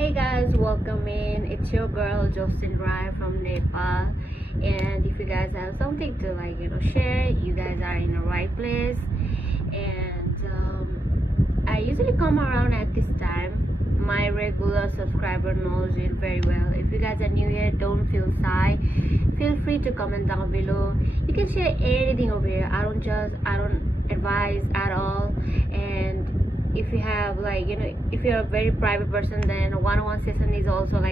Hey guys, welcome in. It's your girl Justin Rai from Nepal. And if you guys have something to share, you guys are in the right place. And I usually come around at this time. My regular subscriber knows it very well. If you guys are new here, don't feel shy. Feel free to comment down below. You can share anything over here. I don't judge, I don't advise at all. And if you have if you're a very private person, then a one-on-one session is also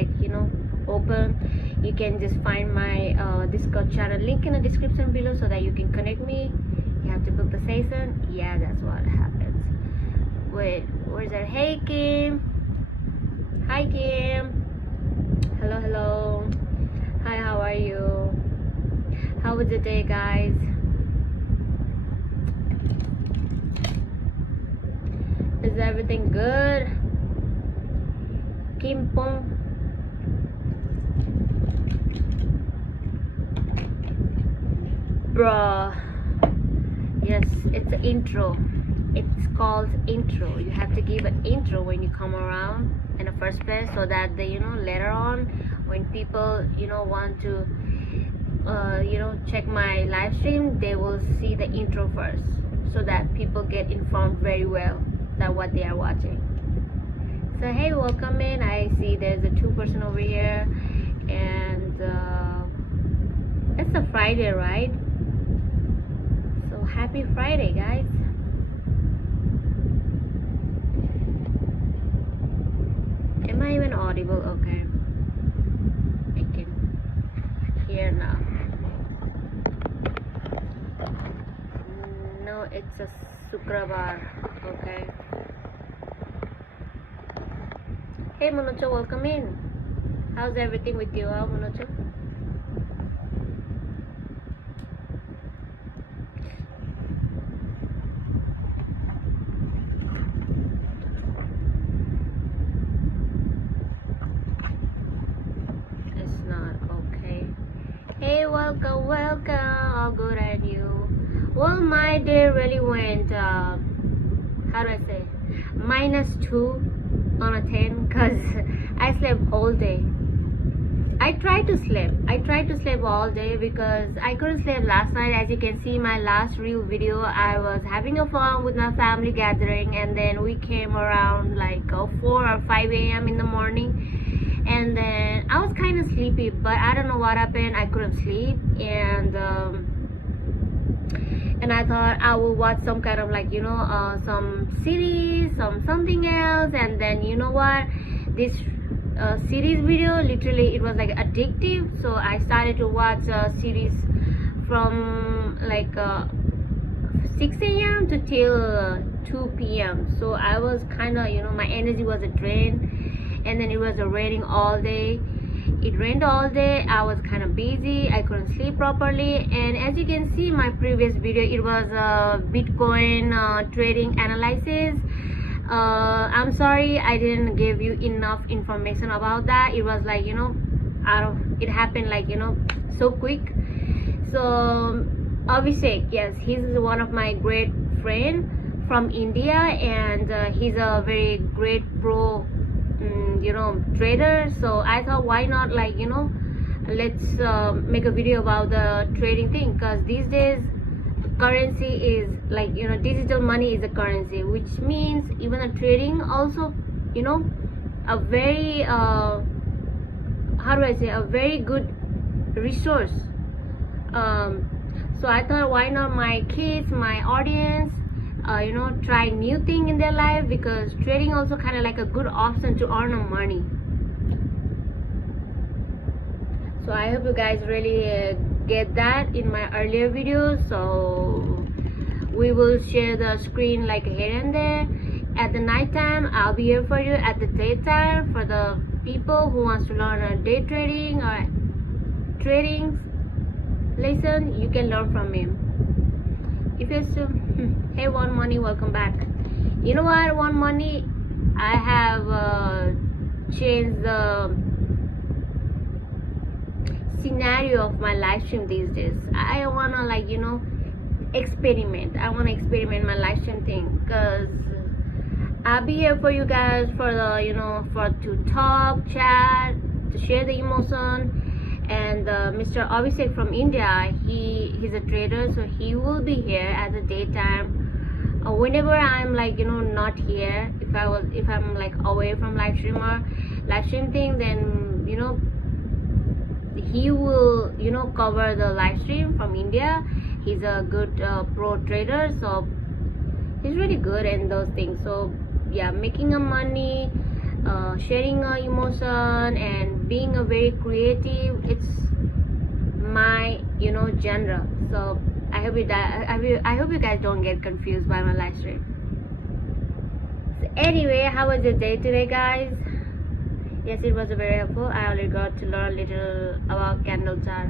open. You can just find my Discord channel link in the description below so that you can connect me. You have to book the session. Yeah, that's what happens. Wait, where's that? Hey Kim. Hi Kim. Hello. Hi, how are you? How was the day, guys? Is everything good? Kim Pong. Bruh. Yes, it's an intro. It's called intro. You have to give an intro when you come around in the first place, so that they later on when people want to check my live stream, they will see the intro first, so that people get informed very well that what they are watching. So hey, welcome in. I see there's a 2 person over here, and it's a Friday, right? So happy Friday, guys. Am I even audible? Okay, I can hear now. No, it's a Sukrabar. Okay. Hey Monocho, welcome in. How's everything with you, Monocho? It's not okay. Hey, welcome. All good, and you? Well, my day really went how do I say, -2 on a 10, because I slept all day. I tried to sleep all day because I couldn't sleep last night. As you can see my last real video, I was having a fun with my family gathering, and then we came around 4 or 5 a.m. in the morning, and then I was kind of sleepy, but I don't know what happened. I couldn't sleep, and I thought I would watch some kind of some series, something else. And then you know what, this series video, literally it was addictive, so I started to watch a series from 6 a.m. to till 2 p.m. So I was kind of my energy was a drain, and then it was raining all day. It rained all day. I was kind of busy. I couldn't sleep properly, and as you can see my previous video, it was Bitcoin trading analysis. I'm sorry I didn't give you enough information about that. It was it happened so quick. So Abhishek, yes, he's one of my great friend from India, and he's a very great pro trader. So I thought, why not let's make a video about the trading thing, because these days currency is digital money is a currency, which means even a trading also a very how do I say, a very good resource. So I thought, why not my kids, my audience try new thing in their life, because trading also kind of a good option to earn money. So I hope you guys really get that in my earlier videos. So we will share the screen here and there. At the night time, I'll be here for you. At the daytime, for the people who wants to learn a day trading or trading lesson, you can learn from me. If you're still hey One Money, welcome back. You know what, One Money, I have changed the scenario of my live stream these days. I wanna experiment. I want to experiment my live stream thing, because I'll be here for you guys for the for to talk, chat, to share the emotion. And Mr. Abhishek from India, he's a trader, so he will be here at the daytime. Whenever I'm like not here, if I'm like away from live stream thing, then he will cover the live stream from India. He's a good pro trader, so he's really good in those things. So yeah, making a money, sharing a emotion, and being a very creative, it's my genre. So I hope I hope you guys don't get confused by my live stream. So anyway, how was your day today, guys? Yes, it was very helpful. I already got to learn a little about candle chart.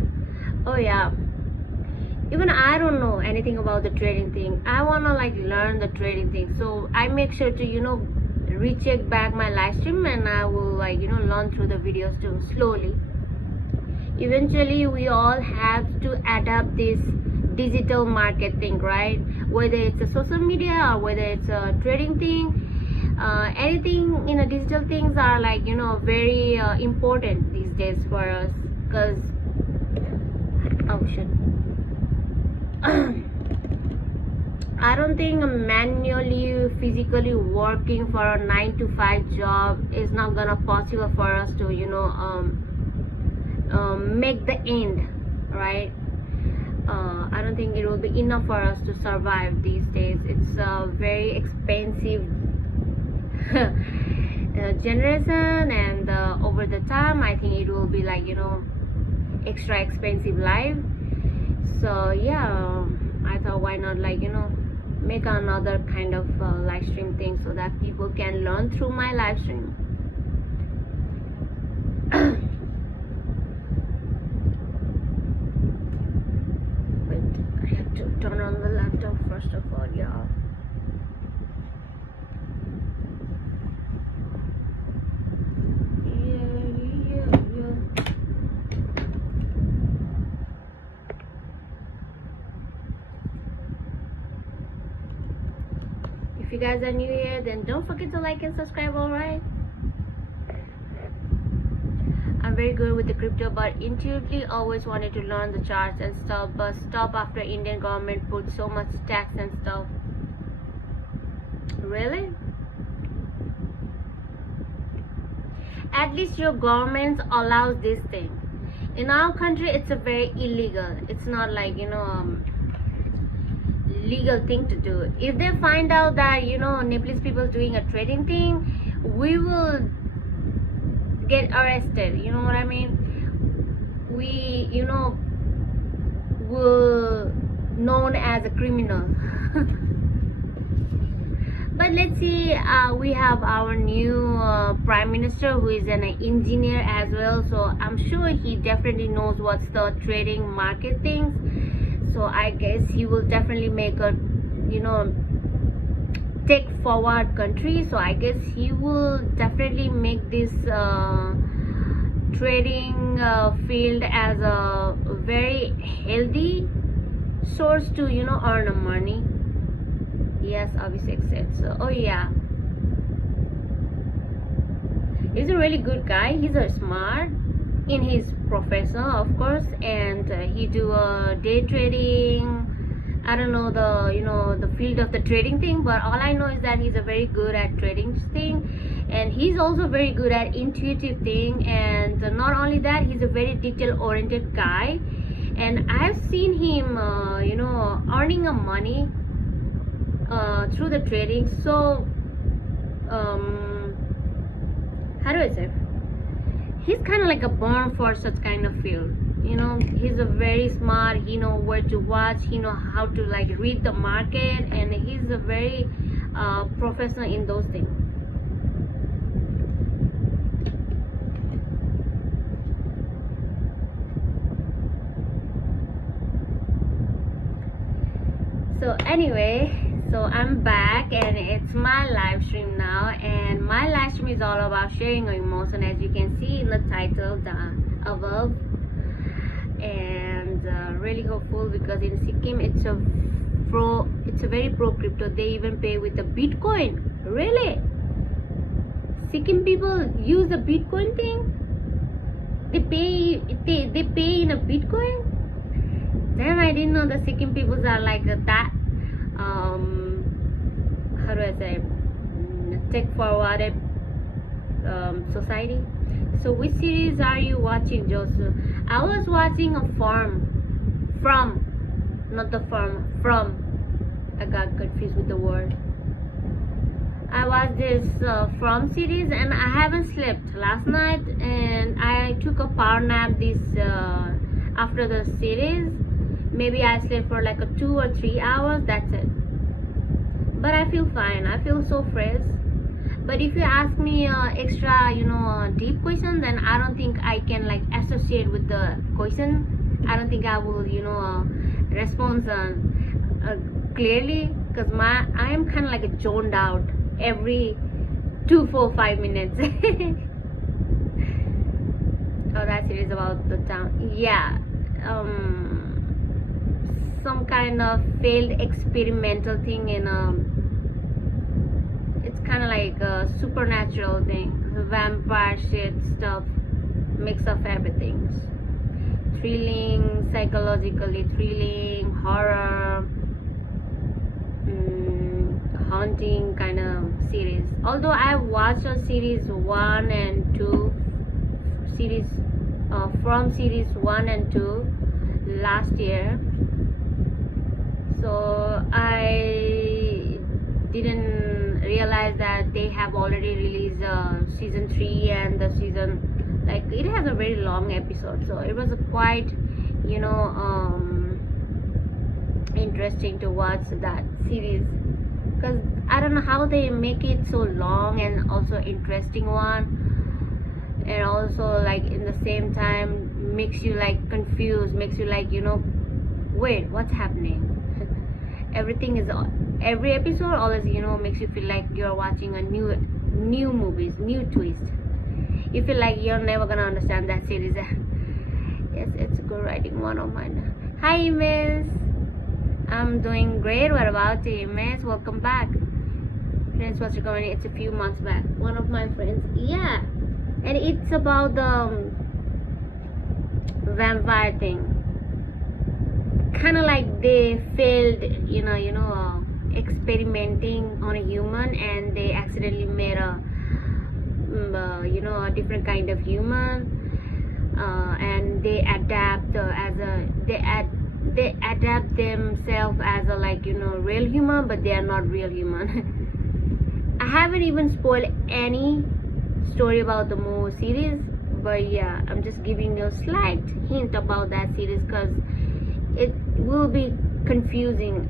Oh yeah, even I don't know anything about the trading thing. I wanna like learn the trading thing, so I make sure to recheck back my live stream, and I will like learn through the videos too, slowly. Eventually we all have to adapt this digital market thing, right? Whether it's a social media or whether it's a trading thing, anything in a digital things are like very important these days for us, because oh shit. I don't think manually physically working for a 9 to 5 job is not gonna possible for us to make the end, right? I don't think it will be enough for us to survive these days. It's a very expensive generation, and over the time I think it will be like extra expensive life. So yeah, I thought why not like make another kind of live stream thing, so that people can learn through my live stream. Wait, I have to turn on the laptop first of all, y'all. If you guys are new here, then don't forget to like and subscribe, alright? I'm very good with the crypto, but intuitively always wanted to learn the charts and stuff, but stop after Indian government put so much tax and stuff. Really? At least your government allows this thing. In our country it's a very illegal. It's not like legal thing to do. If they find out that Nepalese people doing a trading thing, we will get arrested, you know what I mean? We will known as a criminal. But let's see, we have our new prime minister, who is an engineer as well, so I'm sure he definitely knows what's the trading market things. So I guess he will definitely make a tech forward country. So I guess he will definitely make this trading field as a very healthy source to earn money. Yes, Abhishek said so. Oh yeah, he's a really good guy. He's a smart in his profession, of course, and he do day trading. I don't know the field of the trading thing, but all I know is that he's a very good at trading thing, and he's also very good at intuitive thing. And not only that, he's a very detail oriented guy, and I've seen him earning a money through the trading. So how do I say, he's kind of like a born for such kind of field. He's a very smart. He know where to watch. He know how to like read the market, and he's a very professional in those things. So anyway, so I'm back, and it's my live stream now, and my live stream is all about sharing your emotion, as you can see in the title above. And really hopeful, because in Sikkim it's a very pro crypto. They even pay with the Bitcoin. Really? Sikkim people use the Bitcoin thing. They pay in a Bitcoin. Damn, I didn't know the Sikkim peoples are like that. How do I say? Tech forwarded society. So which series are you watching, Joseph? I was watching a from, not the farm, from. I got confused with the word. I watched this From series and I haven't slept last night, and I took a power nap this after the series. Maybe I slept for like a 2 or 3 hours, that's it. But I feel fine, I feel so fresh. But if you ask me extra deep question, then I don't think I can like associate with the question. I don't think I will respond clearly, because I am kind of like zoned out every 2, 4, 5 minutes. Oh, that series about the town. Yeah, some kind of failed experimental thing in it's kind of like a supernatural thing, vampire shit stuff, mix of everything. Thrilling, psychologically thrilling, horror, haunting kind of series. Although I watched a series 1 and 2 series from series 1 and 2 last year, so I didn't realize that they have already released season 3 and the season, like, it has a very long episode, so it was quite interesting to watch that series, because I don't know how they make it so long and also interesting one, and also like in the same time makes you like confused, makes you like wait, what's happening. Everything is, every episode always makes you feel like you're watching a new movies, new twist. You feel like you're never gonna understand that series. Yes, it's a good writing, one of mine. Hi Miss, I'm doing great. What about you, Miss? Welcome back. Friends was recommending, it's a few months back, one of my friends. Yeah, and it's about the vampire thing, kind of like they failed experimenting on a human, and they accidentally made a a different kind of human, and they adapt they adapt themselves as a real human, but they are not real human. I haven't even spoiled any story about the movie series, but yeah, I'm just giving you a slight hint about that series, because it will be confusing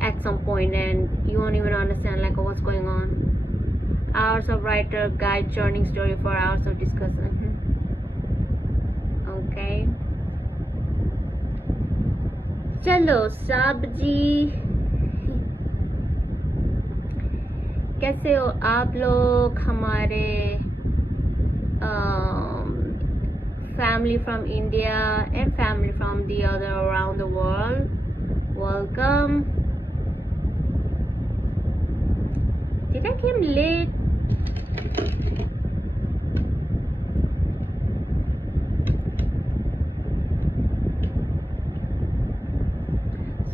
at some point and you won't even understand like what's going on. Hours of writer guide churning story for hours of discussion. Okay, चलो साहब जी, कैसे हो आप लोग? हमारे family from India and family from the other around the world, welcome. Did I came late?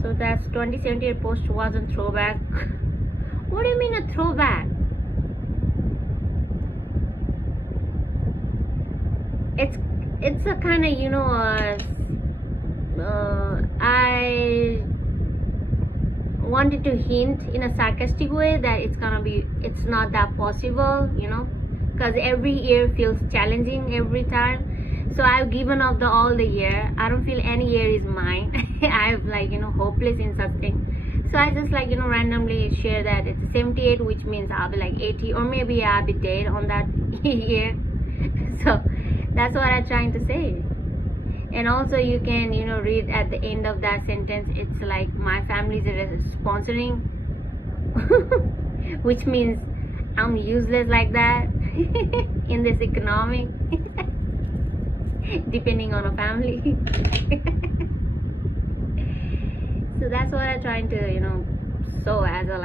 So that's 2078 post wasn't throwback. What do you mean a throwback? It's a kind of I wanted to hint in a sarcastic way that it's not that possible, because every year feels challenging every time. So I've given up all the year. I don't feel any year is mine. I've hopeless in such thing. So I just randomly share that it's 78, which means I'll be 80, or maybe I'll be dead on that year. So that's what I'm trying to say. And also you can read at the end of that sentence, it's like my family is sponsoring, which means I'm useless like that in this economy, depending on a family. So that's what I'm trying to sow as a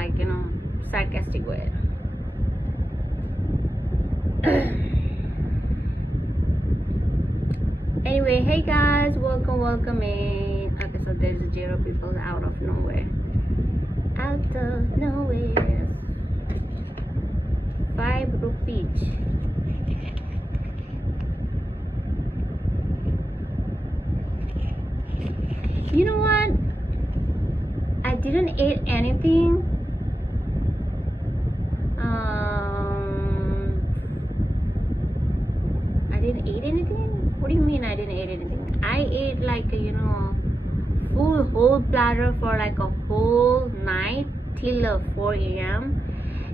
sarcastic way. Anyway, hey guys, welcome in. Okay, so there's 0 people out of nowhere. Out of nowhere. 5 rupees. You know what? I didn't eat anything. I didn't eat anything? What do you mean I didn't eat anything? I ate like a, full whole platter for like a whole night till 4 a.m.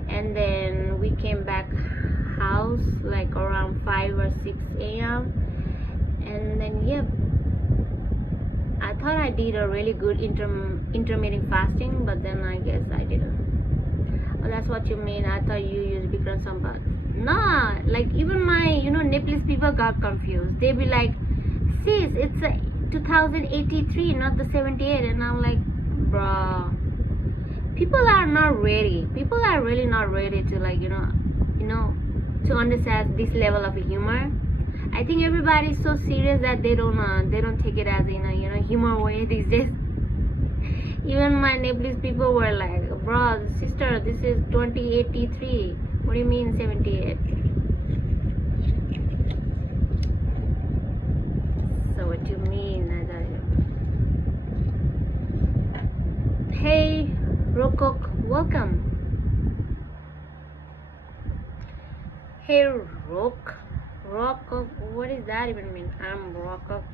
and then we came back house like around 5 or 6 a.m. and then yeah, I thought I did a really good intermittent fasting, but then I guess I didn't. Oh, that's what you mean. I thought you used Bikram Sambat. Nah, like even my Nepalese people got confused. They be like, sis, it's a 2083, not the 78. And I'm like, bruh, people are not ready. People are really not ready to like to understand this level of humor. I think everybody's so serious that they don't take it as in a humor way these days. Even my Nepalese people were like, bro, sister, this is 2083. What do you mean 78? So what do you mean? Hey, Rokok, welcome. Hey, Rokok, what does that even mean? I'm Rokok.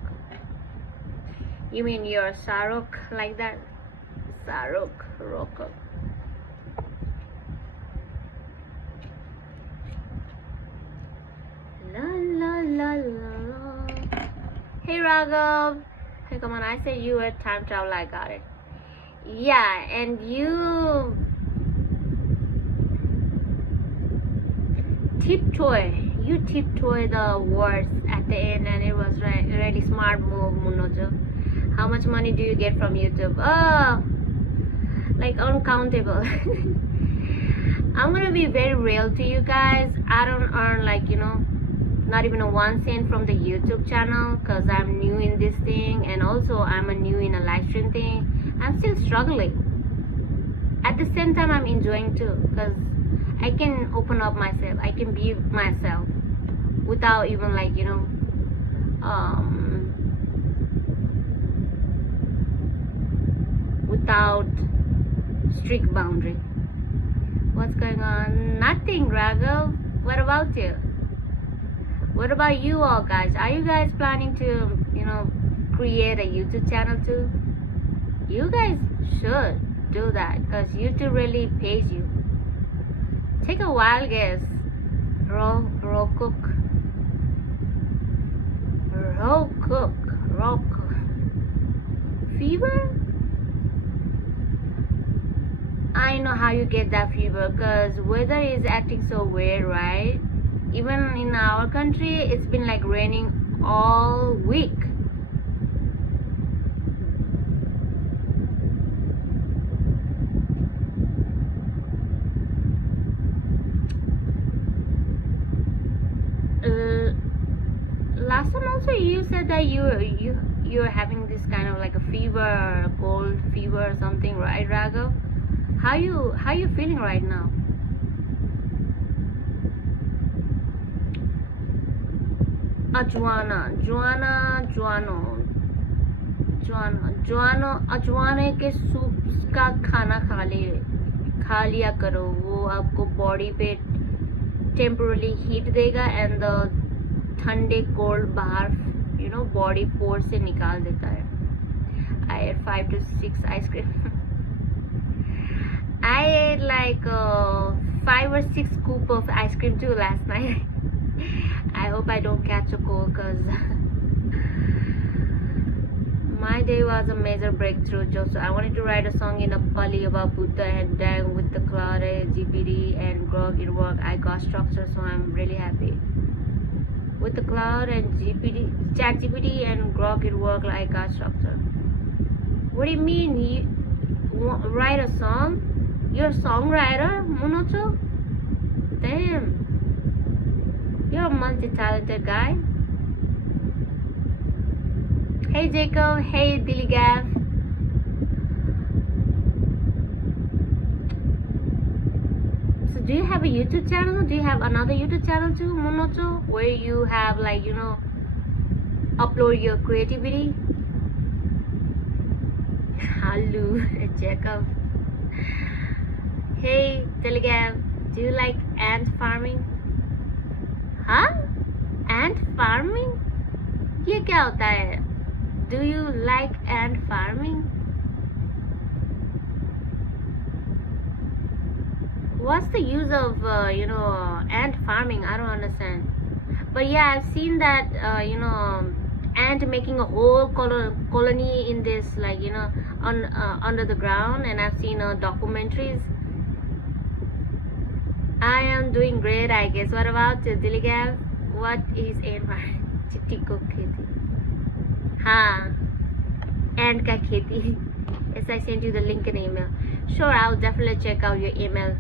You mean you're Sarok like that? Sarok, Rokok. La la la la. Hey Raghav. Hey, come on, I said you were time travel, I got it. Yeah, and you tiptoe the words at the end, and it was really smart move, Munojo. How much money do you get from YouTube? Oh, like uncountable. I'm gonna be very real to you guys. I don't earn like not even a 1 cent from the YouTube channel because I'm new in this thing, and also I'm a new in a live stream thing. I'm still struggling. At the same time, I'm enjoying too because I can open up myself. I can be myself without even like without strict boundary. What's going on? Nothing, Raghav. What about you? What about you all guys? Are you guys planning to create a YouTube channel too? You guys should do that because YouTube really pays you. Take a wild guess. Raw cook. Fever? I know how you get that fever because weather is acting so weird, right? Even in our country, it's been like raining all week. Last time also you said that you're having this kind of like a fever or a cold fever or something, right, Raghav? How you feeling right now? अजवाने के soup का खाना खा लिया करो. वो आपको body पे temporarily heat देगा एंड द ठंडे कोल्ड बाहर बॉडी पोर से निकाल देता है. I ate 5 to 6 ice cream. I ate like 5 or 6 scoop of ice cream too last night. I hope I don't catch a cold because my day was a major breakthrough, Joseph. I wanted to write a song in Nepali about Buddha and dying with the cloud, GPT and Grok. It worked. I got structure, so I'm really happy. With the cloud and chat GPT and Grok, it worked. I got structure. What do you mean? You write a song? You're a songwriter, Munocho? Damn. you're a multi-talented guy. Hey Jacob, hey Diligav. So do you have a YouTube channel? Do you have another YouTube channel too, Monocho, where you have like, you know, upload your creativity? Hello, Jacob. Hey Diligav, do you like ant farming? Huh? Ant farming? ये क्या होता है? Do you like ant farming? What's the use of you know, ant farming? I don't understand. But yeah, I've seen that you know, ant making a whole colony in this, like, you know, on under the ground, and I've seen documentaries. I am doing great, I guess. What about Diligav? What is ant farming? चिट्टी को खेती. हाँ, ant का खेती. Yes, I sent you the link in email. Sure, I'll definitely check out your email,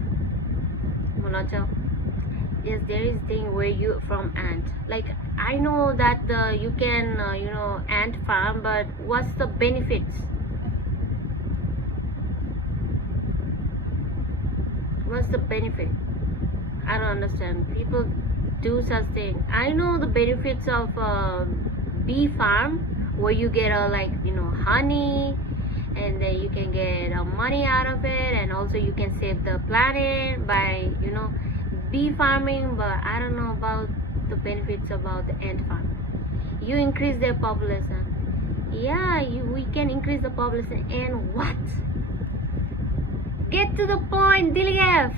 Monacho. Yes, there is thing where you from ant. Like, I know that you can you know, ant farm, but what's the benefits? What's the benefit? I don't understand. People do such thing. I know the benefits of bee farm, where you get like, you know, honey, and then you can get money out of it, and also you can save the planet by, you know, bee farming. But I don't know about the benefits about the ant farm. You increase their population. Yeah, we can increase the population, and what? Get to the point, Diligav.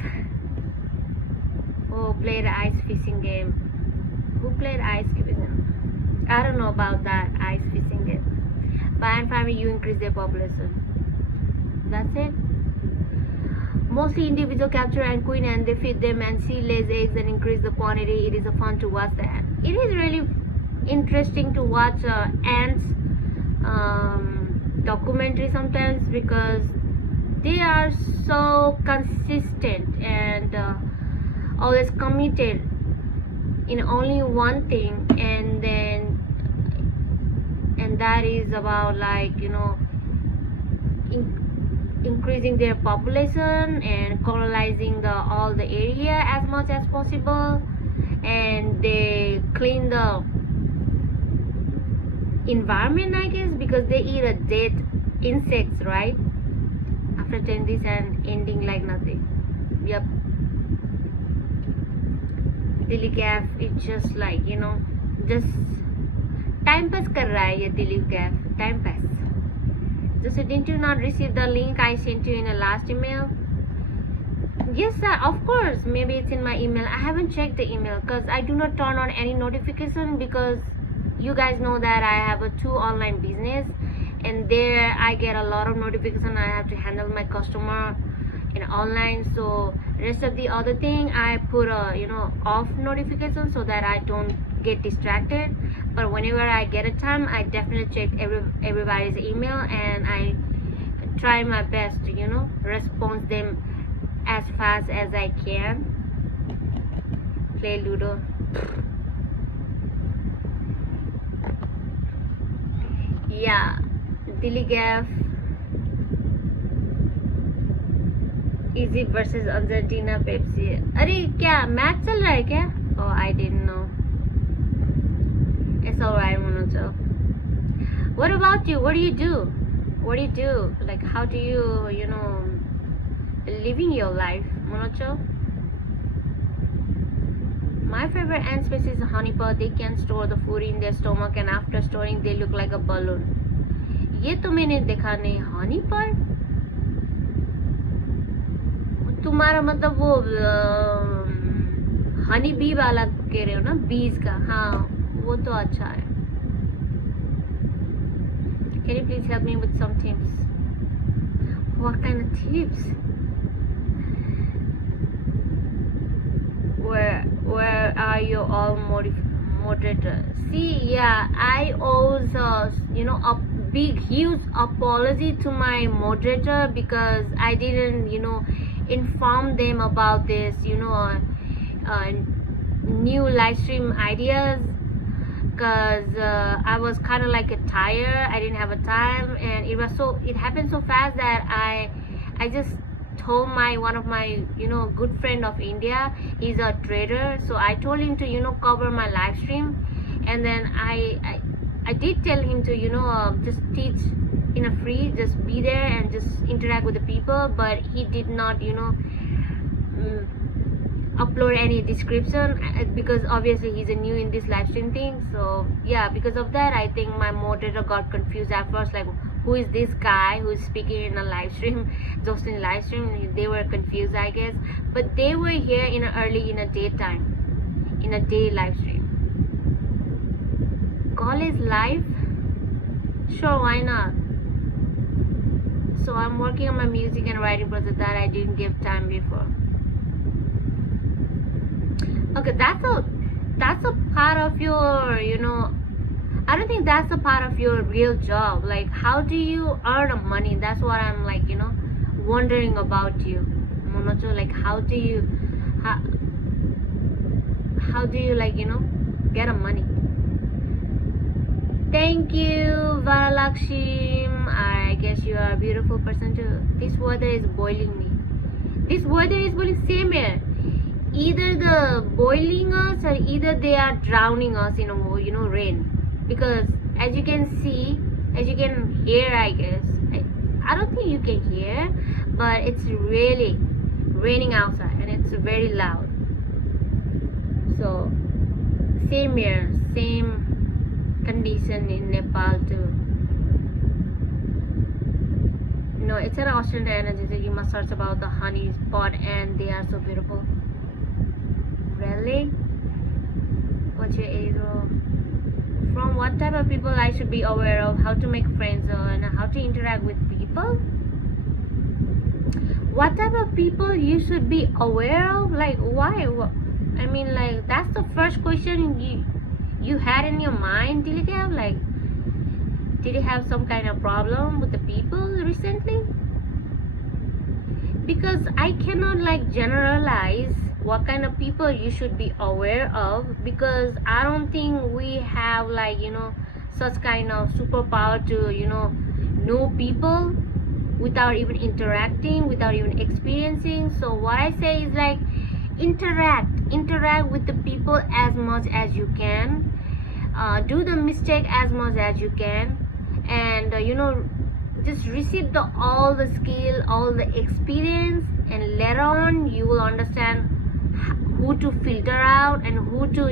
Oh, played ice fishing game. Who played ice fishing game? I don't know about that ice fishing game. By ant farming, you increase their population. That's it. Mostly individual capture and queen, and they feed them, and she lays eggs and increase the quantity. It is a fun to watch that. It is really interesting to watch ants documentary sometimes, because they are so consistent and always committed in only one thing, and that is about, like, you know, increasing their population and colonizing all the area as much as possible, and they clean the environment, I guess, because they eat a dead insects, right? After doing this and ending like nothing. Yep. Diligav, it's just like, you know, just time pass kar raha hai ye Diligav, time pass. So didn't you not receive the link I sent you in the last email? Yes, sir, of course. Maybe it's in my email. I haven't checked the email because I do not turn on any notification, because you guys know that I have a 2 online business, and there I get a lot of notification. I have to handle my customer in online, so rest of the other thing I put a, you know, off notification so that I don't get distracted. But whenever I get a time, I definitely check everybody's email, and I try my best to, you know, respond them as fast as I can. Play Ludo. Yeah, Diligav. Egypt versus Argentina Pepsi. अरे क्या match चल रहा है क्या? Oh, I didn't know. It's alright, Monocho. What about you? What do you do? What do you do? Like, how do you, you know, living your life, Monocho? My favorite ant species is honeypot. They can store the food in their stomach, and after storing, they look like a balloon. ये तो मैंने देखा नहीं. honeypot? तुम्हारा मतलब वो honey bee वाला कह रहे हो ना, बीज का? हाँ, वो तो अच्छा है. Can you please help me with some tips? What kind of tips? Where are you all moderators? See, yeah, I always you know, a big huge apology to my moderator, because I didn't, you know, inform them about this, you know, new live stream ideas, because I was kind of like tired. I didn't have a time, and it happened so fast that I just told one of my good friend of India. He's a trader, so I told him to cover my live stream, and then I did tell him to just teach in a free, just be there and just interact with the people, but he did not upload any description, because obviously he's a new in this live stream thing. So yeah, because of that, I think my moderator got confused at first, like, who is this guy who is speaking in a live stream, just in live stream. They were confused, I guess, but they were here in a daytime, in a day live stream. College life, sure, why not? So I'm working on my music and writing project that I didn't give time before. Okay, that's a part of your, I don't think that's a part of your real job. Like, how do you earn money? That's what I'm like, wondering about you, Monocho. Like, how do you like, get a money? Thank you, Varalakshim. I guess you are a beautiful person too. This weather is boiling me. This weather is boiling. Same here. Either the boiling us, or either they are drowning us in rain. Because as you can see, as you can hear, I guess, I don't think you can hear, but it's really raining outside and it's very loud. So same here, same condition in Nepal too. No, it's an Australian energy, so you must search about the honey spot, and they are so beautiful. Really? What's your age? From what type of people I should be aware of, how to make friends, and how to interact with people? What type of people you should be aware of? Like, why? I mean, like, that's the first question you had in your mind. Did you have some kind of problem with the people recently? Because I cannot like generalize what kind of people you should be aware of, because I don't think we have like such kind of superpower to know people without even interacting, without even experiencing. So what I say is like, interact with the people as much as you can, do the mistake as much as you can, and just receive all the skill, all the experience, and later on you will understand who to filter out and who to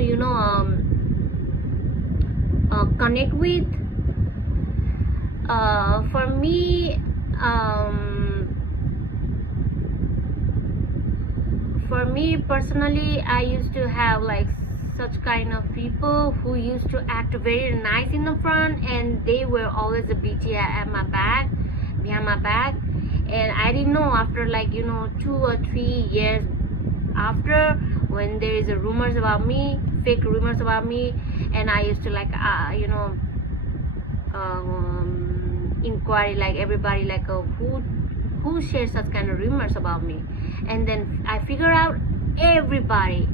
connect with. For me, personally, I used to have like such kind of people who used to act very nice in the front, and they were always a bitchy at my back, behind my back. And I didn't know, after like 2 or 3 years after, when there is a rumors about me, fake rumors about me, and I used to like inquiry like everybody, like who shares such kind of rumors about me. And then I figure out everybody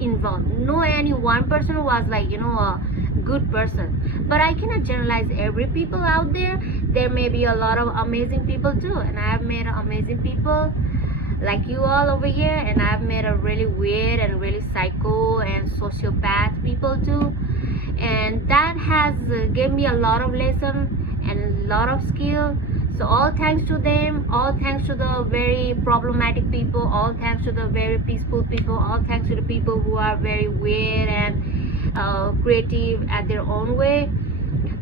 involved. No any one person was like a good person. But I cannot generalize every people out there. There may be a lot of amazing people too, and I have met amazing people like you all over here, and I've met a really weird and really psycho and sociopath people too, and that has gave me a lot of lesson and a lot of skill. So all thanks to them, all thanks to the very problematic people, all thanks to the very peaceful people, all thanks to the people who are very weird and creative at their own way.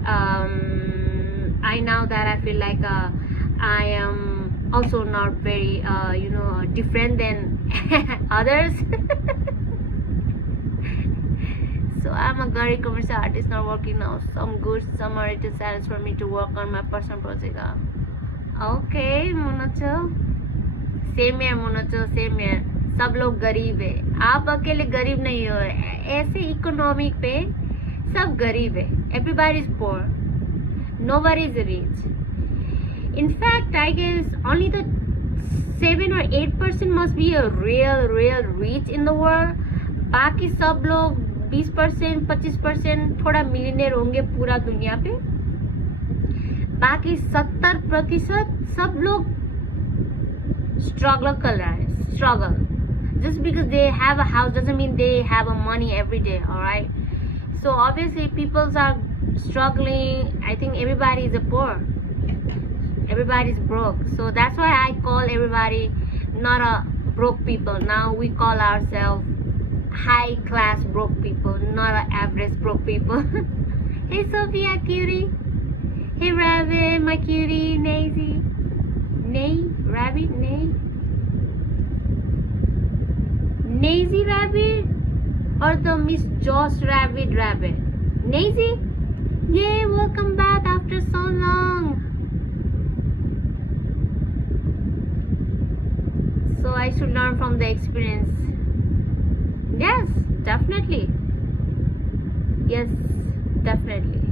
I now that I feel like I am also not very different than others. So I'm a very commercial artist, not working now. Some good summer it is challenge for me to work on my personal project. Okay, Monocho. Same here, Monocho, same here. सब लोग गरीब है, आप अकेले गरीब नहीं हो. ऐसे इकोनॉमिक पे सब गरीब है. Everybody is poor. Nobody is rich. In fact, I guess only the 7 or 8% must be a real rich in the world. बाकी सब लोग 20% 25% थोड़ा मिलियनेयर होंगे पूरा दुनिया पे, बाकी 70% सब लोग स्ट्रगल कर रहा है. Struggle, just because they have a house doesn't mean they have a money every day. All right, so obviously people are struggling. I think everybody is a poor, everybody's broke, so that's why I call everybody not a broke people. Now we call ourselves high class broke people, not a average broke people. Hey Sophia cutie, hey Rabbit my cutie, Nazy, Nay Rabbit, Nazy Rabbit or the Miss Joss Rabbit Rabbit? Nazy, yay, welcome back after so long. So I should learn from the experience. Yes, definitely. Yes, definitely.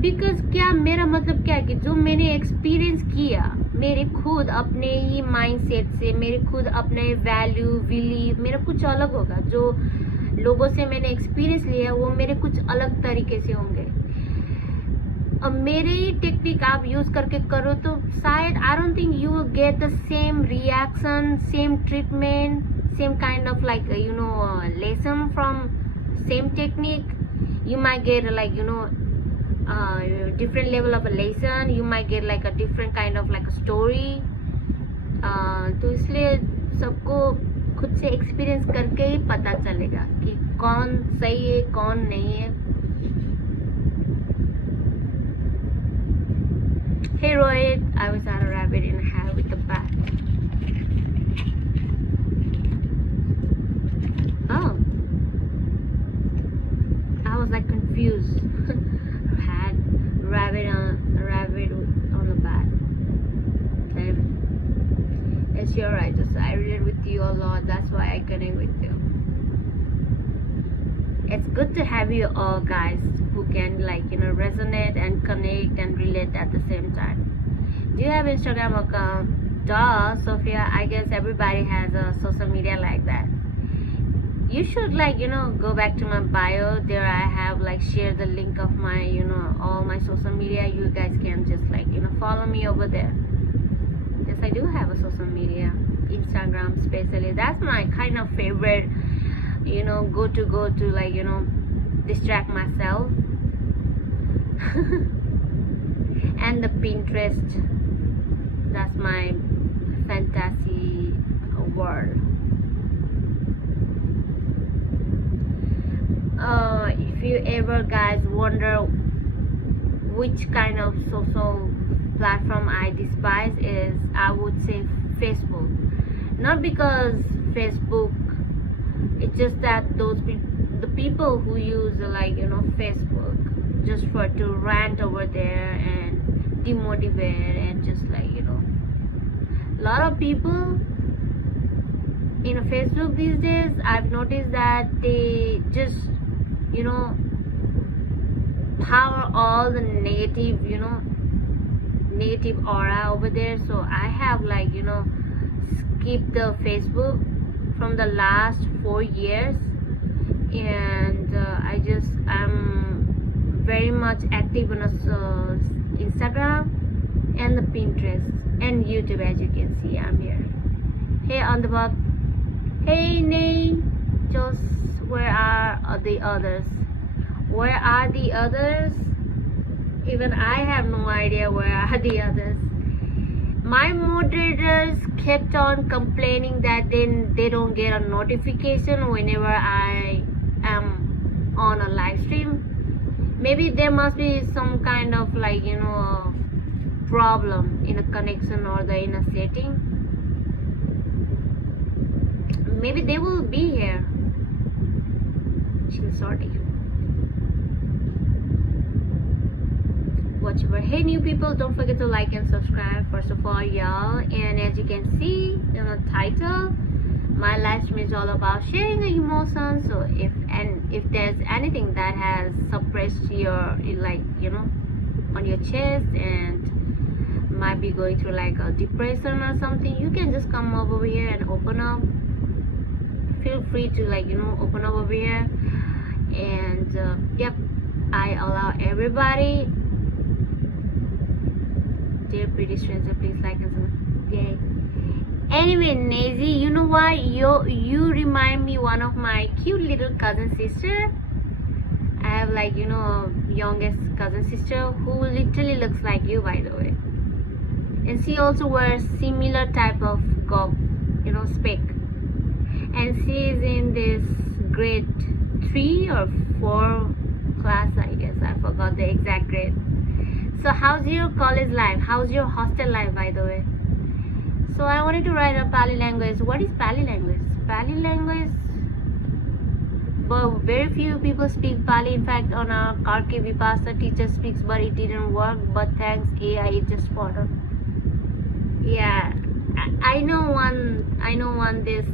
Because क्या मेरा मतलब क्या है कि जो मैंने experience किया मेरे खुद अपने ही माइंडसेट से, मेरे खुद अपने वैल्यू बिलीव मेरा कुछ अलग होगा. जो लोगों से मैंने एक्सपीरियंस लिया वो मेरे कुछ अलग तरीके से होंगे. अब मेरे ही टेक्निक आप यूज करके करो तो शायद I don't think you will get the same reaction, same treatment, same kind of like lesson from same technique. You might get like different level of a lesson, you might get like a different kind of like a story. तो इसलिए सबको खुद से experience करके ही पता चलेगा कि कौन सही है कौन नहीं है. Hey Rohit, I was at a rabbit in a hat with the bat. Oh, I was like confused. Had rabbit on the bat. It's your right. Just I relate with you a lot. That's why I connect with you. It's good to have you all guys who can resonate and connect and relate at the same time. Do you have Instagram account? Duh, Sophia. I guess everybody has a social media like that. You should go back to my bio. There I have share the link of my all my social media. You guys can just follow me over there. Yes, I do have a social media, Instagram especially. That's my kind of favorite go to distract myself. And the Pinterest, that's my fantasy world. If you ever guys wonder which kind of social platform I despise, is I would say Facebook. Not because Facebook, it's just that the people who use Facebook just for to rant over there and demotivate and just a lot of people in Facebook these days. I've noticed that they just power all the negative negative aura over there. So I have skipped the Facebook from the last 4 years, and I'm very much active on Instagram and the Pinterest and YouTube. As you can see, I'm here. Hey on the bot. Hey Nate, just where are the others? Where are the others? Even I have no idea where are the others. My moderators kept on complaining that they don't get a notification whenever I am on a live stream. Maybe there must be some kind of problem in a connection or in a setting. Maybe they will be here. She's sorry. Whatever. Hey new people, don't forget to like and subscribe first of all, y'all. And as you can see in the title, my live stream is all about sharing the emotions. So if there's anything that has suppressed your on your chest and might be going through a depression or something, you can just come over here and open up, feel free to like open up over here. And yep, I allow everybody. Dear pretty stranger, please like and subscribe. Yay. Anyway, Nazy, you know what? You remind me one of my cute little cousin sister. I have like a youngest cousin sister who literally looks like you, by the way. And she also wears similar type of spec. And she is in this grade 3 or 4 class, I guess. I forgot the exact grade. So how's your college life? How's your hostel life, by the way? So I wanted to write a Pali language. What is Pali language? Pali language, but very few people speak Pali. In fact, on our Karke Vipasa teacher speaks, but it didn't work. But thanks AI, it just spot on. Yeah, I know one this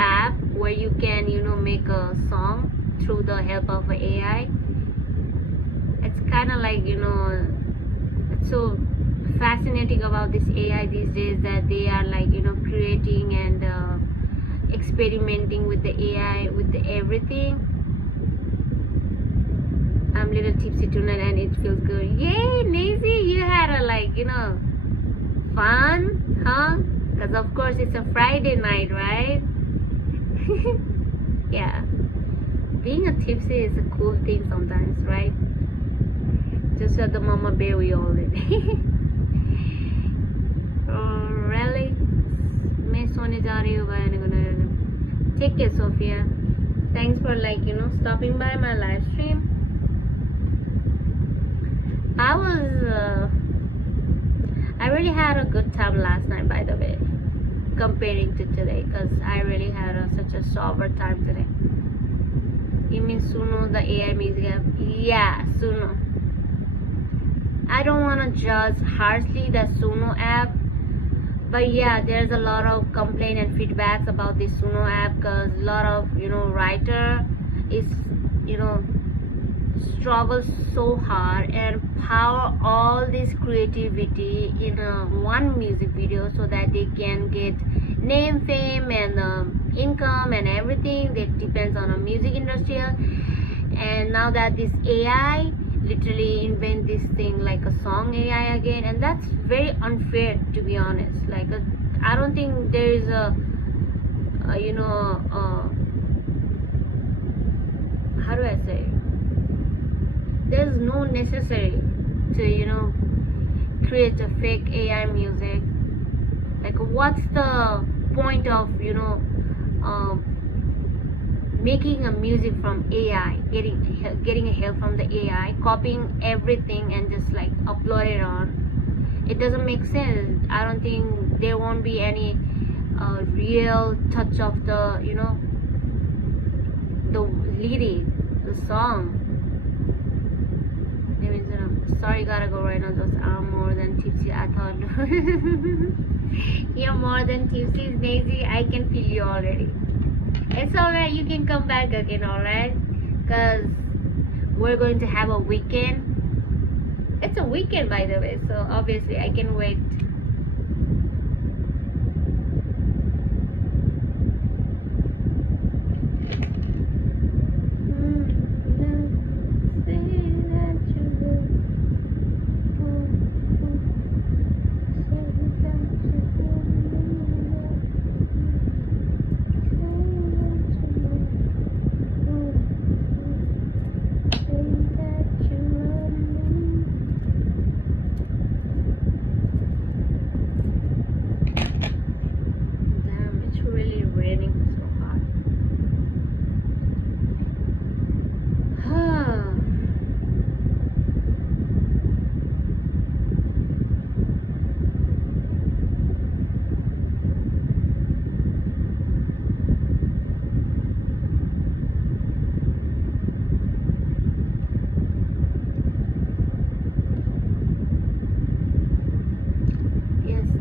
app where you can make a song through the help of AI. It's kind of like it's so fascinating about this AI these days, that they are like creating and experimenting with the AI, with the everything. I'm a little tipsy tonight and it feels good. Yay, Nazy, you had a fun, huh? Because of course it's a Friday night, right? Yeah, being a tipsy is a cool thing sometimes, right? Just at the mama bear we all live. Really? मैं सोने जा रही हूँ. Take care, Sophia. Thanks for stopping by my live stream. I really had a good time last night, by the way, comparing to today, because I really had such a sober time today. You mean Suno, the AI music app? Yeah, Suno. I don't want to judge harshly the Suno app, but yeah, there's a lot of complaint and feedbacks about this Suno app, because a lot of writer is struggle so hard and power all this creativity in one music video, so that they can get name, fame, and income and everything that depends on a music industry. And now that this AI literally invent this thing like a song AI again, and that's very unfair, to be honest. I don't think there is how do I say, there's no necessary to create a fake AI music. Like, what's the point of making a music from AI, getting a help from the AI, copying everything and just upload it on? It doesn't make sense. I don't think there won't be any real touch of the the lyric, the song. Sorry, gotta go right now. Just I'm more than tipsy. I thought you're more than tipsy, Daisy. I can feel you already. It's alright. You can come back again, alright? Cause we're going to have a weekend. It's a weekend, by the way. So obviously, I can wait.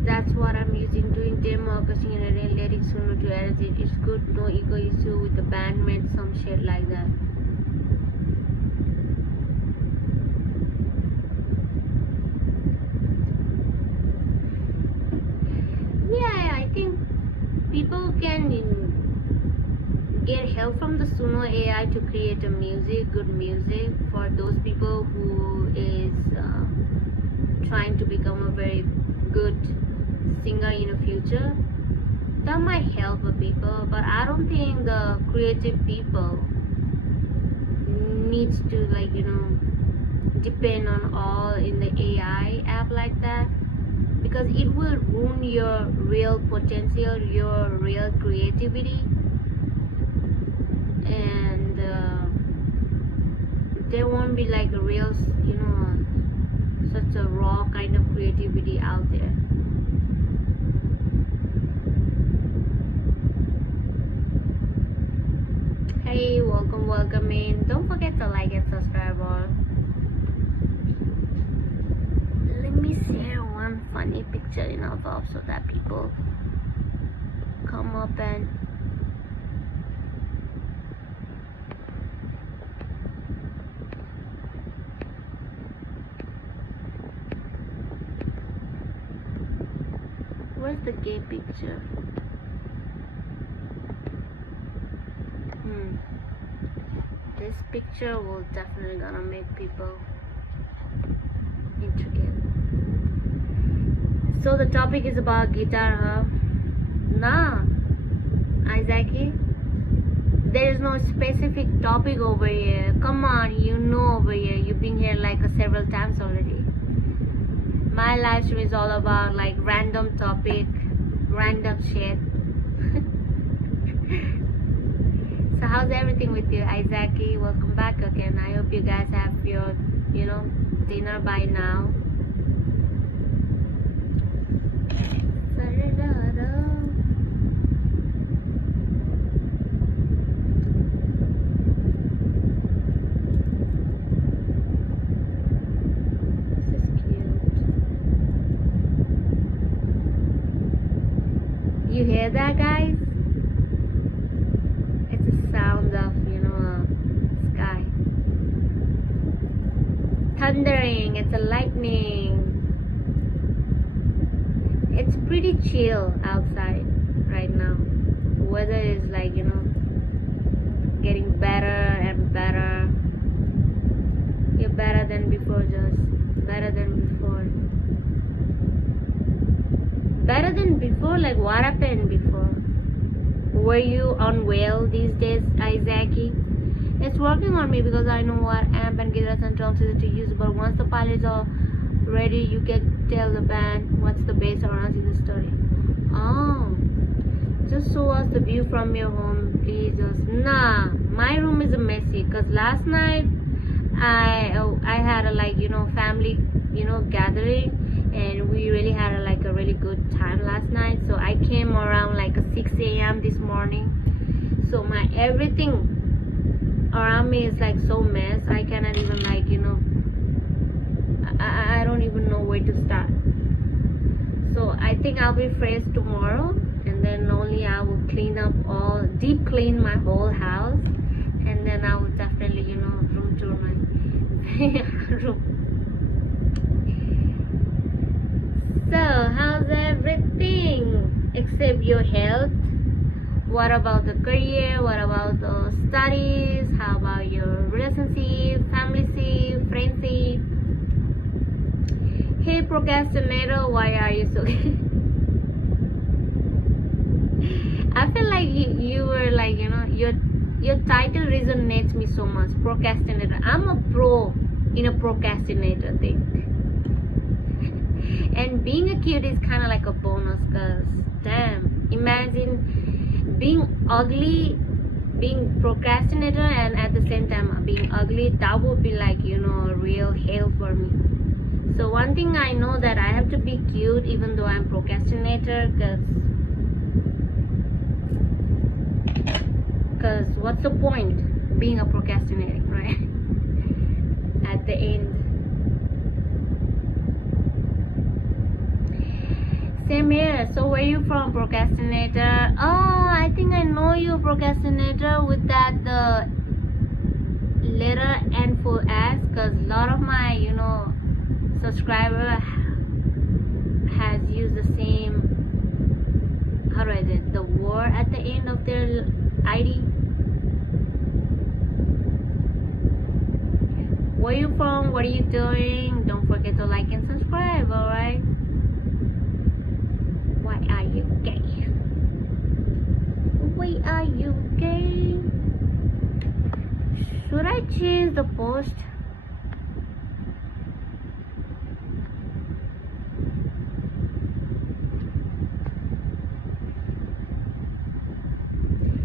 That's what I'm using, doing demo, cursing and letting Suno to edit it. It's good, no ego issue with the bandmate, some shit like that. Yeah, I think people can Suno AI to create a music, good music for those people who is trying to become a very good singer in the future. That might help the people, but I don't think the creative people needs to depend on all in the AI app like that, because it will ruin your real potential, your real creativity, and there won't be like a real such a raw kind of creativity out there. Hey, welcome in. Don't forget to like and subscribe all. Let me share one funny picture in our vlog so that people come up and where's the gay picture? This picture will definitely gonna make people intrigued. So the topic is about guitar, huh? Nah, Isaac, there is no specific topic over here. Come on, you know over here. You've been here like several times already. My live stream is all about like random topic, random shit. So how's everything with you, Isaac? Welcome back again. I hope you guys have your, dinner by now. This is cute. You hear that, guys? Sound of sky thundering. It's a lightning. It's pretty chill outside right now. The weather is like getting better and better. You're better than before, just better than before. Better than before, like what happened before? Were you unwell these days, Isaac? It's working on me because I know what amp and guitars and drums is to use, but once the file is all ready, you can tell the band what's the bass or runs in the story. Oh, just show us the view from your home, please. Nah, my room is messy because last night I had a family gathering, and we really had a really good time last night. So I came around 6 a.m. this morning, so my everything around me is so mess. I cannot even I don't even know where to start. So I think I'll be fresh tomorrow, and then only I will deep clean my whole house, and then I will definitely room tour my room. So, how's everything except your health? What about the career? What about the studies? How about your relationship, family, friendship? Hey, procrastinator, why are you so? I feel like you were your title resonates me so much. Procrastinator. I'm a pro in a procrastinator thing. And being a cute is kind of like a bonus, because damn, imagine being ugly, being procrastinator, and at the same time being ugly. That would be a real hell for me. So one thing I know, that I have to be cute even though I'm procrastinator, because what's the point being a procrastinating, right? At the end. Same here. So where you from, procrastinator? Oh, I think I know you, procrastinator, with that the letter N full S, because a lot of my subscriber has used the same, how do I say, the word at the end of their ID. Where you from? What are you doing? Don't forget to like and subscribe, alright? Why are you gay? Why are you gay? Should I change the post?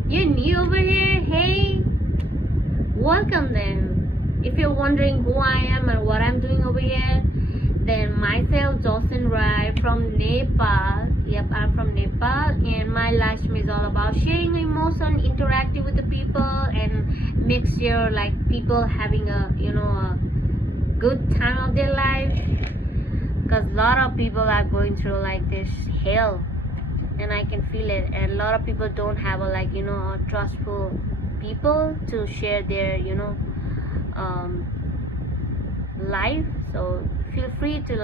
You're new over here? Hey, welcome then. If you're wondering who I am and what I'm doing over here, then myself, Jocelyn Rai from Nepal. Yep, I'm from Nepal, and my live stream is all about sharing emotion, interacting with the people, and make sure like people having a a good time of their life. Because a lot of people are going through like this hell, and I can feel it. And a lot of people don't have a a trustful people to share their life. So feel free to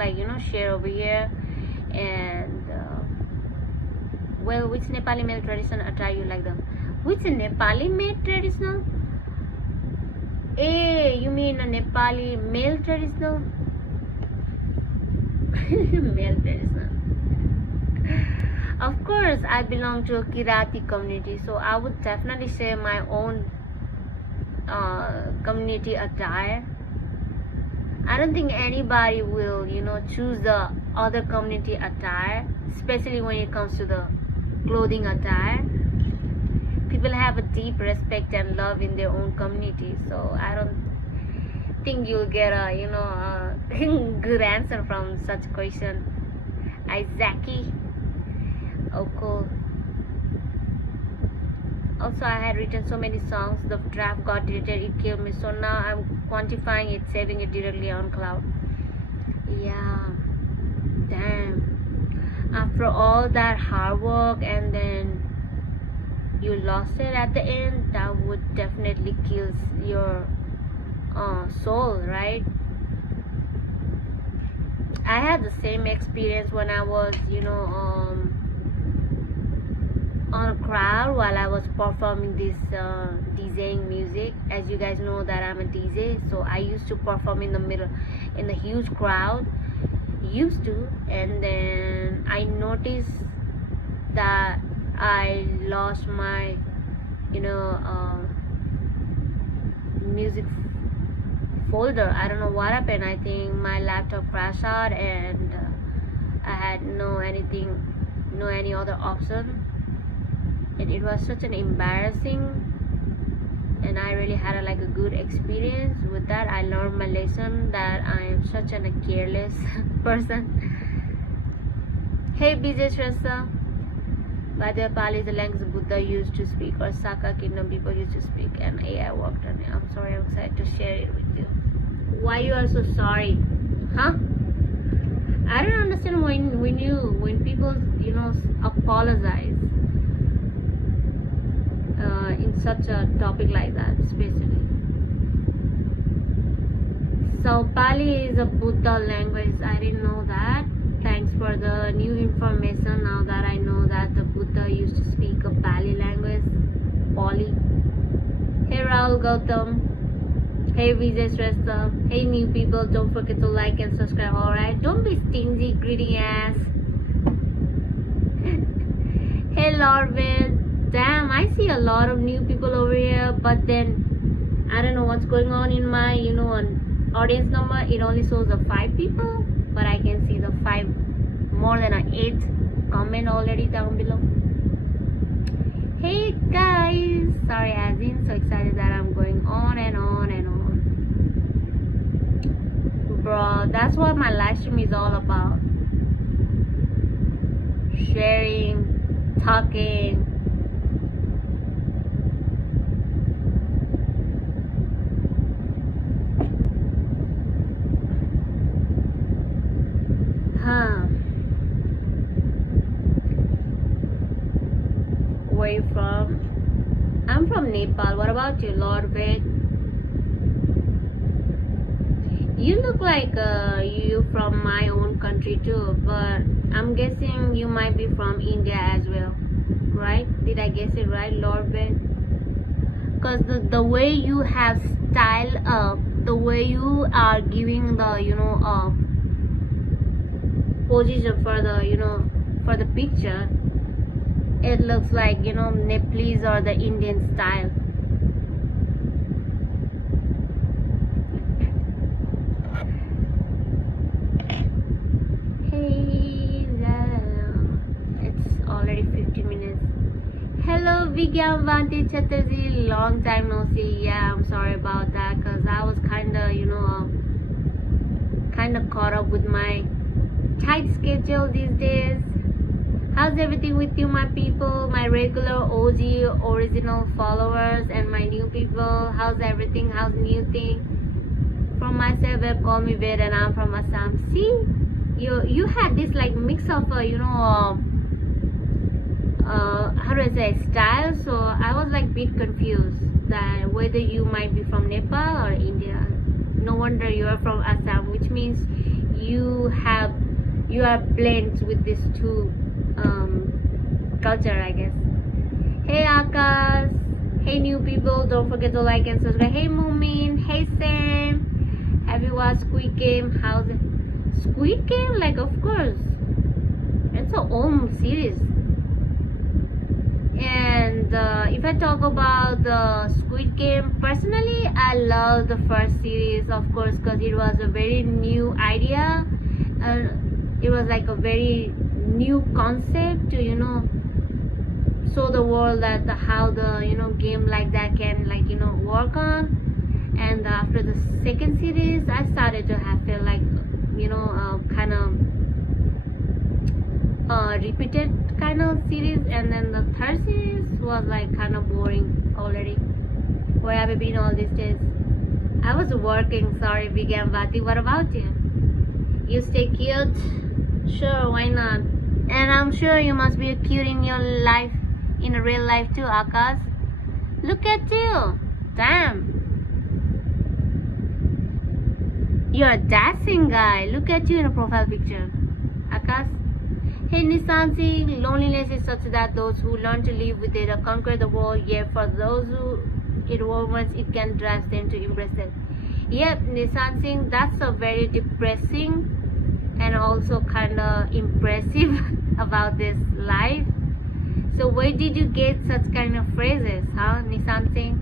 share over here. And well, which Nepali male traditional attire you like? Which Nepali male traditional? You mean a Nepali male traditional? Male traditional. Of course, I belong to a Kirati community, so I would definitely share my own community attire. I don't think anybody will, choose the other community attire, especially when it comes to the clothing attire. People have a deep respect and love in their own community, so I don't think you'll get a, good answer from such question. Isaki. Oh, cool. Also, I had written so many songs, the draft got deleted, it killed me, so now I'm quantifying it, saving it directly on cloud. Yeah, damn. After all that hard work and then you lost it at the end, that would definitely kill your soul, right? I had the same experience when I was on a crowd while I was performing this DJing music. As you guys know that I'm a DJ, so I used to perform in the middle, in the huge crowd, and then I noticed that I lost my music folder. I don't know what happened. I think my laptop crashed out, and I had no any other option. And it was such an embarrassing, and I really had a good experience with that. I learned my lesson that I am such a careless person. Hey BJ Shrestha, by the way, Pali is the language Buddha used to speak, or Saka kingdom people used to speak, and AI worked on it. I'm sorry, I'm excited to share it with you. Why you are so sorry? Huh? I don't understand when people apologize in such a topic like that, especially. So Pali is a Buddha language. I didn't know that. Thanks for the new information. Now that I know that the Buddha used to speak a Pali language, Pali. Hey Rahul Gautam. Hey Vijay Shrestha. Hey new people, don't forget to like and subscribe, alright? Don't be stingy, greedy ass. Hey Lorvin. Damn, I see a lot of new people over here, but then I don't know what's going on in my audience number. It only shows the 5 people, but I can see the 5 more than an 8 comment already down below. Hey guys, sorry Azin, so excited that I'm going on and on and on. Bro, that's what my live stream is all about. Sharing, talking. Where you from? I'm from Nepal. What about you, Lord Ved? You look like you from my own country too, but I'm guessing you might be from India as well, right? Did I guess it right, Lord Ved? Because the way you have styled the way you are giving the position for the for the picture, it looks like Nepalese or the Indian style. Hey, it's already 50 minutes. Hello, Vigyan Vanti Chatterjee. Long time no see. Yeah, I'm sorry about that because I was kind of caught up with my tight schedule these days. How's everything with you, my people, my regular OG original followers and my new people? How's everything? How's new thing? From myself, call me Ved and I'm from Assam. See, you had this like mix of how do I say, style, so I was like bit confused that whether you might be from Nepal or India. No wonder you are from Assam, which means you are blends with these two culture, I guess. Hey Akash, hey new people, don't forget to like and subscribe. Hey Moomin, hey Sam, have you watched Squid Game? How's it? Squid Game? Like, of course, it's an old series. And if I talk about the Squid Game, personally I love the first series, of course, because it was a very new idea and it was like a very new concept to show the world that how the game like that can work on. And after the second series I started to have feel like kind of repeated kind of series, and then the third series was like kind of boring already. Where have you been all these days? I was working, sorry Vigyan Vati. What about you? You stay cute? Sure, why not? And I'm sure you must be cute in your life, in real life too, Akash. Look at you. Damn. You're a dashing guy. Look at you in a profile picture, Akash. Hey Nisansi, loneliness is such that those who learn to live with it or conquer the world, yet for those who it overwhelms, it can drive them to embrace it. Yep, Nisansi, that's a very depressing and also kind of impressive about this life. So where did you get such kind of phrases, huh, Nisansi?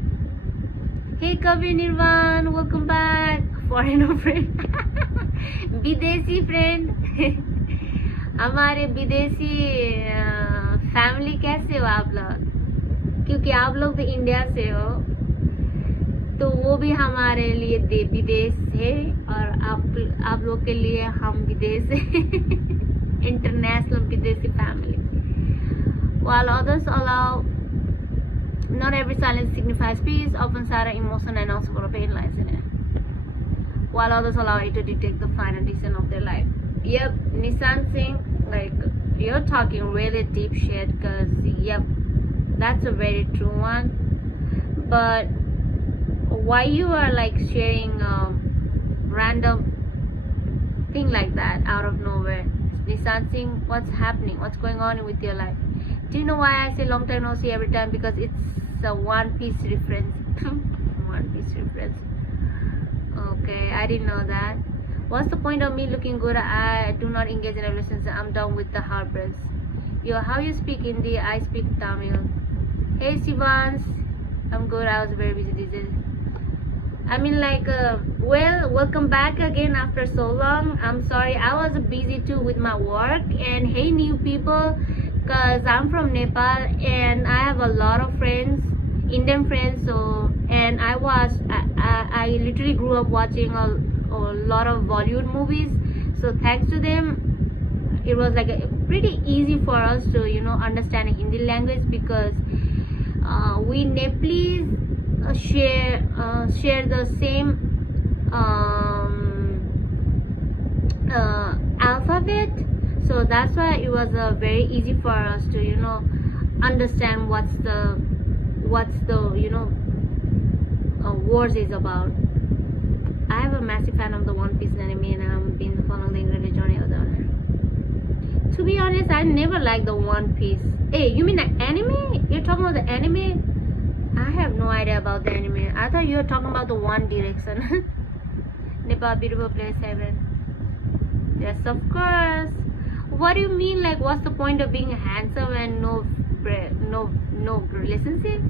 Hey Kavi Nirvan, welcome back. Foreigner friend. Videsi friend. हमारे विदेशी family कैसे हो आप लोग? क्योंकि आप लोग तो इंडिया से हो, तो वो भी हमारे लिए विदेश है और आप लोग के लिए हम विदेश है. इंटरनेशनल विदेशी family. While others allow, not every silence signifies peace. Often sad emotion and also for pain lies in it. While others allow it to detect the final decision of their life. Yep, Nissan Singh, like, you're talking really deep shit, because yep, that's a very true one. But why you are like sharing random thing like that out of nowhere? Nissan Singh, what's happening? What's going on with your life? Do you know why I say long time no see every time? Because it's a One Piece reference. One Piece reference. Okay, I didn't know that. What's the point of me looking good? I do not engage in a relationship. I'm done with the heartbreaks. Yo, how you speak Hindi? I speak Tamil. Hey Shivans, I'm good. I was very busy these days. I mean, like, well, welcome back again after so long. I'm sorry, I was busy too with my work. And hey, new people, cause I'm from Nepal and I have a lot of friends, Indian friends. So, and I literally grew up watching a lot of Bollywood movies. So thanks to them, it was like pretty easy for us to understand Hindi language, because we Nepalese share the same alphabet. So that's why it was very easy for us to understand what's the words is about. I have a massive fan of the One Piece anime and I've been following the internet journey of the owner. To be honest, I never liked the One Piece. Hey, you mean the anime? You're talking about the anime? I have no idea about the anime. I thought you were talking about the One Direction. Nepal Beautiful Place 7. Yes, of course. What do you mean? Like, what's the point of being handsome and no relationship?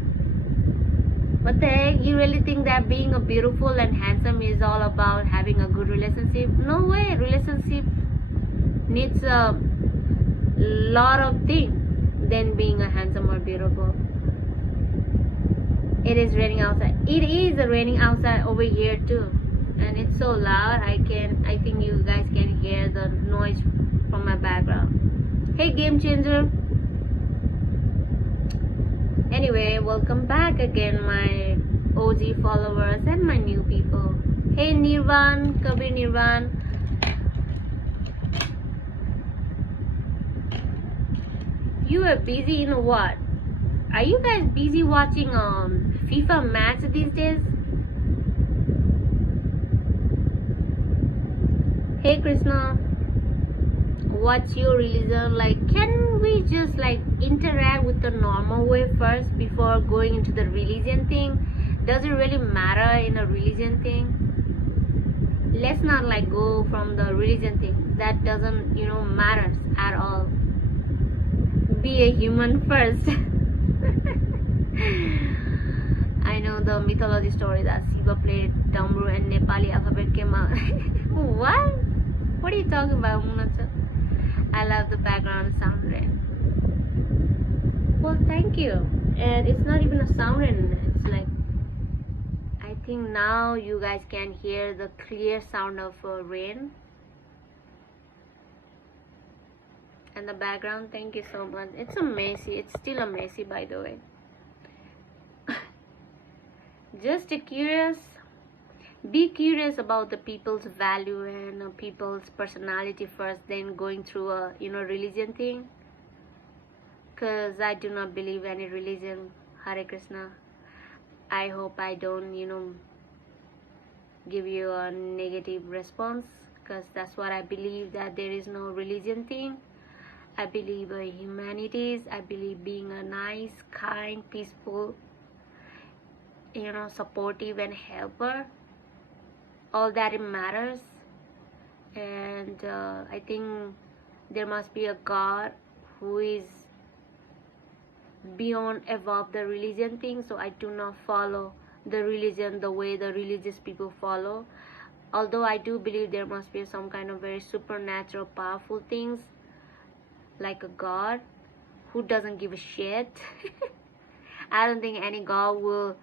What the heck? You really think that being a beautiful and handsome is all about having a good relationship? No way. Relationship needs a lot of things than being a handsome or beautiful. It is raining outside. It is raining outside over here too, and it's so loud. I think you guys can hear the noise from my background. Hey, game changer. Anyway, welcome back again, my OG followers and my new people. Hey, Nirvan, Kabir Nirvan. You are busy in what? Are you guys busy watching FIFA match these days? Hey Krishna, what's your religion? Like, can we just like interact with the normal way first before going into the religion thing? Does it really matter in a religion thing? Let's not like go from the religion thing. That doesn't, matters at all. Be a human first. I know the mythology story that Shiva played Damru and Nepali alphabet came out. What? What are you talking about, Munacha? I love the background sound rain. Well, thank you. And it's not even a sound rain. It's like, I think now you guys can hear the clear sound of rain. And the background, thank you so much. It's still a messy, by the way. Just curious. Be curious about the people's value and people's personality first, then going through a religion thing. Because I do not believe any religion. Hare Krishna. I hope I don't give you a negative response, because that's what I believe, that there is no religion thing. I believe in humanities. I believe being a nice, kind, peaceful, supportive and helper, all that it matters. And I think there must be a God who is beyond above the religion thing. So I do not follow the religion the way the religious people follow, although I do believe there must be some kind of very supernatural powerful things, like a God who doesn't give a shit. I don't think any God will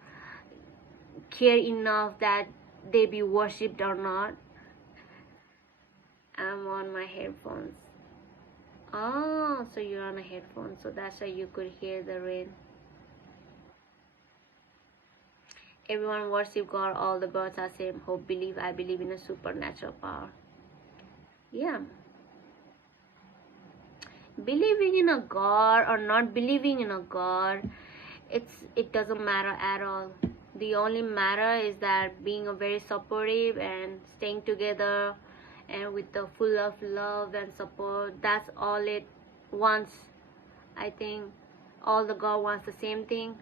care enough that they be worshipped or not. I'm on my headphones. Oh, so you're on a headphone, so that's why you could hear the rain. Everyone worship God. All the gods are same. Hope, believe. I believe in a supernatural power. Yeah. Believing in a God or not believing in a God, it doesn't matter at all. The only matter is that being a very supportive and staying together and with the full of love and support. That's all it wants. I think all the God wants the same thing.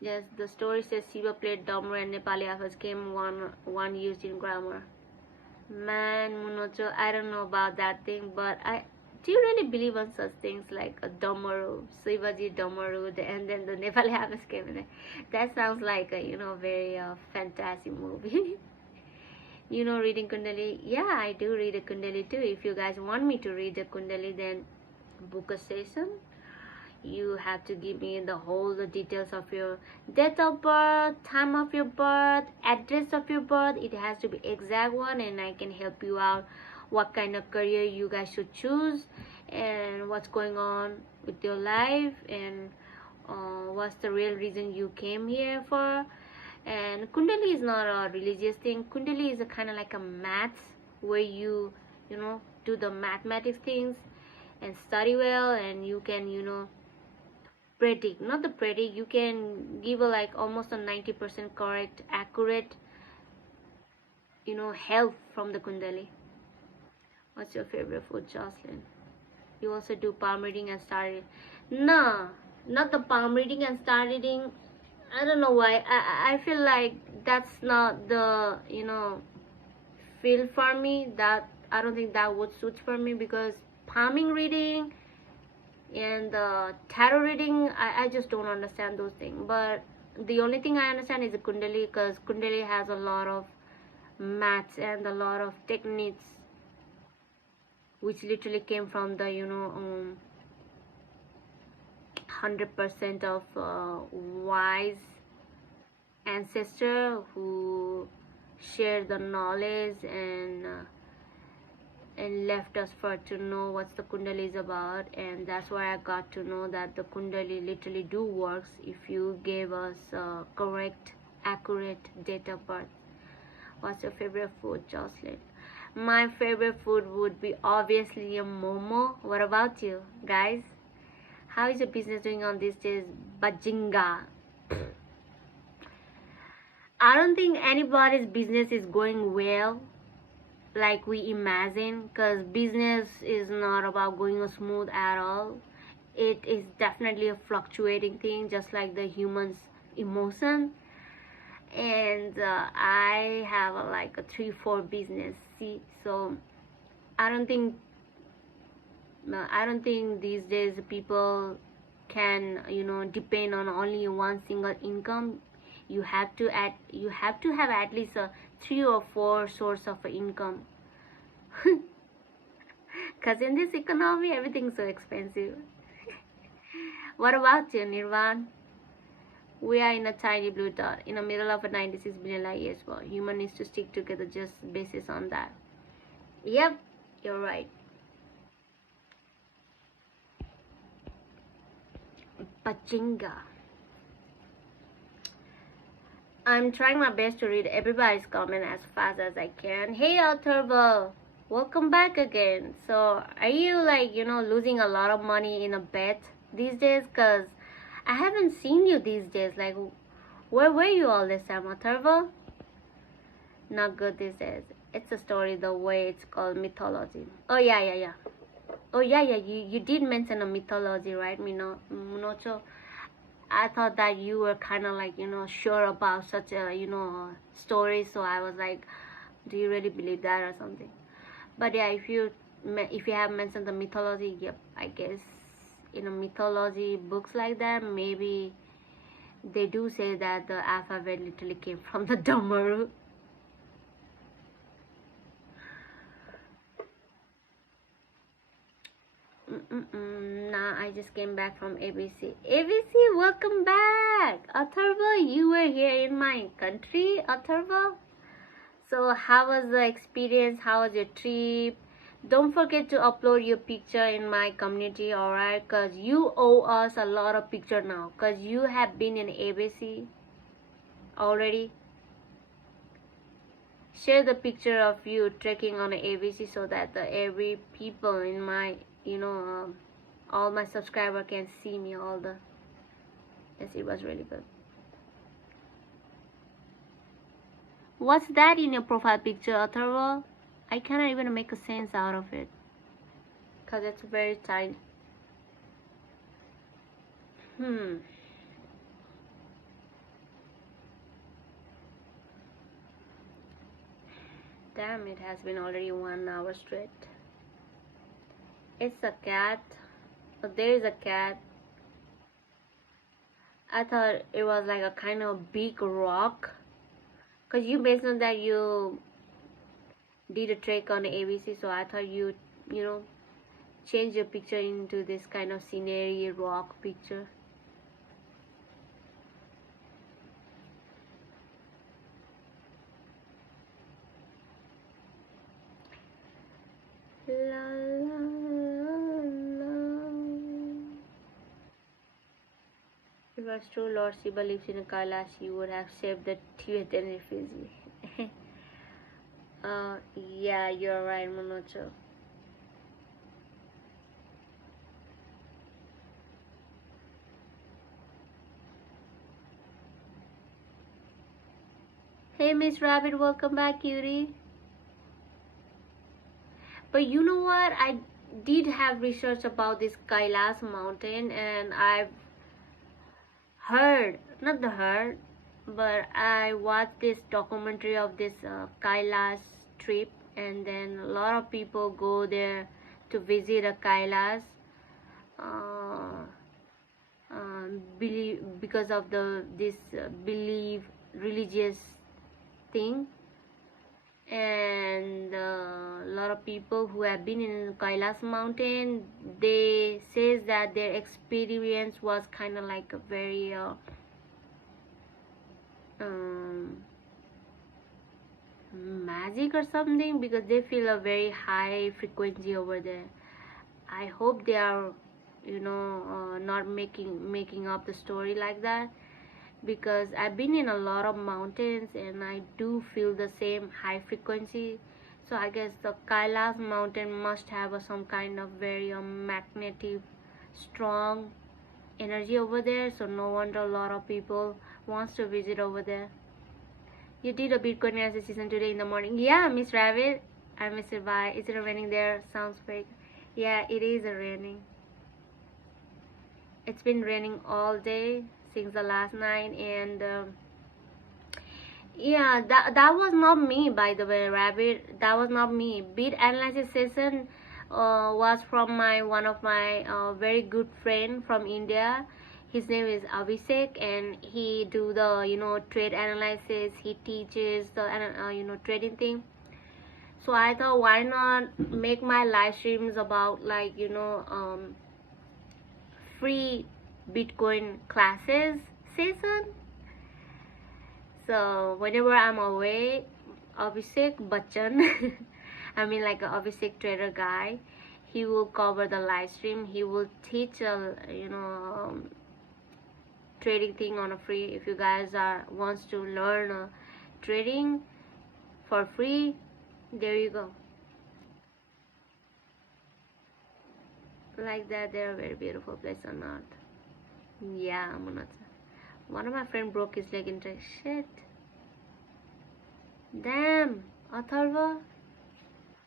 Yes, the story says Shiva played Damru and Nepali alphabets came one used in grammar. Man, Munocho, I don't know about that thing, but do you really believe on such things like a Damaru, Shivaji Damaru, and then the Nepali alphabets came in? That sounds like a very fantasy movie. Reading Kundali. Yeah, I do read a Kundali too. If you guys want me to read a Kundali, then book a session. You have to give me the details of your date of birth, time of your birth, address of your birth. It has to be exact one, and I can help you out what kind of career you guys should choose, and what's going on with your life, and what's the real reason you came here for. And Kundali is not a religious thing. Kundali is a kind of like a maths, where you do the mathematics things and study well, and you can predict, not the predict, you can give like almost a 90% correct, accurate health from the Kundali. What's your favorite food, Jocelyn? You also do palm reading and star No, not the palm reading and star reading. I don't know why. I feel like that's not the, feel for me. That I don't think that would suit for me, because palming reading and tarot reading, I just don't understand those things. But the only thing I understand is the kundali, because kundali has a lot of maths and a lot of techniques which literally came from the 100% of wise ancestor who shared the knowledge and left us for to know what the kundali is about. And that's why I got to know that the kundali literally do works if you gave us correct, accurate date of birth. What's your favorite food, Jocelyn? My favorite food would be obviously a momo. What about you guys? How is your business doing on these days? Bajinga. I don't think anybody's business is going well like we imagine, because business is not about going smooth at all. It is definitely a fluctuating thing, just like the human's emotion. And I have like a 3-4 business, see. So I don't think these days people can depend on only one single income. You have to have at least a 3 or 4 source of income. Because in this economy everything's so expensive. What about you, Nirvan? We are in a tiny blue dot in the middle of a 96 billion light years world. Human needs to stick together just basis on that. Yep, you're right. Pachinga. I'm trying my best to read everybody's comment as fast as I can. Hey, Turbo, welcome back again. So, are you losing a lot of money in a bet these days? Cause I haven't seen you these days. Like, where were you all this time, Turbo? Not good these days. It's a story the way it's called mythology. Oh yeah. Oh yeah. You did mention a mythology, right, Munocho? I thought that you were kind of like sure about such a story, so I was like, do you really believe that or something? But yeah, if you have mentioned the mythology, yep, I guess in a mythology books like that, maybe they do say that the alphabet literally came from the Damaru. Nah, I just came back from ABC. ABC, welcome back. Atharva, you were here in my country, Atharva. So how was the experience? How was your trip? Don't forget to upload your picture in my community, alright? Because you owe us a lot of picture now. Because you have been in ABC already. Share the picture of you trekking on ABC so that every people in my all my subscriber can see me all the. Yes, it was really good. What's that in your profile picture, Atharva? I cannot even make a sense out of it because it's very tight. Damn, it has been already 1 hour straight. It's a cat. Oh, there is a cat. I thought it was like a kind of big rock. Because you mentioned that you did a trek on the ABC, so I thought you change your picture into this kind of scenery rock picture. La, la, la, la. If it was true Lord Shiva lives in Kailash, he would have saved the Tibetan refugee. Yeah, you're right, Monocho. Hey, Miss Rabbit, welcome back, cutie. But you know what? did have research about this Kailas mountain, and I've heard, not the heard, but I watched this documentary of this Kailas trip, and then a lot of people go there to visit a Kailas, uh, believe, because of the this belief religious thing. And a lot of people who have been in Kailas mountain, they says that their experience was kind of like a very um, magic or something, because they feel a very high frequency over there. I hope they are, not making up the story like that, because I've been in a lot of mountains and I do feel the same high frequency. So I guess the Kailas mountain must have some kind of very magnetic, strong energy over there. So no wonder a lot of people wants to visit over there. You did a Bitcoin analysis season today in the morning. Yeah, Miss Rabbit. I miss it. Bye. Is it raining there? Sounds fake. Yeah, it is raining. It's been raining all day since the last night, and yeah, that was not me, by the way, Rabbit. That was not me. Bit analysis session was from my one of my very good friend from India. His name is Abhishek, and he do the trade analysis. He teaches the trading thing. So I thought, why not make my live streams about like free Bitcoin classes season. So whenever I'm away, Abhishek Bachchan, I mean like a Abhishek trader guy, he will cover the live stream. He will teach trading thing on a free. If you guys wants to learn trading for free, there you go. Like that, they're a very beautiful place or not. Yeah, I'm not. One of my friend broke his leg into shit. Damn, Atharva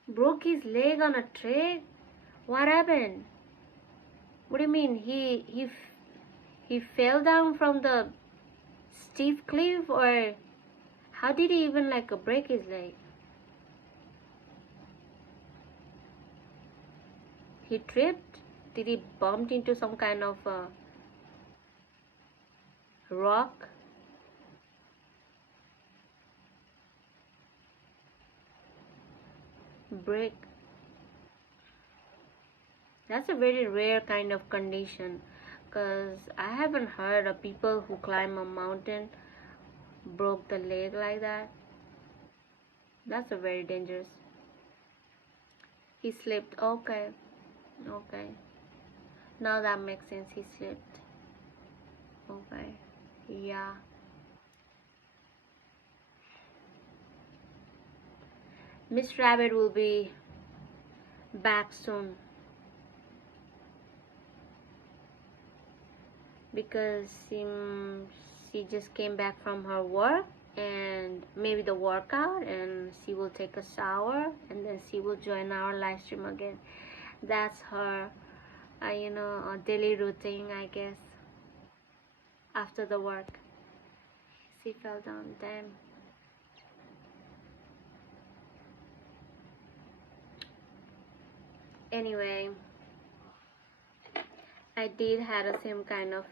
broke his leg on a trek. What happened? What do you mean? He fell down from the steep cliff, or how did he even like break his leg? He tripped? Did he bump into some kind of rock? Break? That's a very rare kind of condition, because I haven't heard of people who climb a mountain broke the leg like that. That's a very dangerous. He slipped. Okay. Okay. Now that makes sense. He slipped. Okay. Yeah. Miss Rabbit will be back soon, because she just came back from her work and maybe the workout, and she will take a shower and then she will join our live stream again. That's her a daily routine, I guess, after the work. She fell down. Damn. Anyway, I did had the same kind of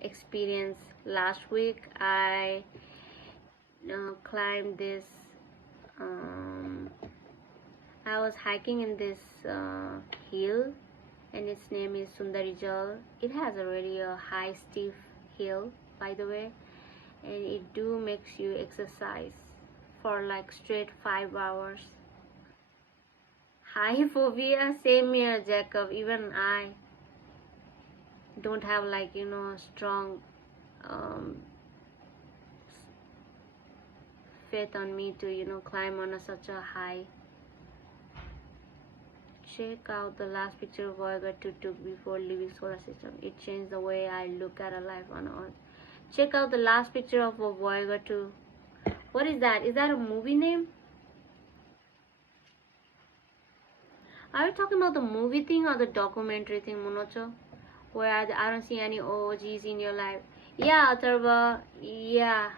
experience last week. I climbed this I was hiking in this hill, and its name is Sundarijal. It has already a high steep hill, by the way, and it do makes you exercise for like straight 5 hours. High phobia, same here, Jacob. Even I don't have like strong faith on me to climb on such a high. Check out the last picture of Voyager 2 took before leaving solar system. It changed the way I look at a life on Earth. Check out the last picture of Voyager 2. What is that? Is that a movie name? Are you talking about the movie thing or the documentary thing, Monocho? Where I don't see any OGs in your life. Yeah, Atharva. Yeah.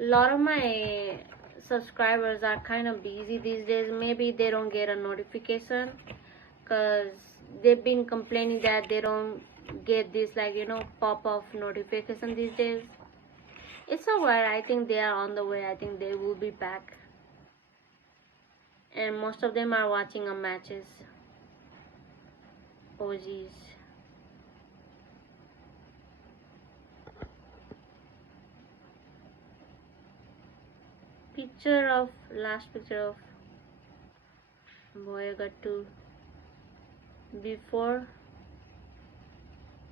A lot of my subscribers are kind of busy these days. Maybe they don't get a notification because they've been complaining that they don't get this, like, pop-up notification these days. It's alright. I think they are on the way. I think they will be back. And most of them are watching matches. OGs. Last picture of Voyager 2 before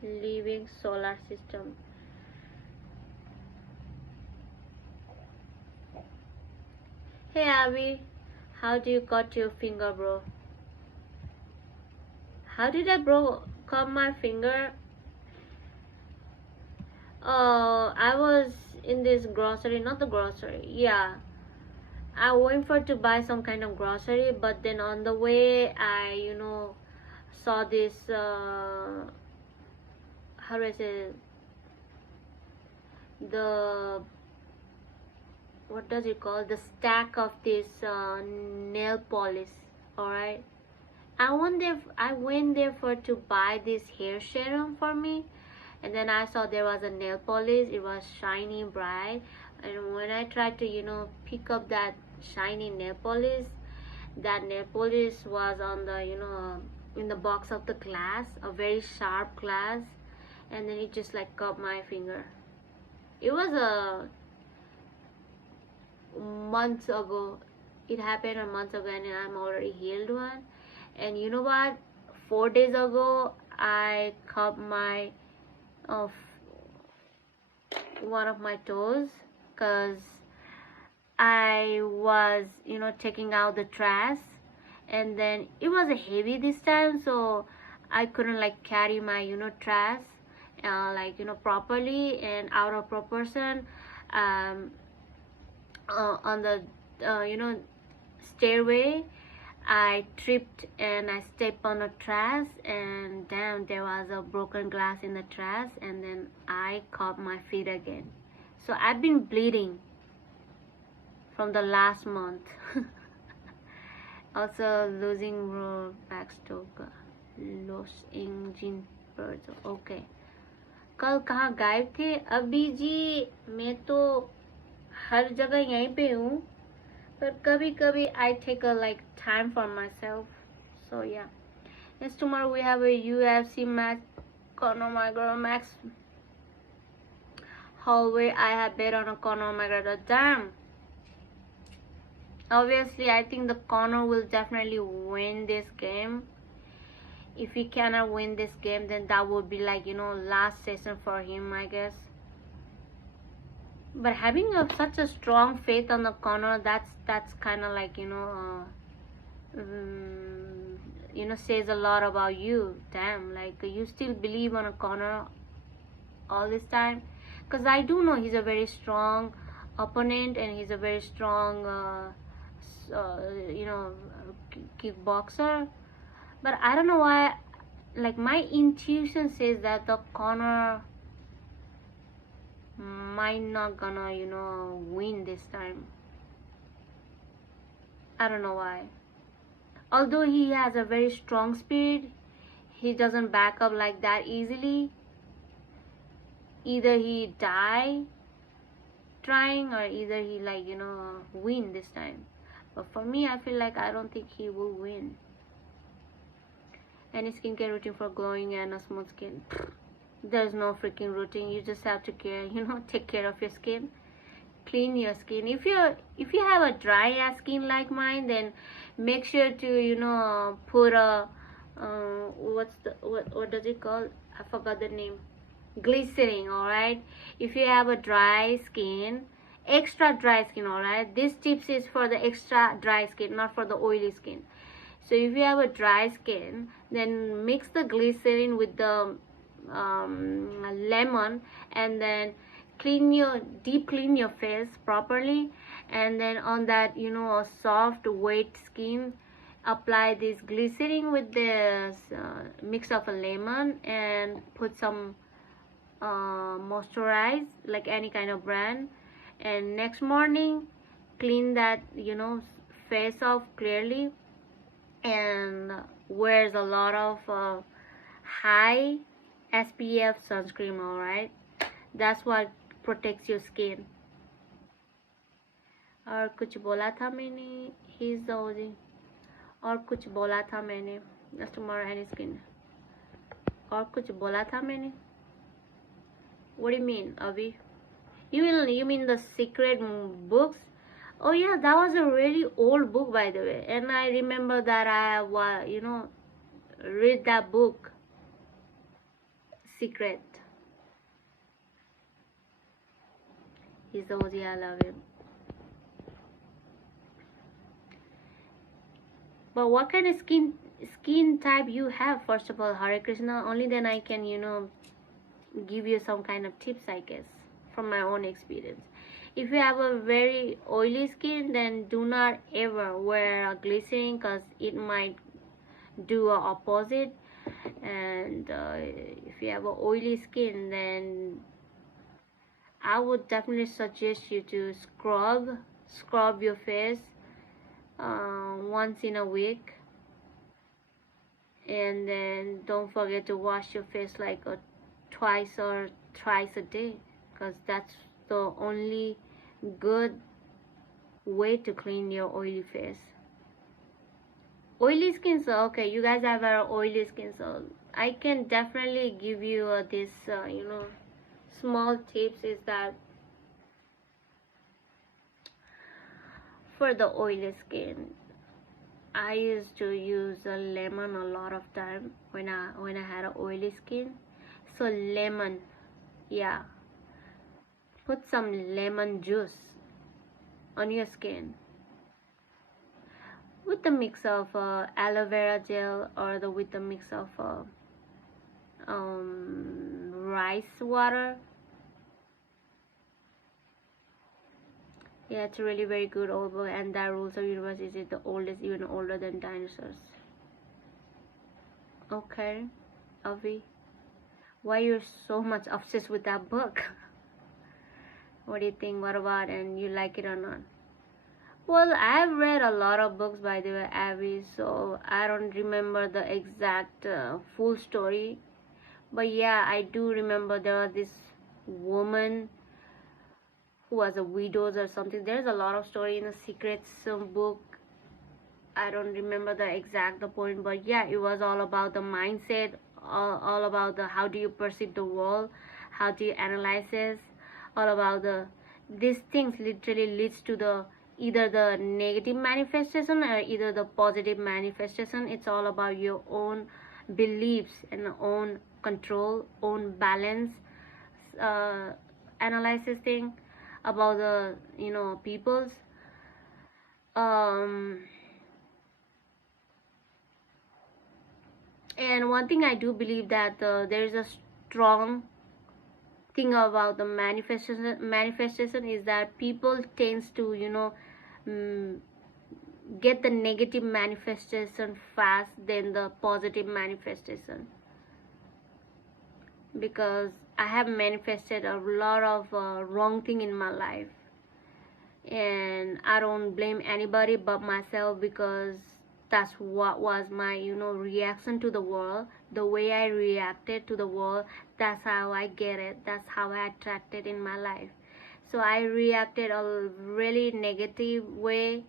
leaving solar system. Hey Abby, how do you cut your finger, bro? How did I cut my finger? Oh, I was in this grocery, not the grocery, yeah. I went for to buy some kind of grocery, but then on the way I saw this how do I say, the, what does it call, the stack of this nail polish. All right, I went there for to buy this hair serum for me, and then I saw there was a nail polish. It was shiny bright, and when I tried to pick up that shiny nail polish, that nail polish was on the in the box of the glass, a very sharp glass, and then it just like cut my finger. It was a months ago. It happened a month ago, and I'm already healed one. And you know what, 4 days ago I cut my one of my toes, because I was taking out the trash, and then it was heavy this time, so I couldn't like carry my trash properly, and out of proportion, on the stairway I tripped and I stepped on a trash, and damn, there was a broken glass in the trash, and then I caught my feet again. So I've been bleeding from the last month. Also losing road backstock, lost engine birds. Okay, कल कहाँ गायब थे? अभी जी मैं तो हर जगह यहीं पे हूँ, पर कभी कभी I take a like time for myself. So yeah, yes, tomorrow we have a UFC match. Conor McGregor Max Holloway. I have bet on a Conor McGregor. Damn. Obviously, I think the Conor will definitely win this game. If he cannot win this game, then that would be like last session for him, I guess. But having such a strong faith on the Conor, that's kind of like says a lot about you. Damn, like you still believe on a Conor all this time, because I do know he's a very strong opponent, and he's a very strong kickboxer. But I don't know why, like my intuition says that the Conor might not gonna win this time. I don't know why. Although he has a very strong spirit, he doesn't back up like that easily. Either he die trying, or either he win this time. But for me, I feel like I don't think he will win. Any skincare routine for glowing and a smooth skin? There's no freaking routine. You just have to take care of your skin. Clean your skin. If you have a dry ass skin like mine, then make sure to put a what does it call? I forgot the name. Glycerin. All right. If you have a dry skin, extra dry skin, all right, this tips is for the extra dry skin, not for the oily skin. So if you have a dry skin, then mix the glycerin with the lemon, and then deep clean your face properly, and then on that a soft wet skin, apply this glycerin with this mix of a lemon and put some moisturize like any kind of brand, and next morning clean that face off clearly, and wears a lot of high SPF sunscreen. All right, that's what protects your skin. और कुछ बोला था मैंने, he is the OG, और कुछ बोला था मैंने, जस्ट मोर एनी स्किन, और कुछ बोला था मैंने. What do you mean, Avi? You mean the secret books? Oh yeah, that was a really old book, by the way, and I remember that I read that book, Secret. He's the OG, I love him. But what kind of skin type you have? First of all, Hare Krishna. Only then I can give you some kind of tips, I guess, from my own experience. If you have a very oily skin, then do not ever wear a glycerin, because it might do a opposite. And if you have a oily skin, then I would definitely suggest you to scrub your face once in a week, and then don't forget to wash your face like twice or thrice a day, because that's the only good way to clean your oily face. Oily skin, so okay, you guys have very oily skin, so I can definitely give you this small tips, is that for the oily skin, I used to use a lemon a lot of time when I had an oily skin. So lemon, yeah, put some lemon juice on your skin with the mix of aloe vera gel, or with the mix of rice water. Yeah, it's a really very good old book, and that Rules of Universe is the oldest, even older than dinosaurs. Okay, Avi, why you're so much obsessed with that book? What do you think? What about, and you like it or not? Well, I've read a lot of books, by the way, Avi, so I don't remember the exact full story. But yeah, I do remember there was this woman who was a widow or something. There's a lot of story in the Secrets book. I don't remember the exact point, but yeah, it was all about the mindset, all about the how do you perceive the world, how do you analyze it, all about these things literally leads to the either the negative manifestation or either the positive manifestation. It's all about your own beliefs and own control, own balance, analysis thing about the people's and one thing I do believe that there is a strong thing about the manifestation is that people tends to get the negative manifestation fast than the positive manifestation, because I have manifested a lot of wrong thing in my life, and I don't blame anybody but myself, because that's what was my reaction to the world. The way I reacted to the world, that's how I get it, that's how I attracted in my life. So I reacted a really negative way,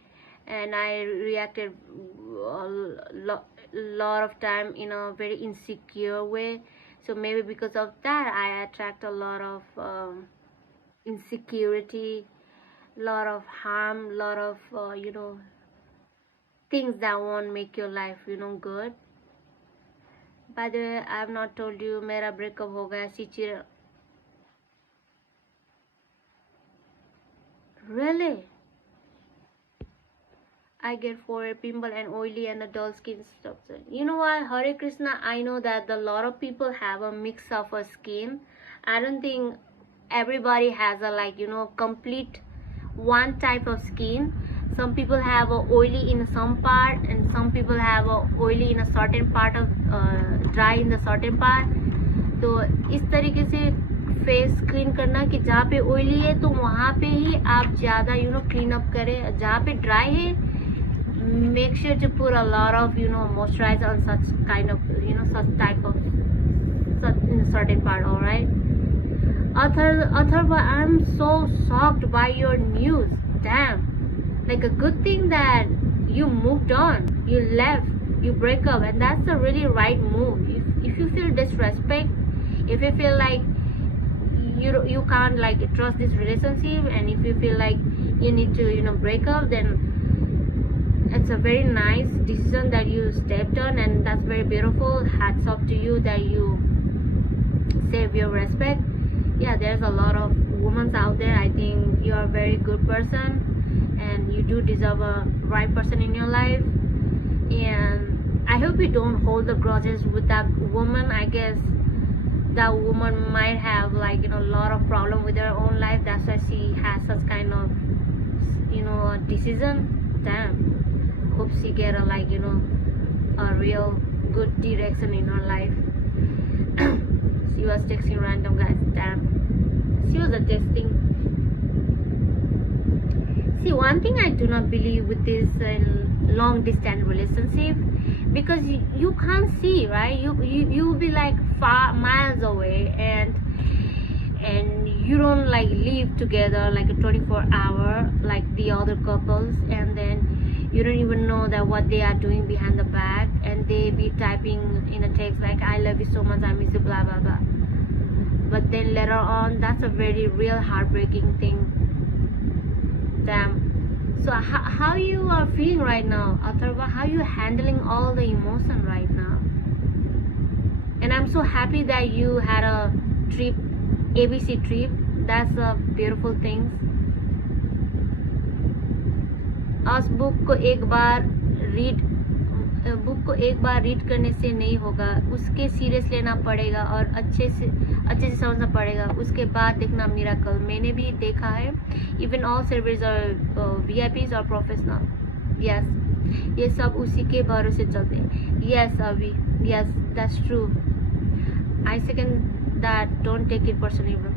and I reacted a lot of time in a very insecure way. So maybe because of that, I attract a lot of insecurity, lot of harm, lot of things that won't make your life good. By the way, I have not told you मेरा breakup हो गया Sichira. Really? I get forehead pimple and oily and a dull skin structure. You know what, Hare Krishna, I know that a lot of people have a mix of a skin. I don't think everybody has a complete one type of skin. some people have a oily in some part, and some people have a oily in a certain part of dry in the certain part. तो इस तरीके से face clean करना कि जहाँ पे oily है तो वहाँ पे ही आप ज़्यादा क्लीन अप करें. जहाँ पे ड्राई है, make sure to put a lot of moisturizer on such kind of such type of such in a certain part. All right, Atharva, I'm so shocked by your news. Damn, like a good thing that you moved on, you left, you break up, and that's a really right move. If you feel disrespect, if you feel like you can't like trust this relationship, and if you feel like you need to break up, then it's a very nice decision that you stepped on, and that's very beautiful. Hats off to you that you save your respect. Yeah, there's a lot of women out there. I think you're a very good person, and you do deserve a right person in your life. And I hope you don't hold the grudges with that woman. I guess that woman might have like a lot of problem with her own life. That's why she has such kind of decision. Damn, hope she get a a real good direction in her life. She was texting random guys. Damn, she was a texting. See, one thing I do not believe with this long distance relationship, because you can't see, right? You'll be like far miles away, and you don't like live together like a 24-hour like the other couples, and then you don't even know that what they are doing behind the back, and they be typing in a text like I love you so much, I miss you, blah blah blah. But then later on, that's a very real heartbreaking thing. Damn. So how you are feeling right now, Atharva? How you handling all the emotion right now? And I'm so happy that you had a trip, ABC trip. That's a beautiful thing. उस book को एक बार read करने से नहीं होगा, उसके serious लेना पड़ेगा और अच्छे से समझना पड़ेगा, उसके बाद देखना मिराकल. मैंने भी देखा है. इवन ऑल सर्विस और VIPs और प्रोफेशनल. यस, ये सब उसी के भरोसे चलते हैं. यस अभी, yes that's true. I second that. Don't take it personally, bro.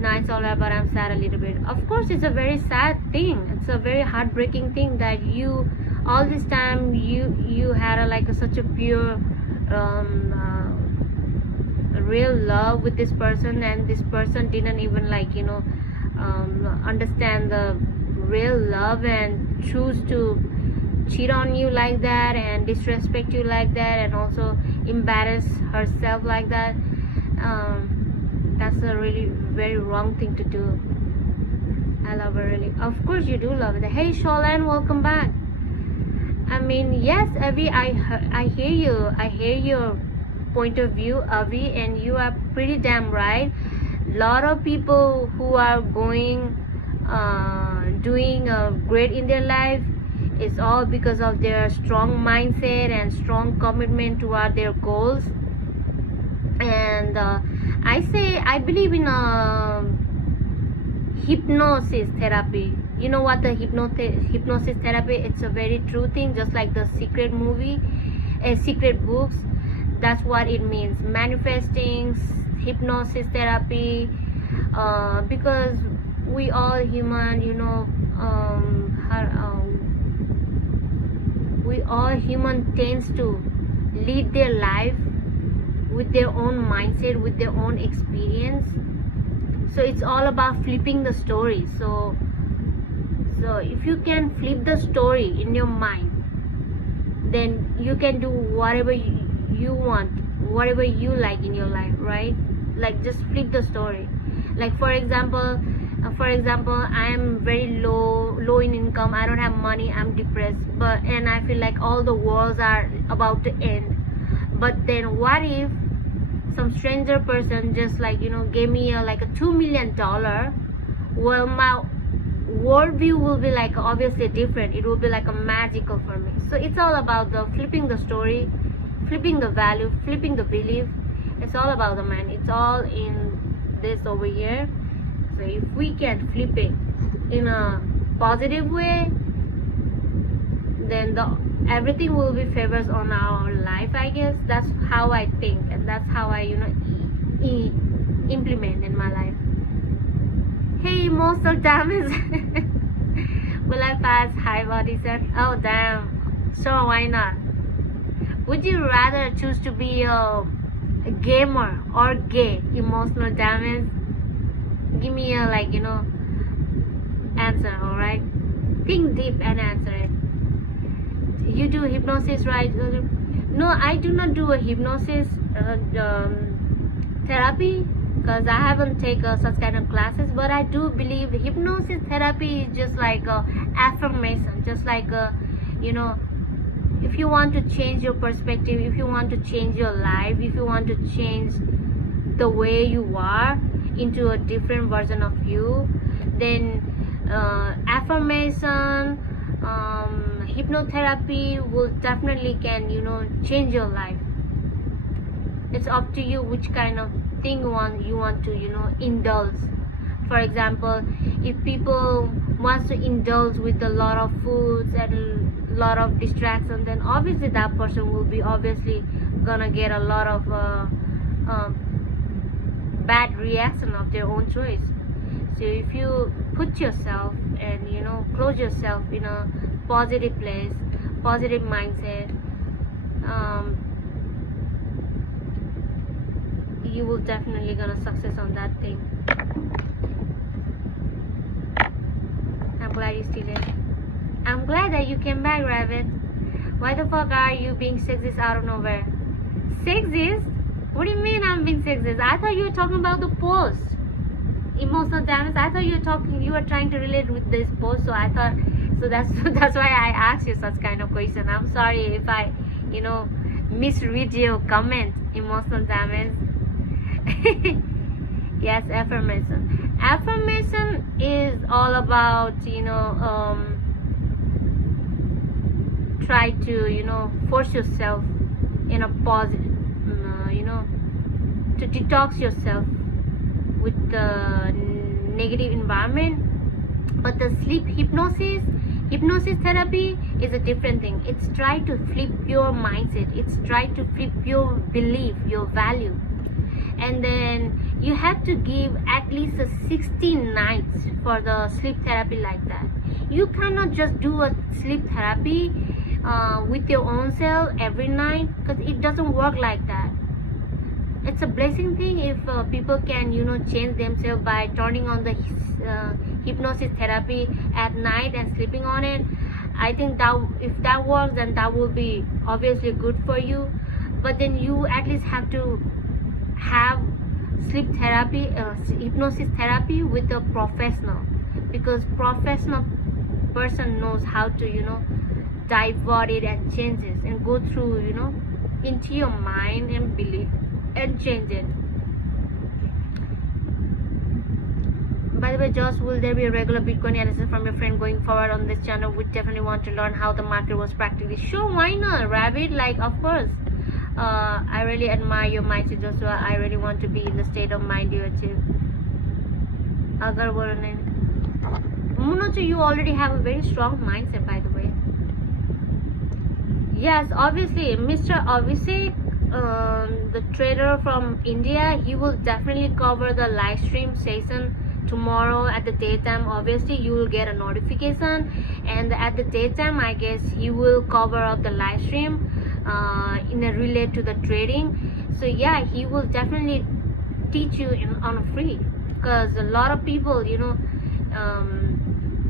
No, it's all right, but I'm sad a little bit. Of course, it's a very sad thing. It's a very heartbreaking thing that you, all this time, you had such a pure, real love with this person, and this person didn't even understand the real love and choose to cheat on you like that and disrespect you like that, and also embarrass herself like that. That's a really very wrong thing to do. I love her really. Of course you do love it. Hey Sholan, welcome back. I mean, yes, Avi, I hear you. I hear your point of view, Avi, and you are pretty damn right. Lot of people who are doing great in their life, it's all because of their strong mindset and strong commitment toward their goals. And I believe in hypnosis therapy. You know what the hypnosis therapy? It's a very true thing, just like the secret movie, secret books. That's what it means. Manifesting, hypnosis therapy, because we all human, we all human tends to lead their life with their own mindset, with their own experience. So it's all about flipping the story. So if you can flip the story in your mind, then you can do whatever you want, whatever you like in your life, right? Like just flip the story. Like for example, I am very low in income, I don't have money, I'm depressed, and I feel like all the wars are about to end. But then what if some stranger person just gave me a $2 million? Well, my worldview will be obviously different. It will be a magical for me. So it's all about the flipping the story, flipping the value, flipping the belief. It's all about the mind. It's all in this over here. So if we can flip it in a positive way, then everything will be favors on our life, I guess. That's how I think, and that's how I implement in my life. Hey, emotional damage. Will I pass high body set? Oh damn, sure, why not? Would you rather choose to be a gamer or gay? Emotional damage? Give me a answer. All right, think deep and answer it. You do hypnosis, right? No, I do not do a hypnosis therapy, because I haven't taken such kind of classes. But I do believe hypnosis therapy is just like a affirmation, just like a, if you want to change your perspective, if you want to change your life, if you want to change the way you are into a different version of you, then affirmation, hypnotherapy will definitely can change your life. It's up to you which kind of thing you want to indulge. For example, if people wants to indulge with a lot of foods and a lot of distractions, then obviously that person will be obviously gonna get a lot of bad reaction of their own choice. So if you put yourself and close yourself in a positive place, positive mindset, you will definitely gonna success on that thing. I'm glad you still there. I'm glad that you came back, Rabbit. Why the fuck are you being sexist out of nowhere? Sexist? What do you mean I'm being sexist? I thought you were talking about the post. Emotional damage. I thought you were trying to relate with this post, so I thought, so that's why I asked you such kind of question. I'm sorry if I misread your comment. Emotional damage. Yes, affirmation. Affirmation is all about try to force yourself in a positive, to detox yourself with the negative environment. But the sleep hypnosis therapy is a different thing. It's try to flip your mindset, it's try to flip your belief, your value. And then you have to give at least 16 nights for the sleep therapy like that. You cannot just do a sleep therapy with your own self every night, because it doesn't work like that. It's a blessing thing if people can change themselves by turning on the hypnosis therapy at night and sleeping on it. I think that if that works, then that will be obviously good for you. But then you at least have to have sleep therapy, hypnosis therapy with a professional, because professional person knows how to divert it and change it and go through into your mind and belief and change it. By the way, Josh, will there be a regular Bitcoin analysis from your friend going forward on this channel? We definitely want to learn how the market was practically. Sure, why not, Rabbit? Like, of course. I really admire your mindset, Joshua. I really want to be in the state of mind you achieve. Agar Munocho, you already have a very strong mindset, by the way. Yes, obviously, Mr. Abhishek, the trader from India, he will definitely cover the live stream session tomorrow at the daytime. Obviously, you will get a notification, and at the daytime, I guess he will cover up the live stream in a relate to the trading. So yeah, he will definitely teach you on a free, because a lot of people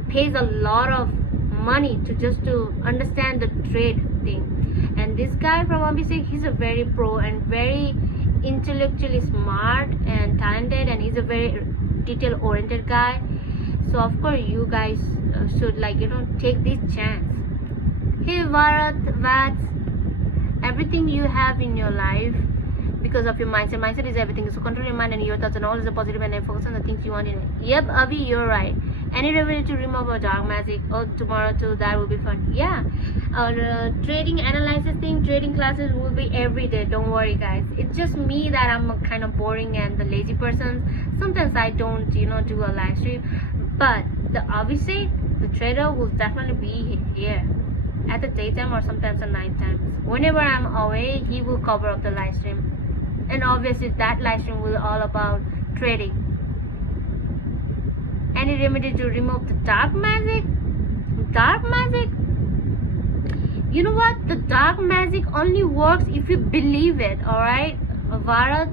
pays a lot of money to just to understand the trade thing. And this guy from Abhishek, he's a very pro and very intellectually smart and talented, and he's a very detail oriented guy. So of course you guys should take this chance. Hey Vats, everything you have in your life because of your mindset. Mindset is everything. So control your mind and your thoughts, and all is a positive, and then focus on the things you want in it. Yep, Avi, you're right. Any remedy to remove a dark magic? Oh, tomorrow too, that will be fun. Yeah, trading analysis thing, trading classes will be every day. Don't worry, guys. It's just me that I'm a kind of boring and the lazy person. Sometimes I don't, do a live stream. But the obviously, the trader will definitely be here at the daytime or sometimes at night times. Whenever I'm away, he will cover up the live stream. And obviously, that live stream will all about trading. Any remedy to remove the dark magic? Dark magic? You know what? The dark magic only works if you believe it, alright, Varat?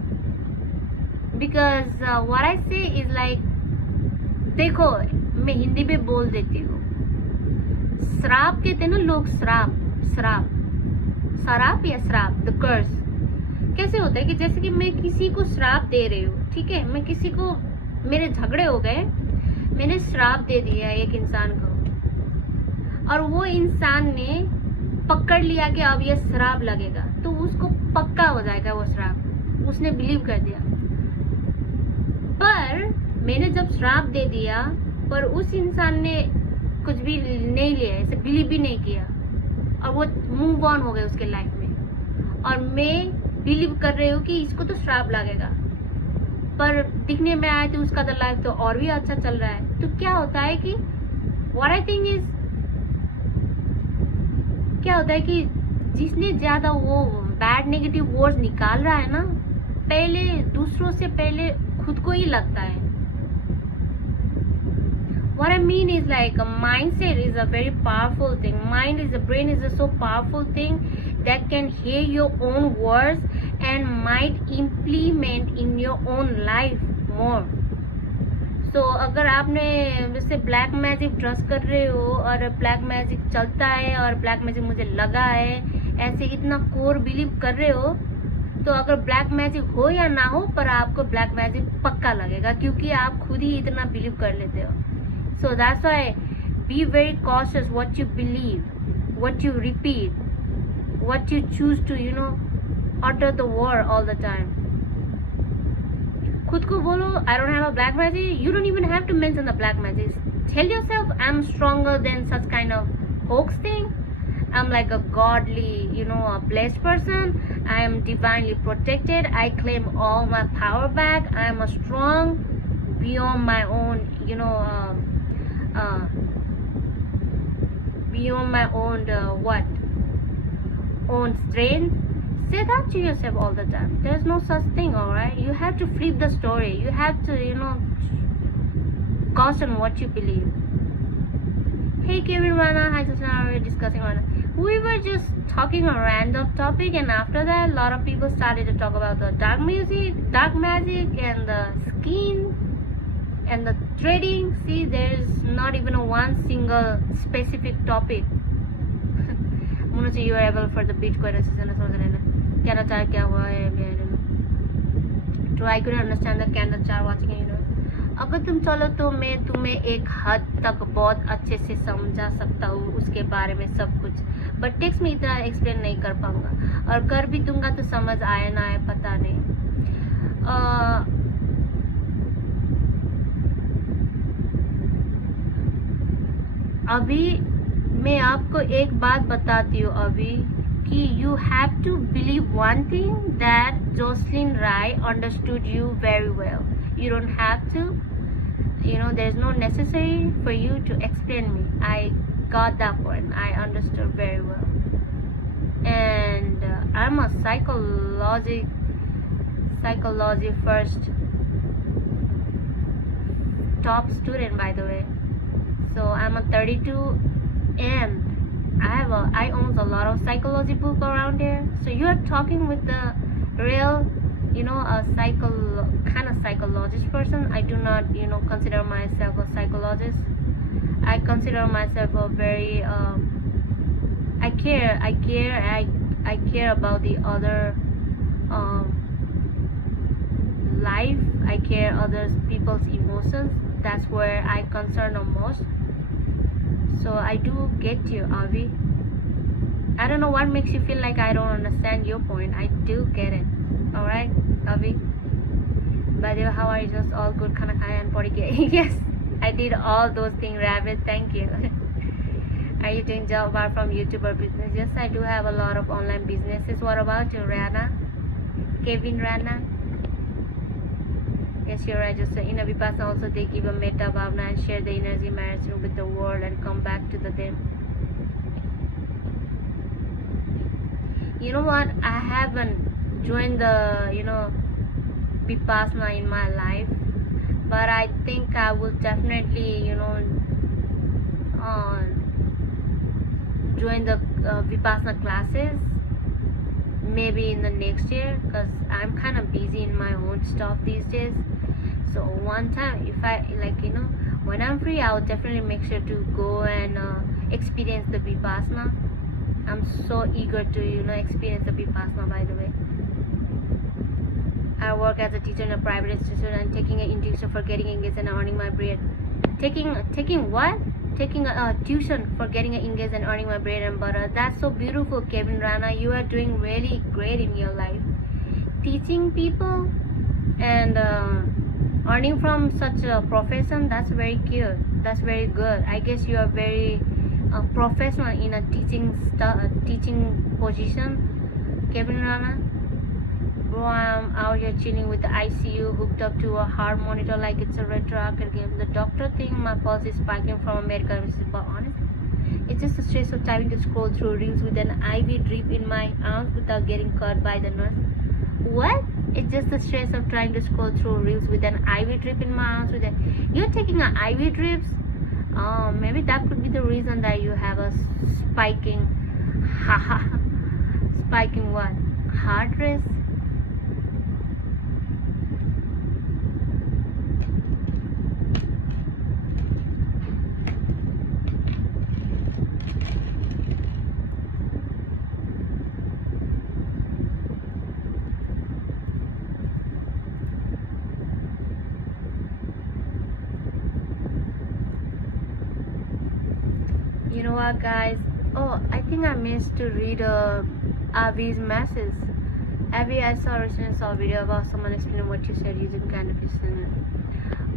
Because what I say is like, देखो मैं हिंदी में बोल देती हूँ. श्राप कहते हैं ना लोग, श्राप शराब या श्राप, द कर्स. कैसे होता है कि जैसे कि मैं किसी को श्राप दे रही हूँ, ठीक है, मैं किसी को, मेरे झगड़े हो गए, मैंने श्राप दे दिया एक इंसान को और वो इंसान ने पकड़ लिया कि अब ये श्राप लगेगा, तो उसको पक्का हो जाएगा वो श्राप, उसने बिलीव कर दिया. पर मैंने जब श्राप दे दिया पर उस इंसान ने कुछ भी नहीं लिया, ऐसे बिलीव भी नहीं किया और वो मूव ऑन हो गए उसके लाइफ में, और मैं बिलीव कर रही हूँ कि इसको तो श्राप लगेगा, पर दिखने में आया तो उसका तो लाइफ तो और भी अच्छा चल रहा है. तो क्या होता है कि व्हाट आई थिंक इज, क्या होता है कि जिसने ज्यादा वो बैड नेगेटिव वर्ड्स निकाल रहा है ना, पहले दूसरों से पहले खुद को ही लगता है. What I mean is like a mindset is a very powerful thing. Brain is a so powerful thing that can hear your own words and might implement in your own life more. So अगर आपने जैसे black magic trust कर रहे हो और black magic चलता है और ब्लैक मैजिक मुझे लगा है, ऐसे इतना कोर बिलीव कर रहे हो, तो अगर ब्लैक मैजिक हो या ना हो, पर आपको ब्लैक मैजिक पक्का लगेगा क्योंकि आप खुद ही इतना बिलीव कर लेते हो. So that's why be very cautious what you believe, what you repeat, what you choose to, utter the word all the time. खुद को बोलो, I don't have a black magic. You don't even have to mention the black magic. Tell yourself I'm stronger than such kind of hoax thing. I'm like a godly, a blessed person. I am divinely protected. I claim all my power back. I am a strong beyond my own, beyond my own own strength. Say that to yourself all the time. There's no such thing, alright? You have to flip the story. You have to, caution what you believe. Hey Kevin, Rana, hi Susana, we're discussing Rana. We were just talking a random topic, and after that a lot of people started to talk about the dark magic and the skin and the trading. See, there's not even one single specific topic. You are able for the Bitcoin so I couldn't understand the candle chart watching it. अगर तुम चलो तो मैं तुम्हें एक हद तक बहुत अच्छे से समझा सकता हूँ उसके बारे में सब कुछ, बट टेक्स्ट में इतना एक्सप्लेन नहीं कर पाऊंगा, और कर भी दूंगा तो समझ आए ना आए पता नहीं. अभी मैं आपको एक बात बताती हूँ अभी कि you have to believe one thing, that Jocelyn Rai understood you very well. You don't have to, there's no necessary for you to explain me. I got that point. I understood very well. And I'm a psychology first top student, by the way. So I'm a 32 and I own a lot of psychology book around here. So you are talking with the real, a kind of psychologist person. I do not, consider myself a psychologist. I consider myself a very, I care about the other life. I care other people's emotions. That's where I concern the most. So I do get you, Avi. I don't know what makes you feel like I don't understand your point. I do get it. Alright, Avi? By the way, how are you? Just all good, kind of high and 40k. Yes, I did all those things, Rabbit. Thank you. Are you doing job apart from YouTube or business? Yes, I do have a lot of online businesses. What about you, Rana? Kevin Rana? Yes, you're right. Just in a Vipassana also they give a metta bhavana and share the energy management with the world and come back to the them. You know what? I haven't joined the Vipassana in my life, but I think I will definitely uh, join the Vipassana classes maybe in the next year, because I'm kind of busy in my own stuff these days. So one time if I when I'm free, I will definitely make sure to go and experience the Vipassana. I'm so eager to experience the Vipassana, by the way. I work as a teacher in a private institution and taking an tuition for getting engaged and earning my bread. Taking what? Taking a tuition for getting engaged and earning my bread and butter. That's so beautiful, Kevin Rana. You are doing really great in your life. Teaching people and earning from such a profession, that's very cute. That's very good. I guess you are very professional in a teaching position, Kevin Rana. Bro, I'm out here chilling with the ICU hooked up to a heart monitor like it's a retroactive game. The doctor think my pulse is spiking from a medical emergency, but honestly, it's just the stress of having to scroll through reels with an IV drip in my arms without getting caught by the nurse. What? It's just the stress of trying to scroll through reels with an IV drip in my arms. You're taking an IV drips? Oh, maybe that could be the reason that you have a spiking, spiking what? Heart rate? You know what, guys? Oh, I think I missed to read Avi's message. Avi, I recently saw a video about someone explaining what you said using cannabis.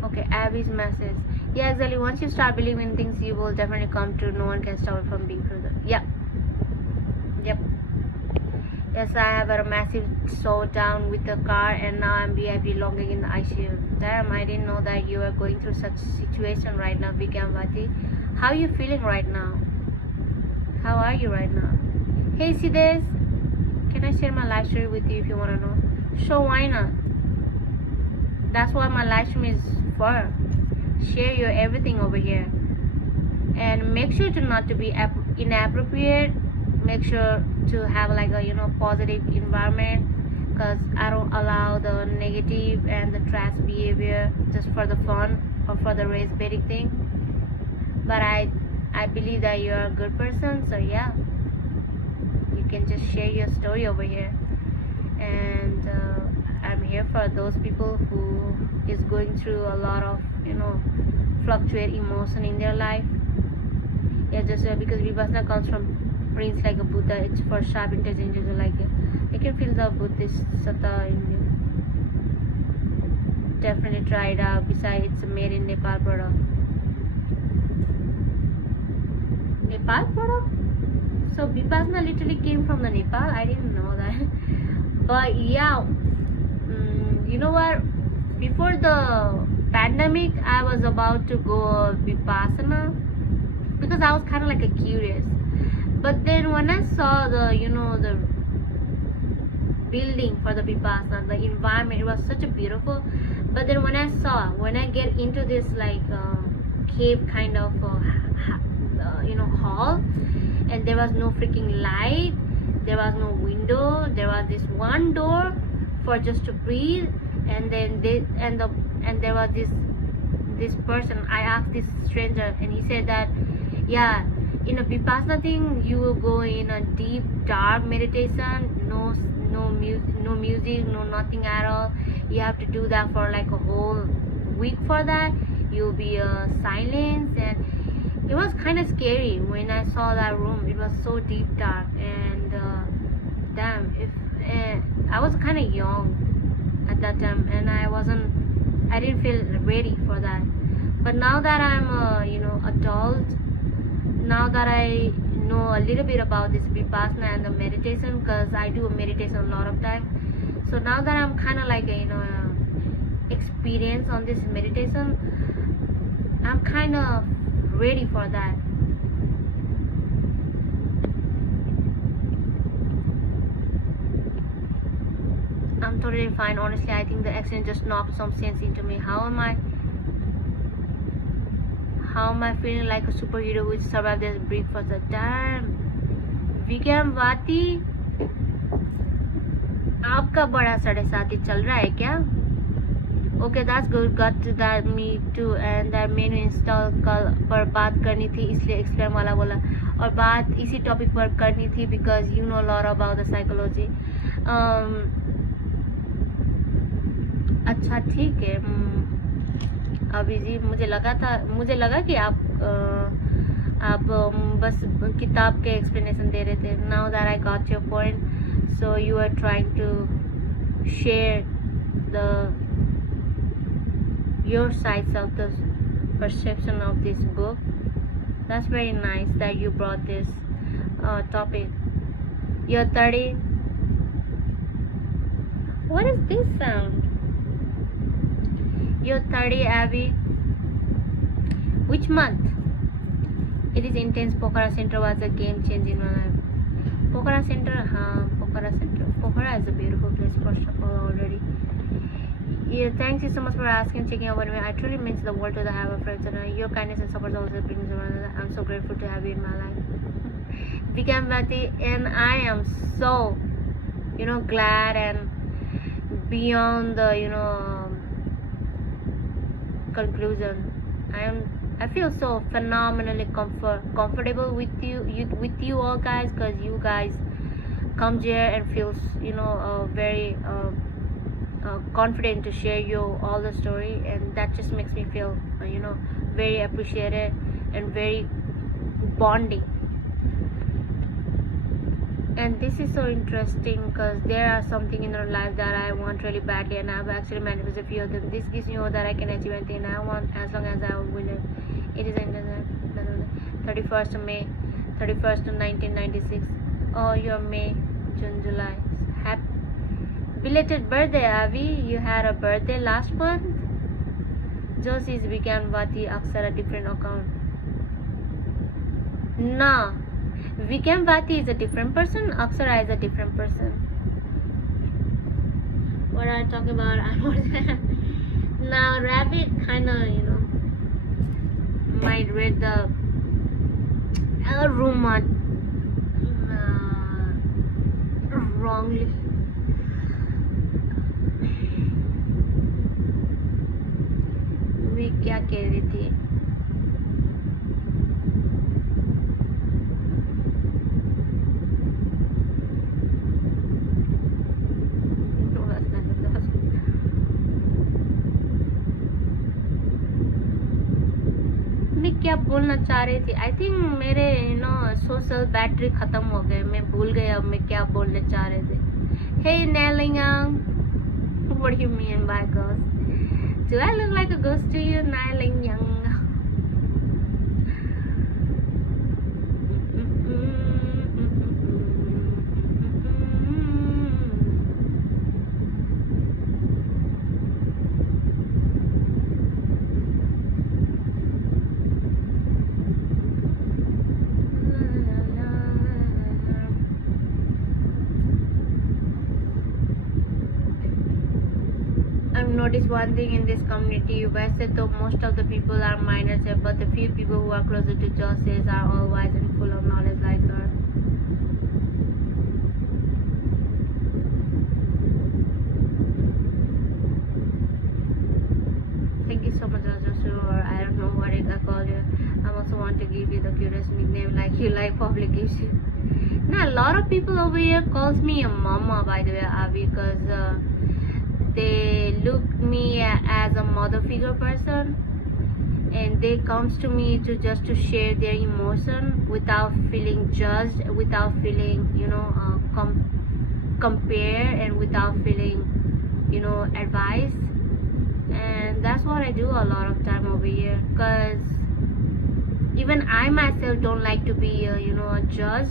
Okay, Avi's message. Yeah, exactly. Once you start believing things, you will definitely come to. No one can stop it from being true. Yep. Yes, I have a massive showdown with the car, and now I'm VIP longing in the ICU. Damn, I didn't know that you are going through such situation right now, Vikamvati. How are you feeling right now? How are you right now? Hey, Sides, can I share my live story with you if you want to know? Sure, why not? That's what my live stream is for. Share your everything over here. And make sure to not to be inappropriate. Make sure to have like a positive environment, because I don't allow the negative and the trash behavior just for the fun or for the race baiting thing. But I believe that you're a good person, so yeah, you can just share your story over here. And I'm here for those people who is going through a lot of fluctuate emotion in their life. Yeah, just because Vipassana comes from Prince like a Buddha, it's for sharp intelligence like it. I can feel the Buddhist sattva in you. Definitely try it out. Besides, it's made in Nepal product. Nepal product? So Vipassana literally came from the Nepal? I didn't know that. But yeah, you know what? Before the pandemic, I was about to go Vipassana because I was kind of like a curious. But then when I saw the the building for the Vipassana, the environment, it was such a beautiful. But then when I get into this like cave kind of hall, and there was no freaking light, there was no window, there was this one door for just to breathe, and then there was this person. I asked this stranger, and he said that yeah, in a Vipassana thing, you will go in a deep dark meditation, no music, no nothing at all. You have to do that for like a whole week. For that, you'll be silence, and it was kind of scary when I saw that room. It was so deep dark, and damn, if I was kind of young at that time, and I didn't feel ready for that. But now that I'm adult, now that I know a little bit about this vipassana and the meditation, because I do meditation a lot of time, so now that I'm kind of like experience on this meditation, I'm kind of ready for that. I'm totally fine. Honestly, I think the accident just knocked some sense into me. How am I feeling like a superhero who survived this brief for the time? विक्रमवाती, आपका बड़ा 7:30 चल रहा है क्या? Okay, that's good. Got to that me too. And that menu install कल पर बात करनी थी, इसलिए एक्सप्लेन वाला बोला, और बात इसी टॉपिक पर करनी थी because you know a lot about the psychology. अच्छा ठीक है अभी जी, मुझे लगा कि आप बस किताब के एक्सप्लेनेशन दे रहे थे. Now that I got your point, so you are trying to share your sides of the perception of this book. That's very nice that you brought this topic. You're 30. What is this sound? You're 30, Abby. Which month? It is intense. Pokhara Center was a game changer in my life. Pokhara Center, Pokhara Center. Pokhara is a beautiful place, first of all, already. Yeah, thanks you so much for asking, checking out on me. I truly means the world to the have a friends, and your kindness and support always brings around. I'm so grateful to have you in my life. Vikamvati, and I am so, glad and beyond the, conclusion. I feel so phenomenally comfortable with you all guys, because you guys come here and feels very confident to share all the story, and that just makes me feel very appreciated and very bonding. And this is so interesting because there are something in our life that I want really badly, and I've actually manifested a few of them. This gives me hope that I can achieve anything I want as long as I win it. It is in the 31st of May 31st of 1996. Oh, your May, June, July. Happy belated birthday, Avi. You had a birthday last month. Josie's Vikamvati Aksar a different account. Nah, Vikamvati is a different person. Aksara is a different person. What are you talking about? Now, Rabbit kind of, might read the rumor wrongly. मैं क्या कह रही थी? मैं क्या बोलना चाह रही थी? आई थिंक मेरे सोशल बैटरी खत्म हो गए, मैं भूल गई अब मैं क्या बोलने चाह रहे थे. Hey Nelling, what do you mean by ghost? Do I look like a ghost to you, Nelling Young? Notice one thing in this community. वैसे तो most of the people are minors here, but the few people who are closer to justice are all wise and full of knowledge like her. Thank you so much, Joshua, or I don't know what I call you. I also want to give you the cutest nickname like you like public gives you. Now a lot of people over here calls me a mama, by the way, Avi, because they look me as a mother figure person, and they comes to me to just to share their emotion without feeling judged, without feeling compare, and without feeling advice. And And that's what I do a lot of time over here, because even I myself don't like to be a judge,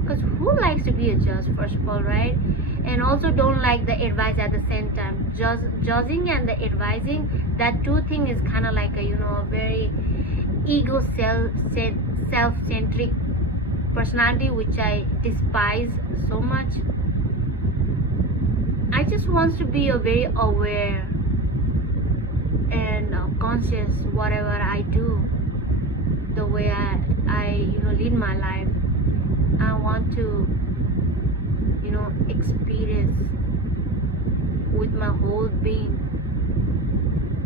because who likes to be a judge, first of all, right? And also don't like the advice at the same time. Judging and the advising, that two thing is kind of like a very ego self-centric personality, which I despise so much. I just want to be a very aware and conscious whatever I do, the way I lead my life. I want to experience with my whole being,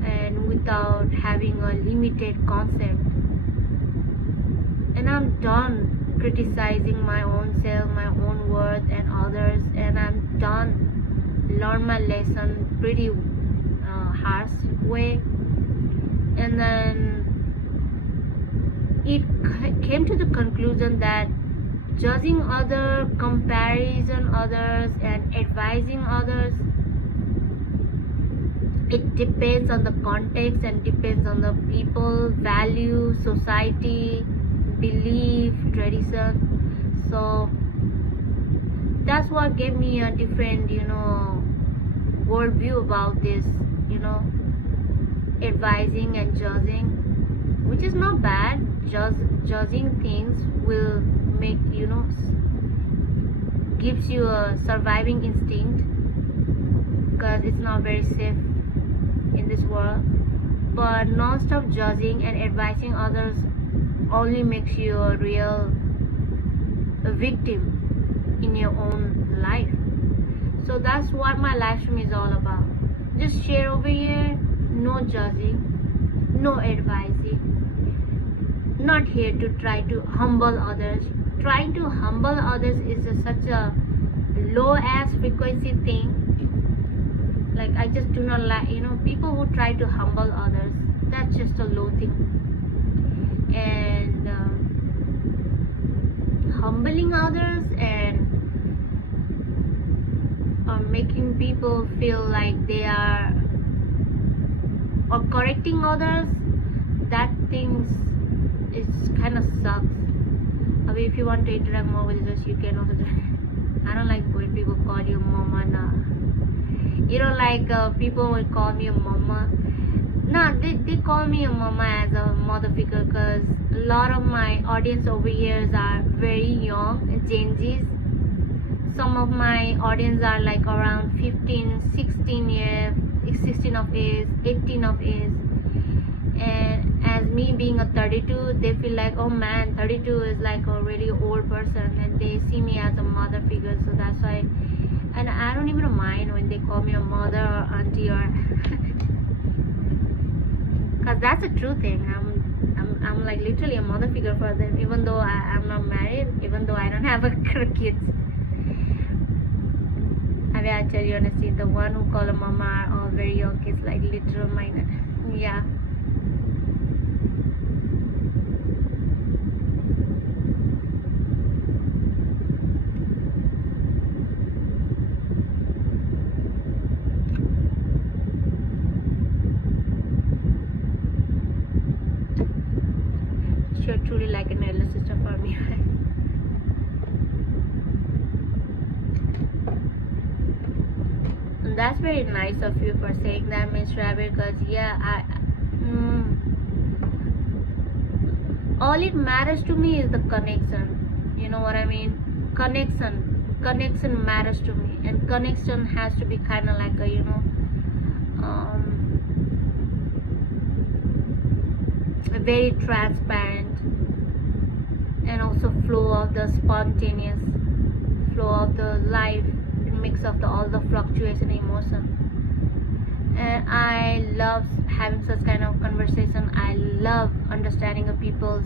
and without having a limited concept. And I'm done criticizing my own self, my own worth and others, and I'm done learn my lesson pretty harsh way. And then it came to the conclusion that judging others, comparison others, and advising others, it depends on the context and depends on the people, value, society, belief, tradition. So that's what gave me a different worldview about this advising and judging, which is not bad. Judging things will make gives you a surviving instinct, because it's not very safe in this world. But non-stop judging and advising others only makes you a real victim in your own life. So that's what my live stream is all about. Just share over here, no judging, no advising. Not here to try to humble others. Trying to humble others is such a low ass frequency thing. Like, I just do not like people who try to humble others. That's just a low thing. And humbling others and making people feel like they are, or correcting others, that things is kind of sucks. I mean, if you want to interact more with us, you can also do. I don't like when people call you mama. Nah, you don't like people will call me a mama. Nah, they call me a mama as a mother figure, because a lot of my audience over here are very young, Gen Zs. Some of my audience are like around 15, 16 years, 16 of age, 18 of age. And as me being a 32, they feel like, oh man, 32 is like a really old person, and they see me as a mother figure. So that's why, and I don't even mind when they call me a mother or auntie, or because that's a true thing. I'm like literally a mother figure for them, even though I'm not married, even though I don't have a kids. I mean, I tell you honestly, the one who call a mama are all very young kids, like literal minor. Yeah. You're truly like an elder sister for me. And that's very nice of you for saying that, Miss Rabbit, because yeah, all it matters to me is the connection. You know what I mean? Connection matters to me, and connection has to be kind of like a very transparent, and also flow of the spontaneous flow of the life, mix of all the fluctuation emotion. And I love having such kind of conversation. I love understanding the people's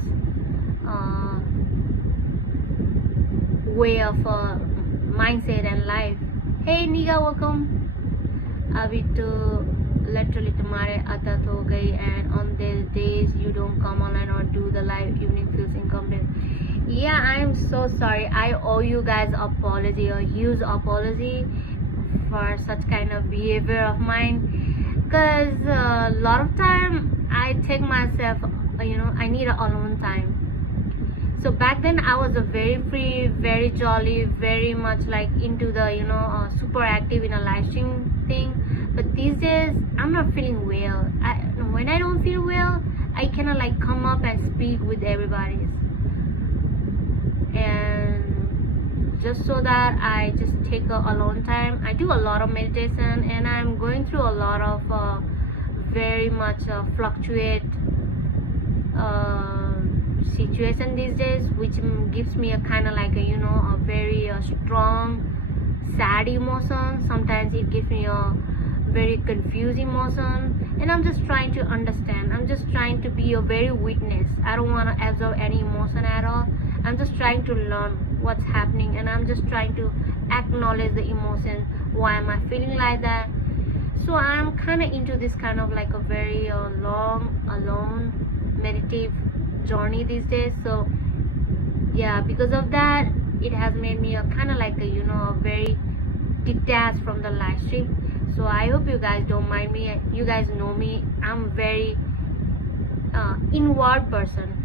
way of mindset and life. Hey Niga, welcome. अभी तो literally तुम्हारे आदत हो गई, and on the days you don't come online or do the live evening feels incomplete. Yeah, I am so sorry. I owe you guys apology, a huge apology for such kind of behavior of mine, because a lot of time I take myself, I need a alone time. So back then I was a very free, very jolly, very much like into the super active in a live stream thing. But these days I'm not feeling well. When I don't feel well, I cannot like come up and speak with everybody, and just so that I just take a alone time. I do a lot of meditation, and I'm going through a lot of very much fluctuate situation these days, which gives me a kind of like a very strong sad emotion. Sometimes it gives me a very confused emotion, and I'm just trying to understand. I'm just trying to be a very witness. I don't want to absorb any emotion at all. I'm just trying to learn what's happening, and I'm just trying to acknowledge the emotion. Why am I feeling like that? So I'm kind of into this kind of like a very long alone meditative journey these days. So yeah, because of that, it has made me a kind of like a very detached from the live stream. So I hope you guys don't mind me. You guys know me, I'm very inward person.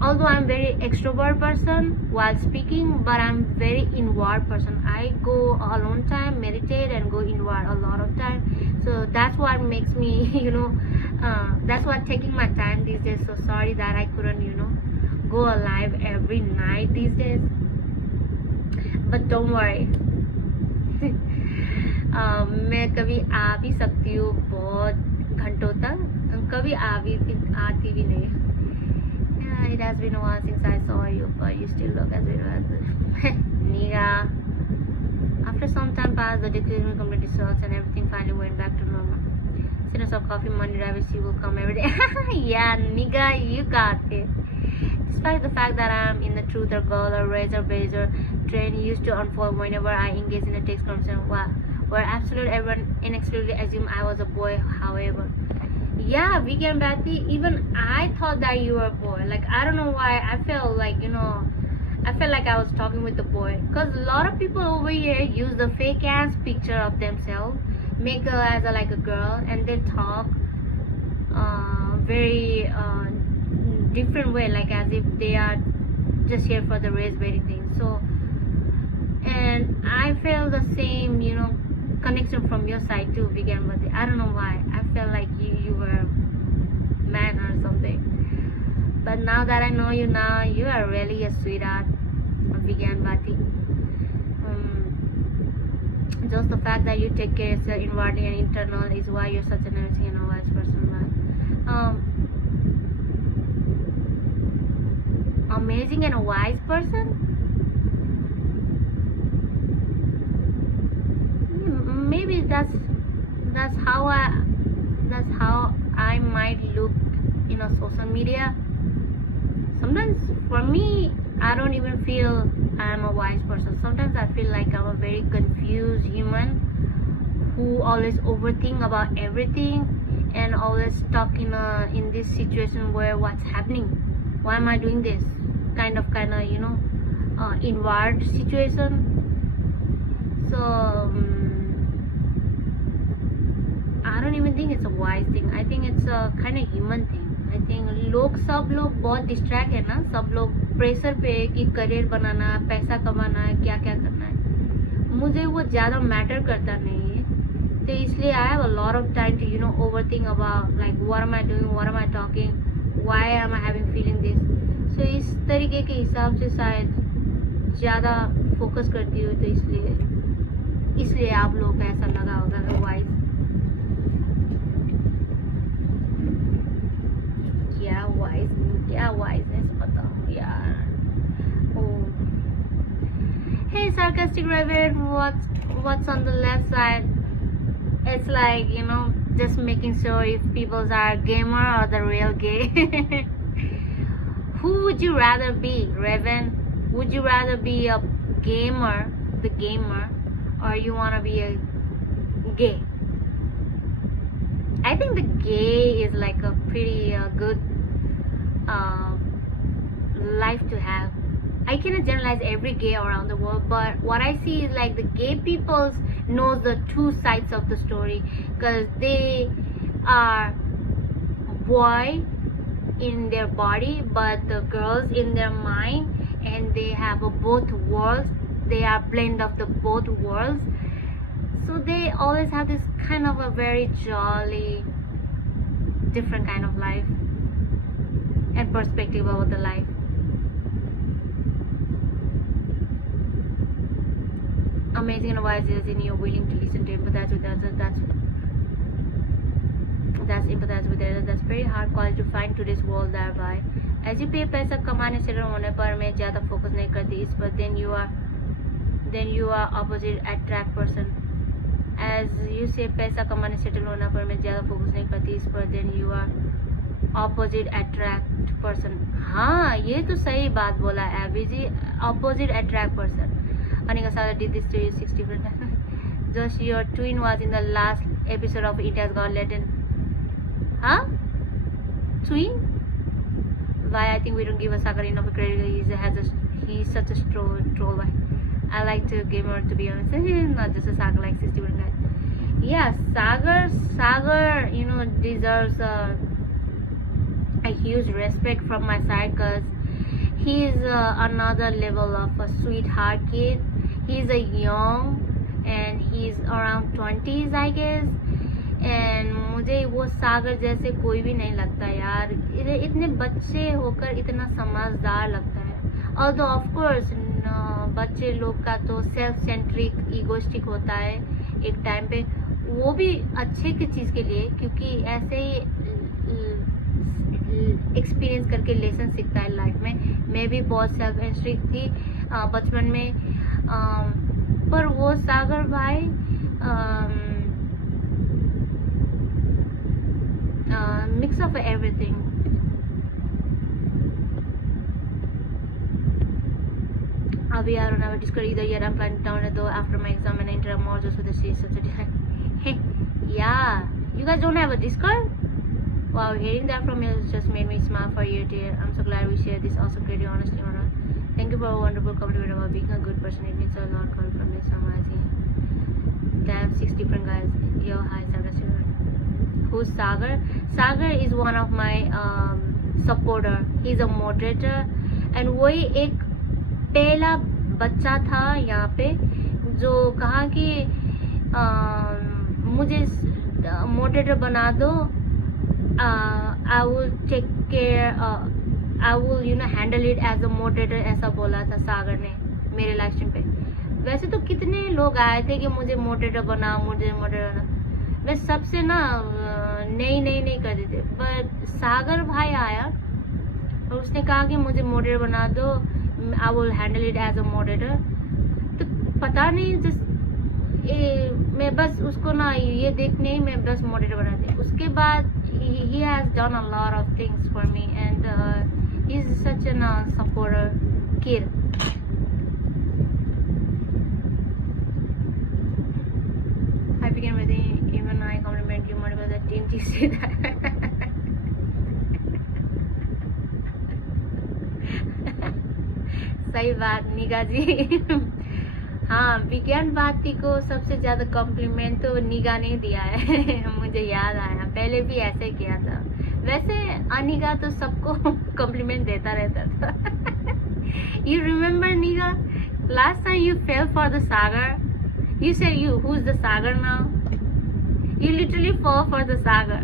Although I'm very extrovert person while speaking, but I'm very inward person. I go alone time, meditate, and go inward a lot of time. So that's what makes me that's what taking my time these days. So sorry that I couldn't go live every night these days, but don't worry. मैं कभी आ भी सकती हूँ बहुत घंटों तक, कभी आती भी नहीं. It has been a while since I saw you, but you still look as beautiful as Niga. After some time passed, the declaration complete results and everything finally went back to normal. Send us a coffee money, she will come every day. Yeah, Niga, you got it. Despite the fact that I'm in the truth or goal or razor blazer trend used to unfold whenever I engage in a text conversation, where absolutely everyone inexplicably assumed I was a boy, however. Yeah, vegan Betty, even I thought that you were a boy. Like, I don't know why I felt like I felt like I was talking with a boy, because a lot of people over here use the fake ass picture of themselves, make her as like a girl, and they talk very different way, like as if they are just here for the race baiting thing. So, and I felt the same connection from your side too, vegan Betty. I don't know why I felt like you were man or something. But now that I know you now, you are really a sweetheart, vegan Betty. Just the fact that you take care of yourself inwardly and internal is why you're such an amazing and a wise person. But amazing and a wise person? Maybe that's how I might look in a social media. Sometimes for me, I don't even feel I'm a wise person. Sometimes I feel like I'm a very confused human who always overthink about everything and always stuck in this situation where what's happening, why am I doing this, kind of inward situation. So I don't even think it's a wise thing. I think it's a kind of human thing. I think सब लोग बहुत distract है ना, सब लोग pressure पे है कि करियर बनाना है, पैसा कमाना है, क्या क्या करना है. मुझे वो ज़्यादा मैटर करता नहीं है, तो इसलिए I have a lot of time to overthink about like what am I doing, what am I talking, why am I having feeling this. So इस तरीके के हिसाब से शायद ज़्यादा फोकस करती हूँ, तो इसलिए आप लोग को ऐसा लगा होगा वाइज. क्या वाइजनेस बताऊं यार. Oh. Hey sarcastic rabbit, what's on the left side? It's like just making sure if people are gamer or the real gay. Who would you rather be, Raven? Would you rather be a gamer, the gamer, or you wanna be a gay? I think the gay is like a pretty good life to have. I cannot generalize every gay around the world, but what I see is like the gay people knows the two sides of the story, because they are boy in their body but the girls in their mind, and they have both worlds. They are blend of the both worlds, so they always have this kind of a very jolly different kind of life and perspective about the life. Amazing and wise is in you're willing to listen to empathize with others. That's empathize with others. That's very hard quality to find today's world thereby. As you pay पैसा कमाने settle होने पर मैं ज़्यादा focus नहीं करती इस पर, then you are opposite attract person. As you say पैसा कमाने सेटल होने पर मैं ज़्यादा फोकस नहीं करती इस पर, then you are opposite attract person. हाँ, ये तो सही बात बोला AB ji, opposite attract person. Anika Sala did this to you 60 times. Just your twin was in the last episode of India's Got Latin. Huh? Twin? Why I think we don't give a Sagar enough credit. He's such a troll. Why? I like to give her, to be honest. Not just a Sagar like 60 guy. Yeah, Sagar, you know, deserves a huge respect from my side, because he's another level of a sweetheart kid. He's a young and he's around 20s I guess, and मुझे वो सागर जैसे कोई भी नहीं लगता यार. इतने बच्चे होकर इतना समझदार लगता है. Although of course बच्चे लोग का तो सेल्फ सेंट्रिक ईगोस्टिक होता है एक टाइम पे, वो भी अच्छे की चीज़ के लिए, क्योंकि ऐसे ही एक्सपीरियंस करके लेसन सीखता है लाइफ में. मैं भी बहुत सेल्फ सेंट्रिक थी बचपन में, पर वो सागर भाई mix of everything. We are on our Discord either yet. I'm planning down it though after my exam and enter more just with the series of the yeah, you guys don't have a Discord? Wow, hearing that from you just made me smile for you, dear. I'm so glad we shared this awesome, pretty honestly, honor. Thank you for a wonderful compliment about being a good person. It means a lot coming from this amazing. Damn, 6 different guys. Yo, hi, Sagar. Who's Sagar? Sagar is one of my supporter. He's a moderator, and वही एक पहला बच्चा था यहाँ पे जो कहा कि मुझे moderator बना दो. I will take care. I will handle it as a moderator. ऐसा बोला था सागर ने मेरे लाइव स्ट्रीम पे. वैसे तो कितने लोग आए थे कि मुझे moderator बना, मुझे moderator बना. मैं सबसे ना नहीं कर देते, पर सागर भाई आया और उसने कहा कि मुझे moderator बना दो. I will handle it as a moderator. तो पता नहीं मैं बस उसको ना ये देखने ही मैं बस moderator बना दी. उसके बाद he has done a lot of things for me, and he's such a supporter kid. I begin with even I compliment you more about that. Didn't you see that? सही बात निगा जी. हाँ, विज्ञान भारती को सबसे ज़्यादा कॉम्प्लीमेंट तो निगा ने दिया है. मुझे याद आया, पहले भी ऐसे किया था. वैसे अनिगा तो सबको कॉम्प्लीमेंट देता रहता था. You remember निगा? Last time you fell for the Sagar. You said who's the Sagar now? You literally fall for the Sagar.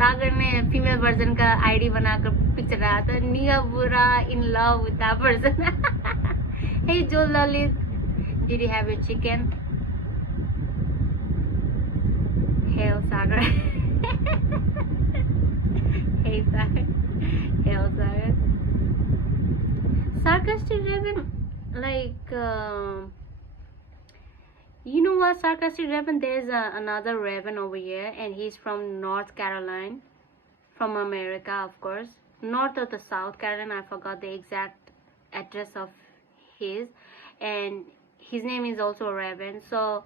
सागर ने फीमेल वर्जन का आईडी बनाकर पिक्चर रहा था. निगा बुरा in love with that person. Hey Joe Lalit, did you have your chicken? Hail Sagar. Hey Sagar. Hail Sagar. Sarcastic Raven, like you know what, Sarcastic Raven, there's another Raven over here, and he's from North Carolina, from America, of course. North or the South Carolina, I forgot the exact address of his, and his name is also Raven. So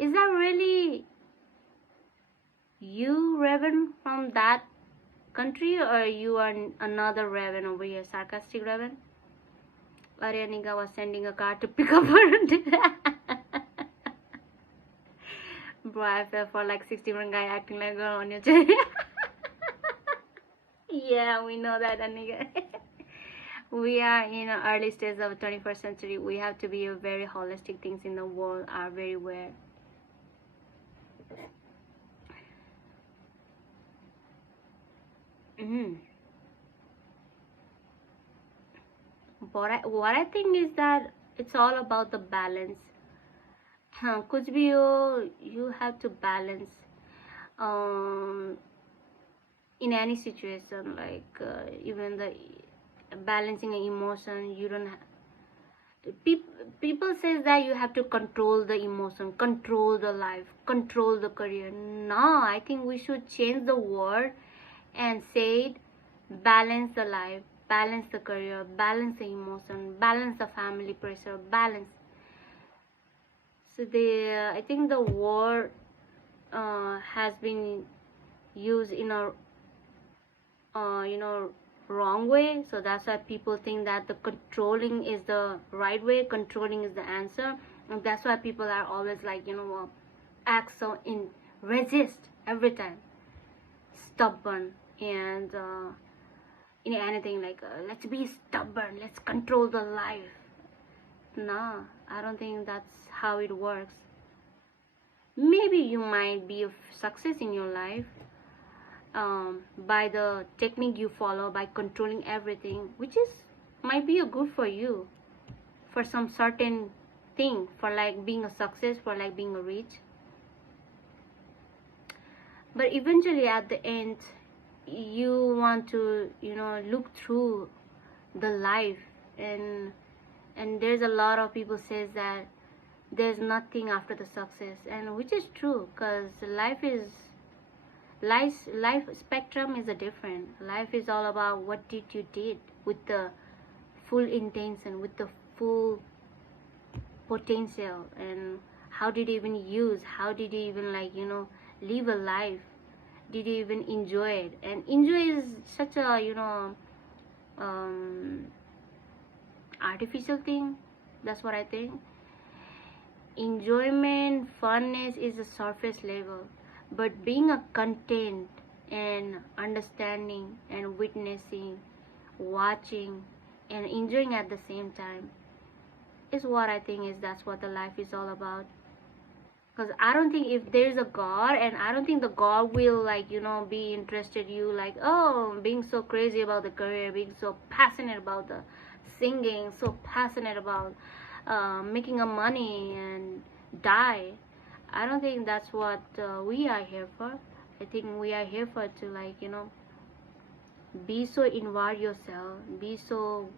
is that really you, Raven, from that country, or you are another Raven over here? Sarcastic Raven. Arianika was sending a car to pick up her. Bro, I fell for like 61 guy acting like girl on your chair. Yeah, we know that, Anika. We are in the early stage of 21st century. We have to be very holistic. Things in the world are very weird. Mm. What I think is that it's all about the balance. कुछ भी हो, you have to balance. Um, in any situation, like even the balancing an emotion, you don't. People says that you have to control the emotion, control the life, control the career. No, I think we should change the word and say it, balance the life, balance the career, balance the emotion, balance the family pressure, balance. So the I think the word has been used in a wrong way, so that's why people think that the controlling is the right way, controlling is the answer, and that's why people are always like act so in resist every time, stubborn, and in anything like let's be stubborn, let's control the life. Nah, I don't think that's how it works. Maybe you might be a success in your life by the technique you follow, by controlling everything, which is might be a good for you for some certain thing, for like being a success, for like being a rich. But eventually at the end, you want to look through the life, and there's a lot of people says that there's nothing after the success, and which is true, because life spectrum is a different. Life is all about what did you did with the full intention, with the full potential, and how did you even use, how did you even live a life, did you even enjoy it? And enjoy is such a um, artificial thing. That's what I think. Enjoyment, funness is a surface level, but being a content and understanding and witnessing, watching and enjoying at the same time is what I think is that's what the life is all about. Because I don't think if there's a God, and I don't think the God will be interested you like, oh, being so crazy about the career, being so passionate about the singing, so passionate about making a money and die. I don't think that's what we are here for. I think we are here for to be so inward yourself, be so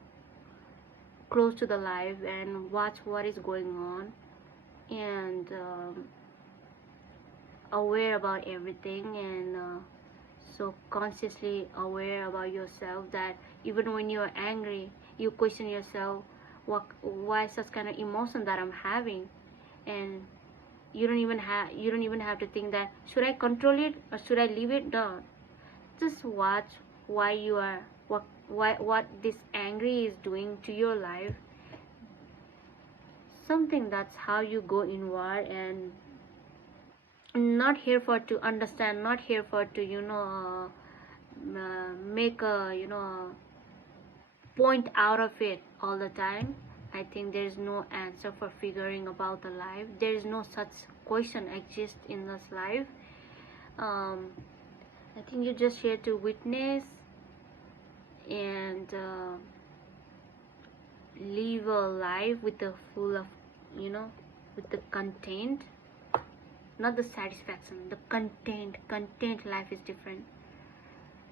close to the life and watch what is going on, and aware about everything, and so consciously aware about yourself that even when you're angry, you question yourself, why such kind of emotion that I'm having, and you don't even have to think that should I control it or should I leave it. No, just watch why you are what this angry is doing to your life, something. That's how you go inward, and not here for to understand, not here for to make a point out of it all the time. I think there is no answer for figuring about the life. There is no such question exist in this life. I think you're just here to witness and live a life with the full of with the content, not the satisfaction, the content. Life is different.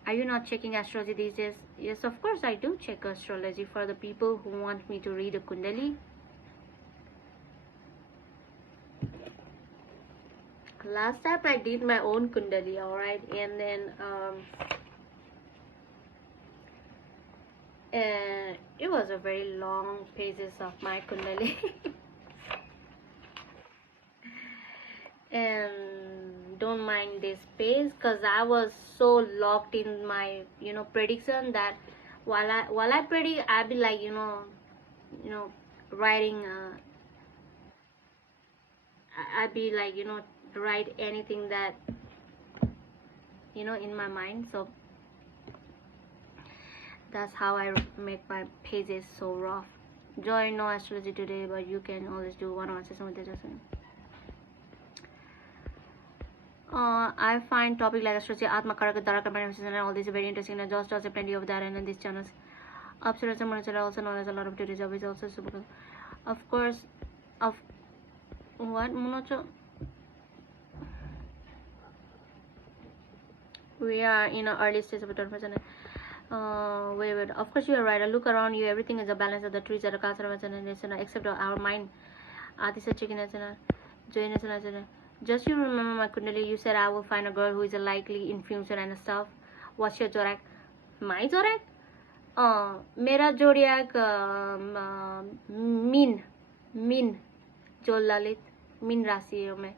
Are you not checking astrology these days? Yes, of course I do check astrology for the people who want me to read a kundali. Last time I did my own kundali, alright, and then it was a very long pages of my kundali. And don't mind this page, because I was so locked in my prediction that while I predict, I'll be like writing I'll be like write anything that in my mind. So that's how I make my pages so rough. Join no astrology today, but you can always do one-on-one session with the person. I find topic like astrology, Atma Karaka, Daraka manifestation, and all these are very interesting. And just also plenty of that and in these channels. Observation Manasara, also known as a lot of duties, is also super. Of course, of what Munocho? We are in an early stage of transformation. Wait. Of course, you are right. I look around you. Everything is a balance of the trees that are conservation, except our mind. Ati sa chicken just you remember my kundali. You said I will find a girl who is a likely influencer and stuff. What's your zodiac? My zodiac? मेरा zodiac mean जो Lalit mean राशि है मैं.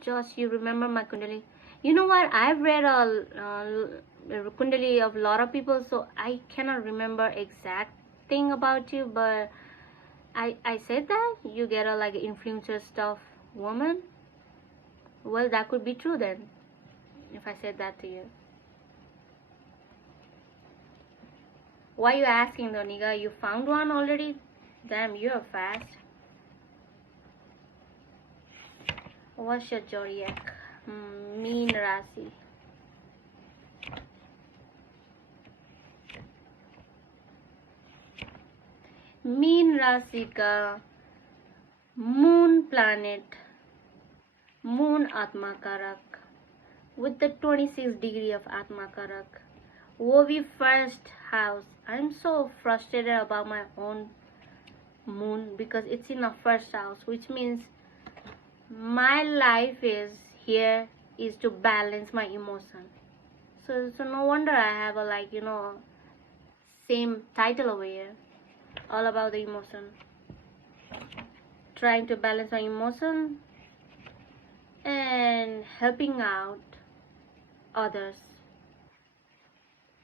Just you remember my kundali. You know what? I've read a kundali of a lot of people, so I cannot remember exact thing about you, but I said that you get a like influencer stuff woman. Well, that could be true then, if I said that to you. Why you asking though, nigga? You found one already? Damn, you're fast. What's your zodiac? Mean Rasi. Mean Rasi ka moon planet, moon Atma Karak with the 26th degree of Atma Karak. वो भी first house. I'm so frustrated about my own moon because it's in a first house, which means my life is here is to balance my emotion. So no wonder I have a like same title over here, all about the emotion. Trying to balance my emotion and helping out others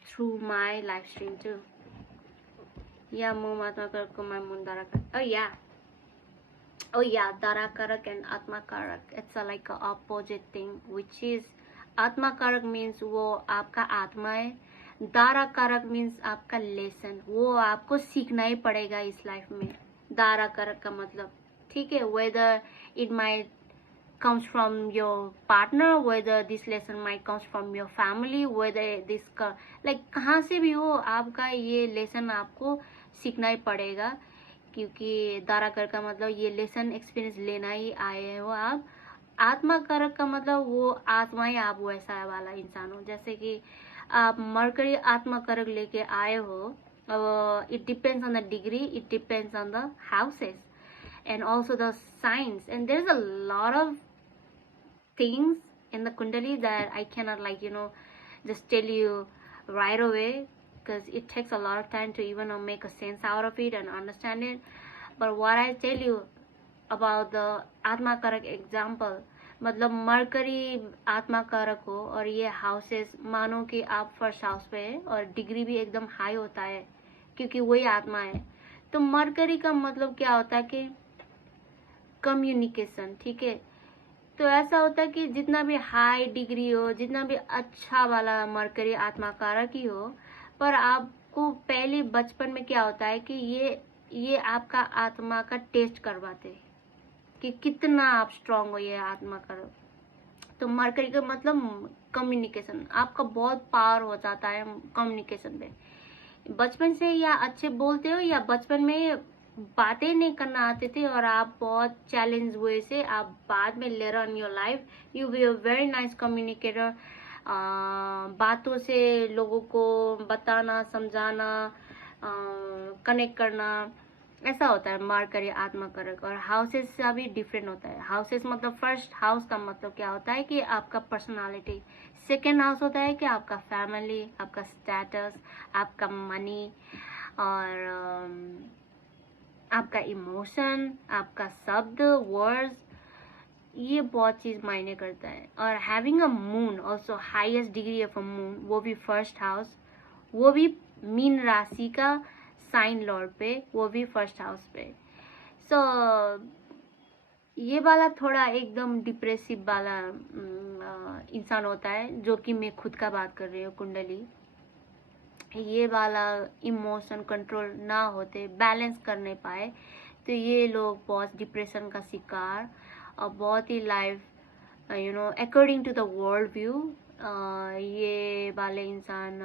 through my live stream too. Yeah, moon Atma Karak, my moon Darakarak. Oh yeah, Darakarak and Atma Karak. It's a like a opposite thing, which is Atma Karak means वो आपका आत्मा है. Darakarak means आपका lesson. वो आपको सीखना ही पड़ेगा इस लाइफ में. Darakarak का मतलब ठीक है, whether it might comes from your partner, whether this lesson might comes from your family, whether this like कहाँ से भी हो आपका ये lesson आपको सीखना ही पड़ेगा, क्योंकि दाराकर का मतलब ये लेसन एक्सपीरियंस लेना ही आए हो आप. आत्मा कारक का मतलब वो आत्मा ही आप वैसा वाला इंसान हो. जैसे कि आप मरकरी आत्मा कारक लेके आए हो. It depends on the degree, it depends on the houses and also the signs, and there's a lot of things in the kundali that I cannot just tell you right away, because it takes a lot of time to even make a sense out of it and understand it. But what I tell you about the Atma Karak example, मतलब mercury आत्मा कारक हो और ये houses मानो कि आप first house पे है और डिग्री भी एकदम हाई होता है क्योंकि वही आत्मा है. तो मरकरी का मतलब क्या होता है कि कम्युनिकेशन. ठीक है, तो ऐसा होता है कि जितना भी हाई डिग्री हो, जितना भी अच्छा वाला मरकरी आत्मा कारक ही हो, पर आपको पहले बचपन में क्या होता है कि ये आपका आत्मा का टेस्ट करवाते हैं कि कितना आप स्ट्रांग हो ये आत्मा का. तो मरकरी का मतलब कम्युनिकेशन, आपका बहुत पावर हो जाता है कम्युनिकेशन पे. बचपन से या अच्छे बोलते हो या बचपन में बातें नहीं करना आते थे और आप बहुत चैलेंज हुए से आप बाद में later on your life you be a very nice communicator. बातों से लोगों को बताना, समझाना, कनेक्ट करना, ऐसा होता है मरकरी आत्मा कारक. और हाउसेस से भी डिफरेंट होता है. हाउसेस मतलब फर्स्ट हाउस का मतलब क्या होता है कि आपका पर्सनालिटी. सेकेंड हाउस होता है कि आपका फैमिली, आपका स्टेटस, आपका मनी और आपका इमोशन, आपका शब्द, वर्ड्स, ये बहुत चीज मायने करता है. और having a moon also highest degree of a moon, वो भी फर्स्ट हाउस, वो भी मीन राशि का साइन लॉर्ड पे, वो भी फर्स्ट हाउस पे. सो ये वाला थोड़ा एकदम डिप्रेसिव वाला इंसान होता है, जो कि मैं खुद का बात कर रही हूँ कुंडली। ये वाला इमोशन कंट्रोल ना होते, बैलेंस कर नहीं पाए, तो ये लोग बहुत डिप्रेशन का शिकार और बहुत ही life according to the world view ये वाले इंसान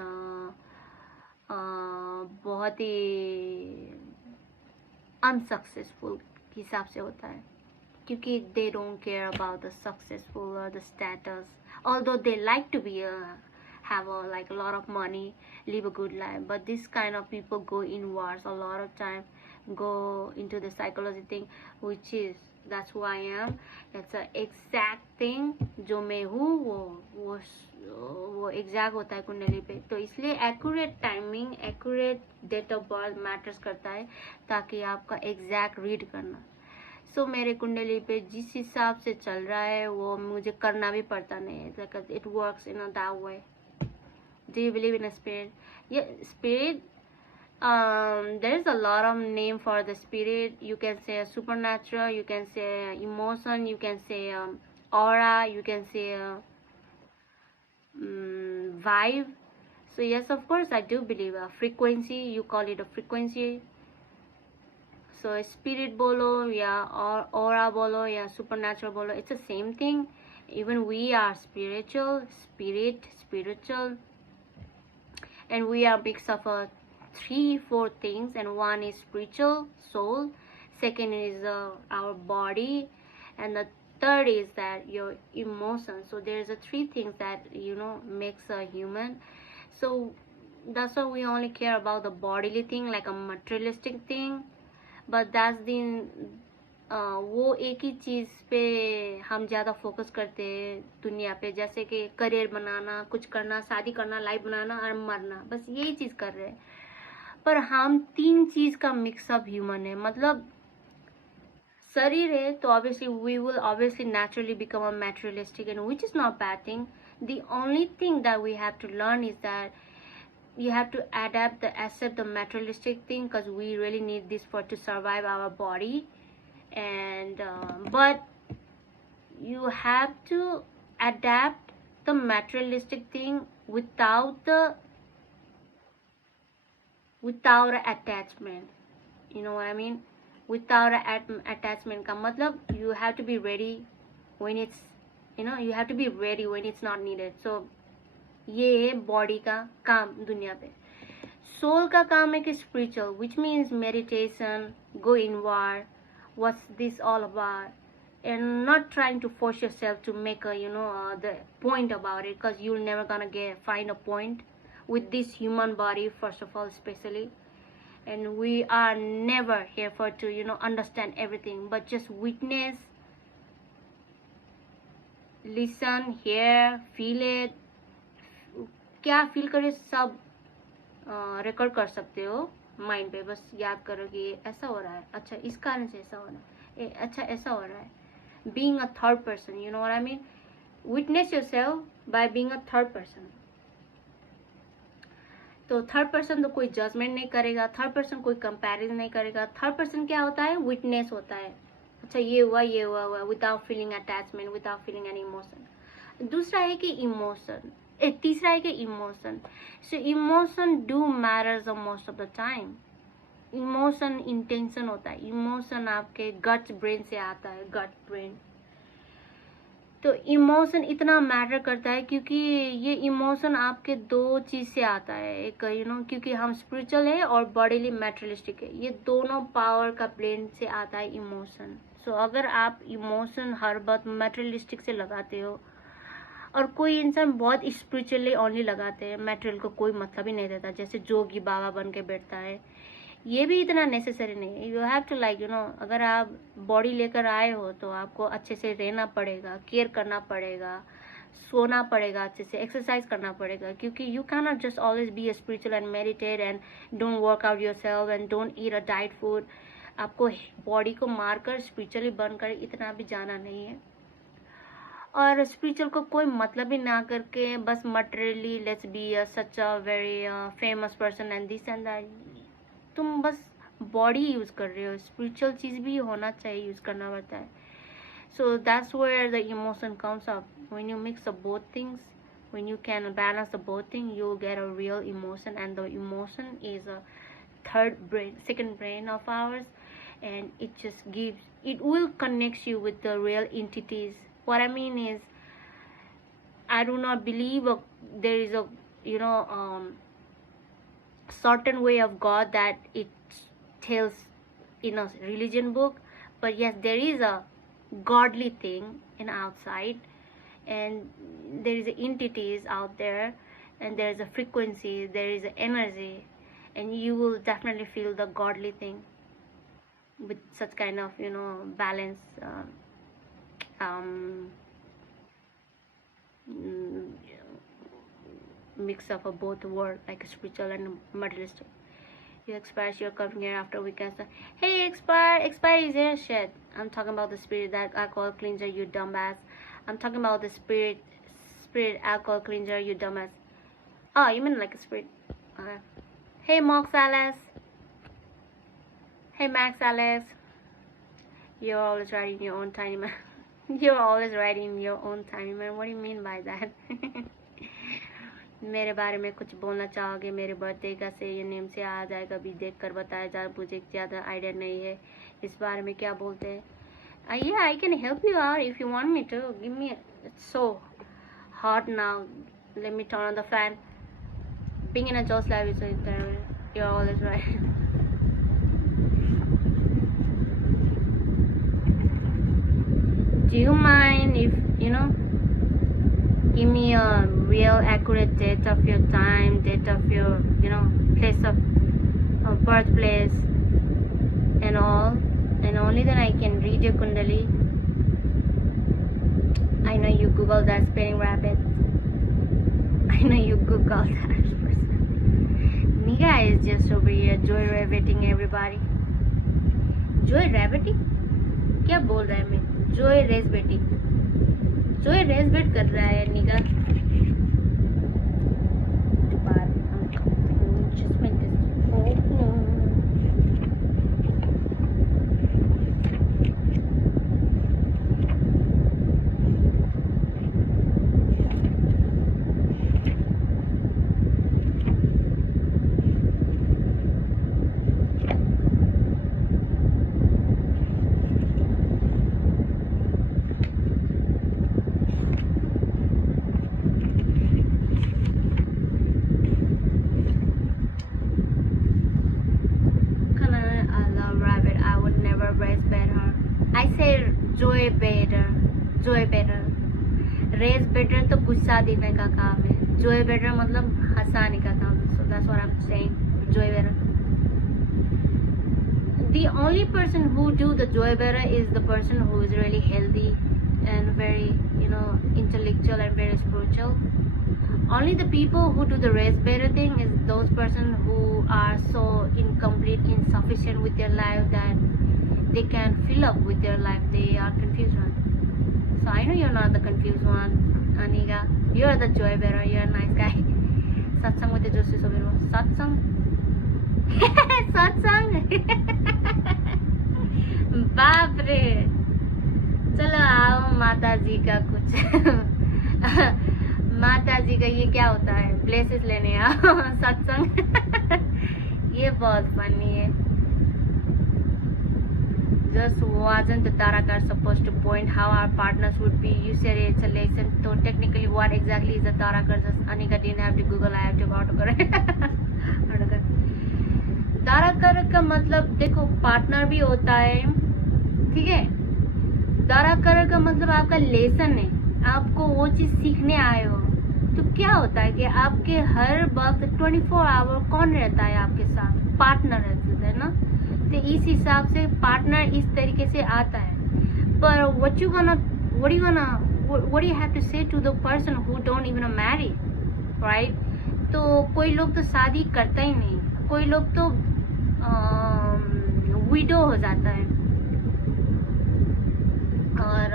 बहुत ही अनसक्सेसफुल हिसाब से होता है, क्योंकि they don't care about the successful or the status, although they like to be have like a lot of money, live a good life, but this kind of people go inwards a lot of time, go into the psychology thing, which is that's who I am. That's a exact thing, जो मैं हूँ वो exact होता है कुंडली पे। तो इसलिए accurate timing, accurate date of birth matters करता है, ताकि आपका एग्जैक्ट रीड करना। सो मेरे कुंडली पे जिस हिसाब से चल रहा है वो मुझे करना भी पड़ता नहीं है, like it works in a that way. Do you believe in a spirit? ये spirit, there is a lot of name for the spirit. You can say supernatural, you can say emotion, you can say aura, you can say vibe. So yes, of course I do believe a frequency, you call it a frequency. So spirit bolo या aura bolo या supernatural bolo, it's the same thing. Even we are spiritual, spiritual, and we are mix of 3-4 things, and one is spiritual soul, second is our body, and the third is that your emotion. So there's a 3 things that makes a human. So that's why we only care about the bodily thing, like a materialistic thing. But that's दिन वो एक ही चीज़ पे हम ज़्यादा focus करते हैं दुनिया पे, जैसे कि करियर बनाना, कुछ करना, शादी करना, लाइफ बनाना और मरना, बस यही चीज़ कर रहे हैं। पर हम 3 चीज़ का मिक्सअप ह्यूमन है, मतलब शरीर है तो obviously we will obviously naturally become a materialistic, and which is not bad thing. The only thing that we have to learn is that you have to accept the materialistic thing, because we really need this for to survive our body, and but you have to adapt the materialistic thing without attachment. You know what I mean? Without attachment का मतलब you have to be ready when it's you have to be ready when it's not needed. So ये है body का काम दुनिया पे. Soul का काम है कि spiritual, which means meditation, go inward, what's this all about, and not trying to force yourself to make a the point about it, because you'll never gonna find a point with this human body, first of all, especially. And we are never here for to understand everything, but just witness, listen, hear, feel it. क्या feel करे सब record कर सकते हो mind पे, बस याद करो कि ऐसा हो रहा है, अच्छा इस कारण से ऐसा हो रहा है, अच्छा ऐसा हो रहा है. Being a third person, you know what I mean. Witness yourself by being a third person. तो थर्ड पर्सन तो कोई जजमेंट नहीं करेगा, थर्ड पर्सन कोई कंपैरिजन नहीं करेगा. थर्ड पर्सन क्या होता है? विटनेस होता है. अच्छा ये हुआ without feeling attachment, without feeling any emotion. दूसरा है कि इमोशन, तीसरा है कि emotion. So emotion do matters most of the time. Emotion intention होता है, इमोशन आपके गट ब्रेन से आता है, गट ब्रेन. तो इमोशन इतना मैटर करता है क्योंकि ये इमोशन आपके 2 चीज से आता है. एक क्योंकि हम स्पिरिचुअल है और बॉडीली मैटेरियलिस्टिक है, ये दोनों पावर का ब्रेन से आता है इमोशन. सो अगर आप इमोशन हर बात मैटेरियलिस्टिक से लगाते हो, और कोई इंसान बहुत स्पिरिचुअली ओनली लगाते हैं, मटेरियल को कोई मतलब ही नहीं देता, जैसे जोगी बाबा बन के बैठता है, ये भी इतना नेसेसरी नहीं है. यू हैव टू लाइक अगर आप बॉडी लेकर आए हो तो आपको अच्छे से रहना पड़ेगा, केयर करना पड़ेगा, सोना पड़ेगा, अच्छे से एक्सरसाइज करना पड़ेगा, क्योंकि you can not just always be spiritual and meditate and don't work out your self and don't eat a diet food. आपको बॉडी को मारकर स्पिरिचुअली बनकर इतना भी जाना नहीं है. और स्पिरिचुअल को कोई मतलब ही ना करके बस materially let's be such a very famous person and this and that, तुम बस बॉडी यूज कर रहे हो. स्पिरिचुअल चीज भी होना चाहिए, यूज करना पड़ता है. So that's where the emotion comes up. When you mix the both things, when you can balance the both things, you'll get a real emotion. And the emotion is a second brain of ours, and it just gives, it will connect you with the real entities. What I mean is, I do not believe there is a, you know, certain way of God that it tells in a religion book. But yes, there is a godly thing in outside, and there is entities out there, and there is a frequency, there is energy, and you will definitely feel the godly thing with such kind of, you know, balance, um, mm, mix of a both world, like spiritual and materialistic. You express your coming here after weekends. Hey, expire is here. Shit, I'm talking about the spirit that alcohol cleanser, you dumbass. I'm talking about the spirit alcohol cleanser, you dumbass. Oh, you mean like a spirit? Okay. Hey, Mox Alice. Hey, Max Alex. You're always writing your own tiny man. You're always writing your own tiny man. What do you mean by that? मेरे बारे में कुछ बोलना चाहोगे? मेरे birthday का से ये नेम से आ जाएगा, भी देख कर बताया जाए, मुझे ज़्यादा आइडिया नहीं है इस बारे में क्या बोलते हैं. Yeah, I can help you out if you want me to. Give me, it's so hot now. Let me turn on the fan. Being in a Joe's life is so terrible. You're always right. Do you mind if, you know, give me a real accurate date of your time, date of your, you know, place of birthplace and all, and only then I can read your kundali. I know you Google that spinning rabbit. I know you Google that. Niga is just over here joy rabbiting everybody. Joy rabbiting? क्या बोल रहा है मैं? Joy race betting. Joy race bet कर रहा है निगा. Just make this. Joy better. Race better तो गुस्सा देने का काम है. जोय बेटर मतलब हंसाने का काम है. So that's what I'm saying. Joy better. The only person who do the joy better is the person who is really healthy and very, you know, intellectual and very spiritual. Only the people who do the race better thing is those person who are so incomplete, insufficient with their life that they can't fill up with their life. They are confused one. So I know you're not the confused one, Aniga. You're the joy bearer. You're a nice guy. Satsang with the justice of it. Satsang. Satsang. बाप रे. चलो आओ माता जी का कुछ. माता जी का ये क्या होता है? ब्लेसेस लेने आओ. सत्संग. ये बहुत फनी है. Just wasn't the Tarakar supposed to point how our partners would be? You said it's a lesson. So technically, what exactly is a Tarakar? Just Anika didn't have to Google. I have to auto ताराकर का मतलब देखो partner भी होता है, ठीक है. ताराकर का मतलब आपका लेसन है. आपको वो चीज सीखने आए हो. तो क्या होता है कि आपके हर वक्त 24 आवर कौन रहता है आपके साथ? पार्टनर रहता है ना. तो इस हिसाब से पार्टनर इस तरीके से आता है. पर what do you have to say to the person who don't even marry, right? तो कोई लोग तो शादी करता ही नहीं. कोई लोग तो विडो हो जाता है. और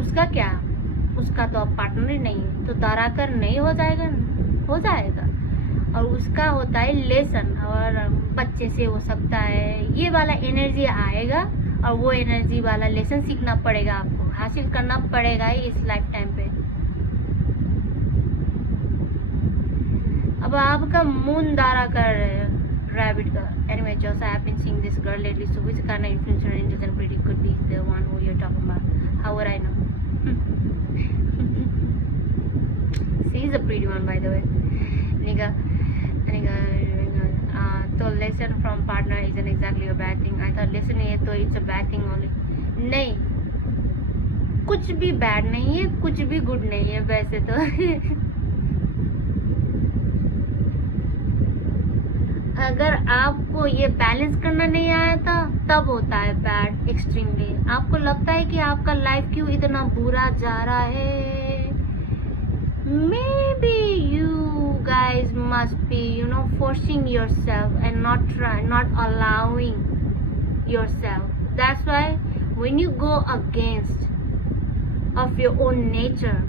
उसका क्या? उसका तो अब पार्टनर ही नहीं है. तो ताराकर नहीं हो जाएगा? हो जाएगा. और उसका होता है लेसन, और बच्चे से हो सकता है. ये वाला एनर्जी आएगा और वो एनर्जी वाला लेसन सीखना पड़ेगा, आपको हासिल करना पड़ेगा ही इस लाइफ टाइम पे। अब आपका मून दारा कर rabbit का। Anyway, Joss, I have been seeing this girl lately, so which kind of influencer in doesn't pretty could be the one who you're talking about? How would I know? She's a pretty one, by the way. Nigga, so lesson from partner isn't exactly a bad thing. I thought lesson है तो it's a bad thing only. नहीं, कुछ भी bad नहीं है, कुछ भी good नहीं है वैसे तो। अगर आपको ये बैलेंस करना नहीं आया था तब होता है बैड एक्सट्रीमली। आपको लगता है कि आपका लाइफ क्यों इतना बुरा जा रहा है, may be you guys must be forcing yourself and not allowing yourself. That's why when you go against of your own nature,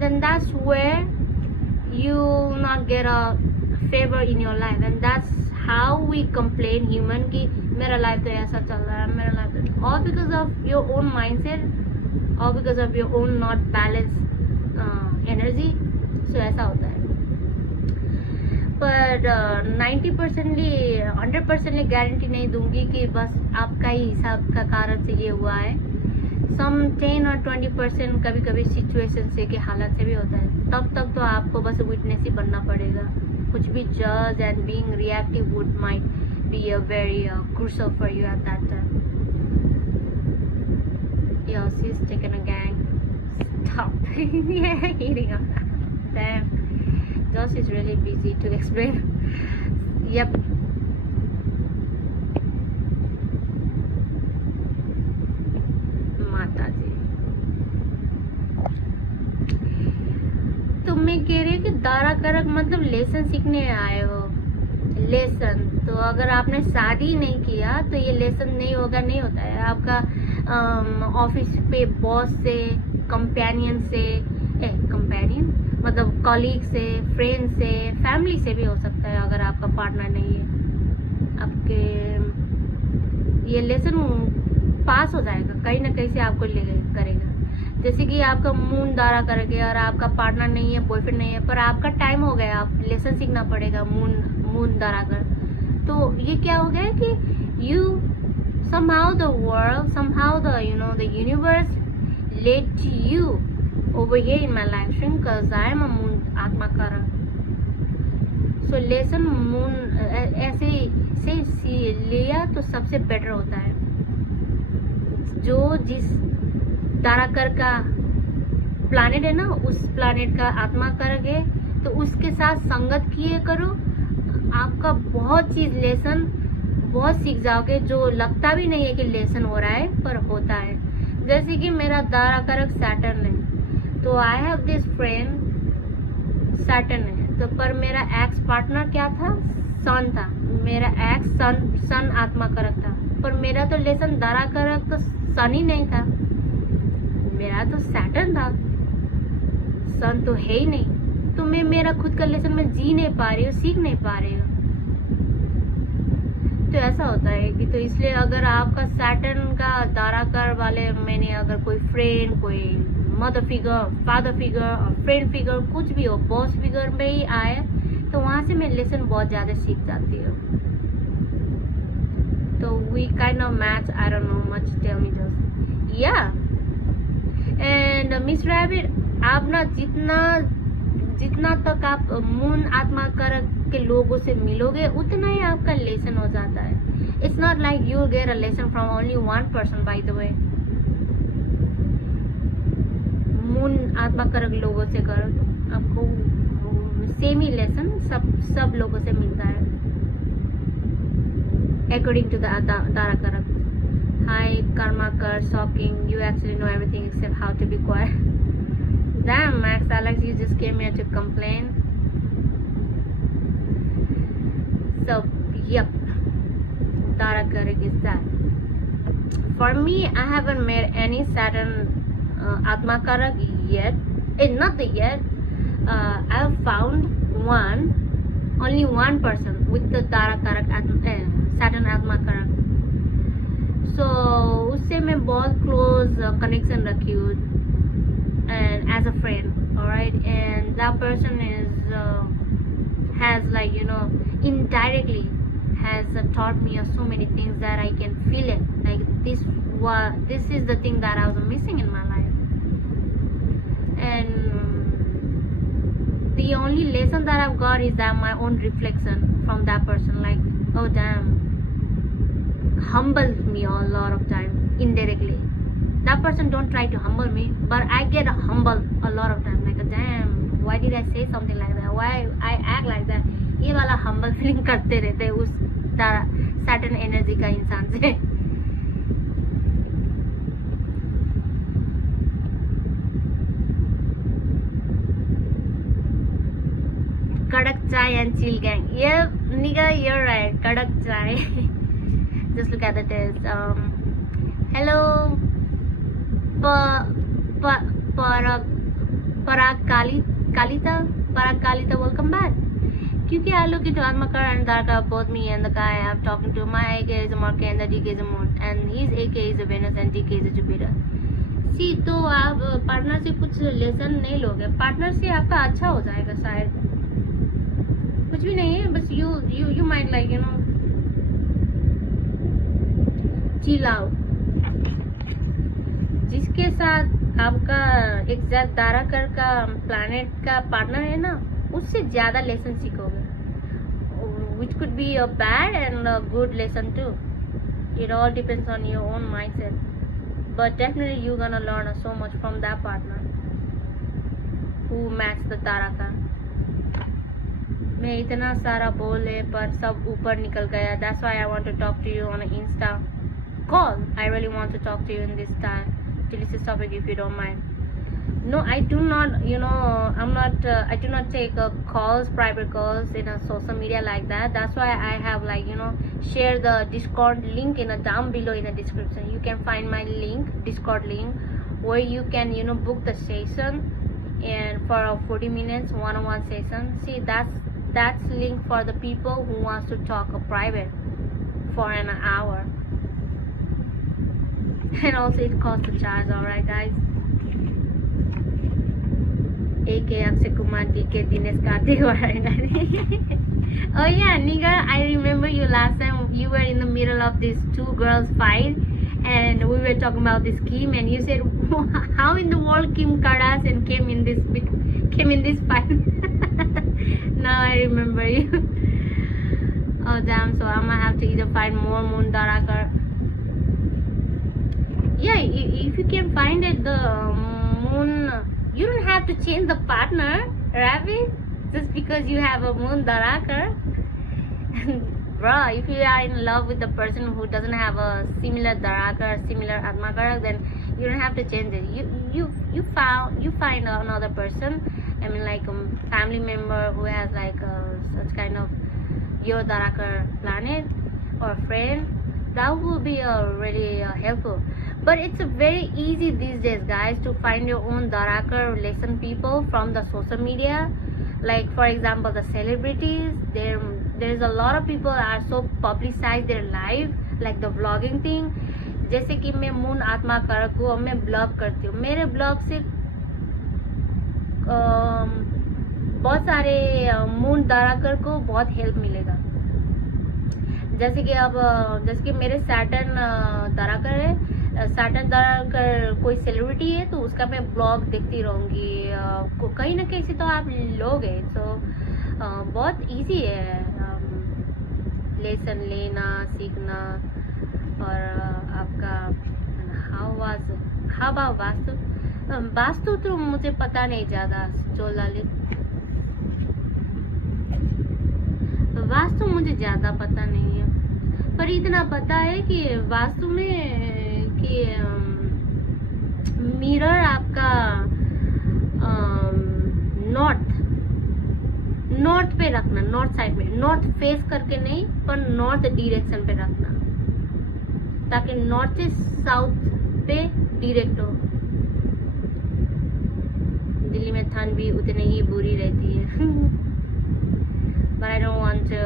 then that's where you'll not get a favor in your life, and that's how we complain human कि मेरा life तो ऐसा चल रहा है, मेरा life तो, all because of your own mindset, all because of your own not balanced energy. So ऐसा होता है। पर 90% 100% गारंटी नहीं दूंगी कि बस आपका ही हिसाब का कारण से ये हुआ है। सम 10 और 20% कभी कभी सिचुएशन से के हालत से भी होता है। तब तक तो आपको बस विटनेस ही बनना पड़ेगा। कुछ भी जज and being reactive would might be a very crucial for you at that time. Yo, she's taking a gang. Stop. Yeah, eating on that. Damn. Josh is really busy to explain. Yep. माता जी, तो मैं कह रही हूँ कि दारा करक मतलब lesson सीखने आए हो। लेसन तो अगर आपने शादी नहीं किया तो ये लेसन नहीं होगा, नहीं होता है। आपका ऑफिस पे बॉस से, कंपेनियन से, कंपेनियन मतलब कॉलीग से, फ्रेंड से, फैमिली से भी हो सकता है। अगर आपका पार्टनर नहीं है, आपके ये लेसन पास हो जाएगा, कहीं ना कहीं से आपको ले करेगा। जैसे कि आपका मून दारा करके और आपका पार्टनर नहीं है, बॉयफ्रेंड नहीं है, पर आपका टाइम हो गया, आप लेसन सीखना पड़ेगा मून दारा कर। तो ये क्या हो गया कि you somehow the world, somehow the the universe led you over here in my life stream because I am a moon आत्मा कारक। सो लेसन मून ऐसे से लिया तो सबसे बेटर होता है। जो जिस ताराकर का प्लानेट है ना, उस प्लानेट का आत्मा कारक है, तो उसके साथ संगत किए करो, आपका बहुत चीज लेसन बहुत सीख जाओगे, जो लगता भी नहीं है कि लेसन हो रहा है पर होता है। जैसे कि मेरा दारा कारक सैटर्न है, तो I have this friend Saturn है, तो पर मेरा एक्स पार्टनर क्या था, सन था। मेरा एक्स सन आत्मा कारक था, पर मेरा तो लेसन दारा कारक तो सन ही नहीं था, मेरा तो सैटर्न था, सन तो है ही नहीं। तो मैं मेरा खुद का लेसन में जी नहीं पा रही हूँ, सीख नहीं पा रही हूँ। तो ऐसा होता है कि तो इसलिए अगर आपका सैटर्न का दाराकार वाले मैंने अगर कोई फ्रेंड, कोई मदर फिगर, फादर फिगर और फ्रेंड फिगर कुछ भी हो, बॉस फिगर में ही आए, तो वहाँ से मैं लेसन बहुत ज़्यादा सीख जाती हूँ। तो we kind of match, I don't know much, tell me just या। एंड मिस रैबिट, आप ना जितना तक आप मून आत्मा कारक के लोगों से मिलोगे उतना ही आपका लेसन हो जाता है। It's not like you get a lesson from only one person, by the way. Moon आत्मा कारक लोगों से करो तो आपको सेम ही लेसन सब लोगों से मिलता है, अकॉर्डिंग टू द तारा कारक। हाय कर्मा कर shocking, you actually know everything except how to be quiet. Damn, Max Alex, you just came here to complain. So, yep, Tara Karik is that. For me, I haven't met any Saturn Atma Karak yet. Not yet. I've found only one person with the Tara Karak Saturn Atma Karak. सो उससे मैं बहुत close connection रखी हूँ and as a friend, all right, and that person is has like indirectly has taught me so many things that I can feel it, like this is the thing that I was missing in my life. And the only lesson that I've got is that my own reflection from that person, like, oh damn, humbled me a lot of time indirectly. That person don't try to humble me, but I get humbled a lot of time, like, damn, why did I say something like that, why I act like that. ये वाला humble feeling करते रहते उस certain energy का इंसान से. Kadak chai and chill gang. Yep, nigga, you're right. Kadak chai. Just look at the test. Hello. Parag Kalita, welcome back. Kyunki I look into Atmakar and Darka, both me and the guy I'm talking to. My AK is a Mercury and the DK is a Moon, and his AK is a Venus and DK is a Jupiter. See, तो आप partner से कुछ lesson नहीं लोगे. Partner से आपका अच्छा हो जाएगा शायद. कुछ भी नहीं है, बस you might like chill out. जिसके साथ आपका एग्जैक्ट ताराकर का प्लैनेट का पार्टनर है ना, उससे ज़्यादा लेसन सीखोगे, which could be a bad and a good lesson too. It all depends on your own mindset, but definitely you're gonna learn so much from that partner who matches the ताराकर. मैं इतना सारा बोले पर सब ऊपर निकल गया. That's why I want to talk to you on an Insta call. I really want to talk to you in this time. Delicious topic, if you don't mind. No, I do not, I do not take calls, private calls in a social media like that. That's why I have like share the Discord link down below in the description. You can find my link, Discord link, where you can book the session and for a 40 minutes one-on-one session. See, that's link for the people who wants to talk private for an hour. And also it costs a charge, alright guys. AK Akshay Kumar, DK Dinesh Karthik. Oh yeah, nigga, I remember you last time you were in the middle of these two girls fight and we were talking about this Kim and you said, how in the world Kim Kardashian came in this fight? Now I remember you. Oh damn, so I'm gonna have to either find more Moon Darakar. Yeah, if you can find it, the moon, you don't have to change the partner, Ravi, just because you have a Moon Darakar. Bro, if you are in love with the person who doesn't have a similar Darakar, similar Atmakar, then you don't have to change it. You find another person. I mean, like a family member who has like such kind of your Darakar planet or friend. That will be really helpful. But it's very easy these days, guys, to find your own Darakar lesson people from the social media. Like for example, the celebrities. There's a lot of people are so publicize their life, like the vlogging thing. जैसे कि मैं moon आत्माकार को मैं blog करती हूँ. मेरे blog से बहुत सारे मून दाराकर को बहुत हेल्प मिलेगा. जैसे कि मेरे सैटर्न दाराकर है. सैटर्न दाराकर कोई सेलिब्रिटी है तो उसका मैं ब्लॉग देखती रहूँगी. कहीं ना कहीं से तो आप लोग हैं. तो बहुत इजी है लेसन लेना, सीखना. और आपका हाउ अबाउट वास्तु तो मुझे पता नहीं ज़्यादा. जो ललित वास्तु मुझे ज़्यादा पता नहीं है, पर इतना पता है कि वास्तु में कि मिरर आपका नॉर्थ पे रखना. नॉर्थ साइड में, नॉर्थ फेस करके नहीं पर नॉर्थ डायरेक्शन पे रखना, ताकि नॉर्थ से साउथ पे डायरेक्ट हो. दिल्ली में ठंड भी उतनी ही बुरी रहती है. But I don't want to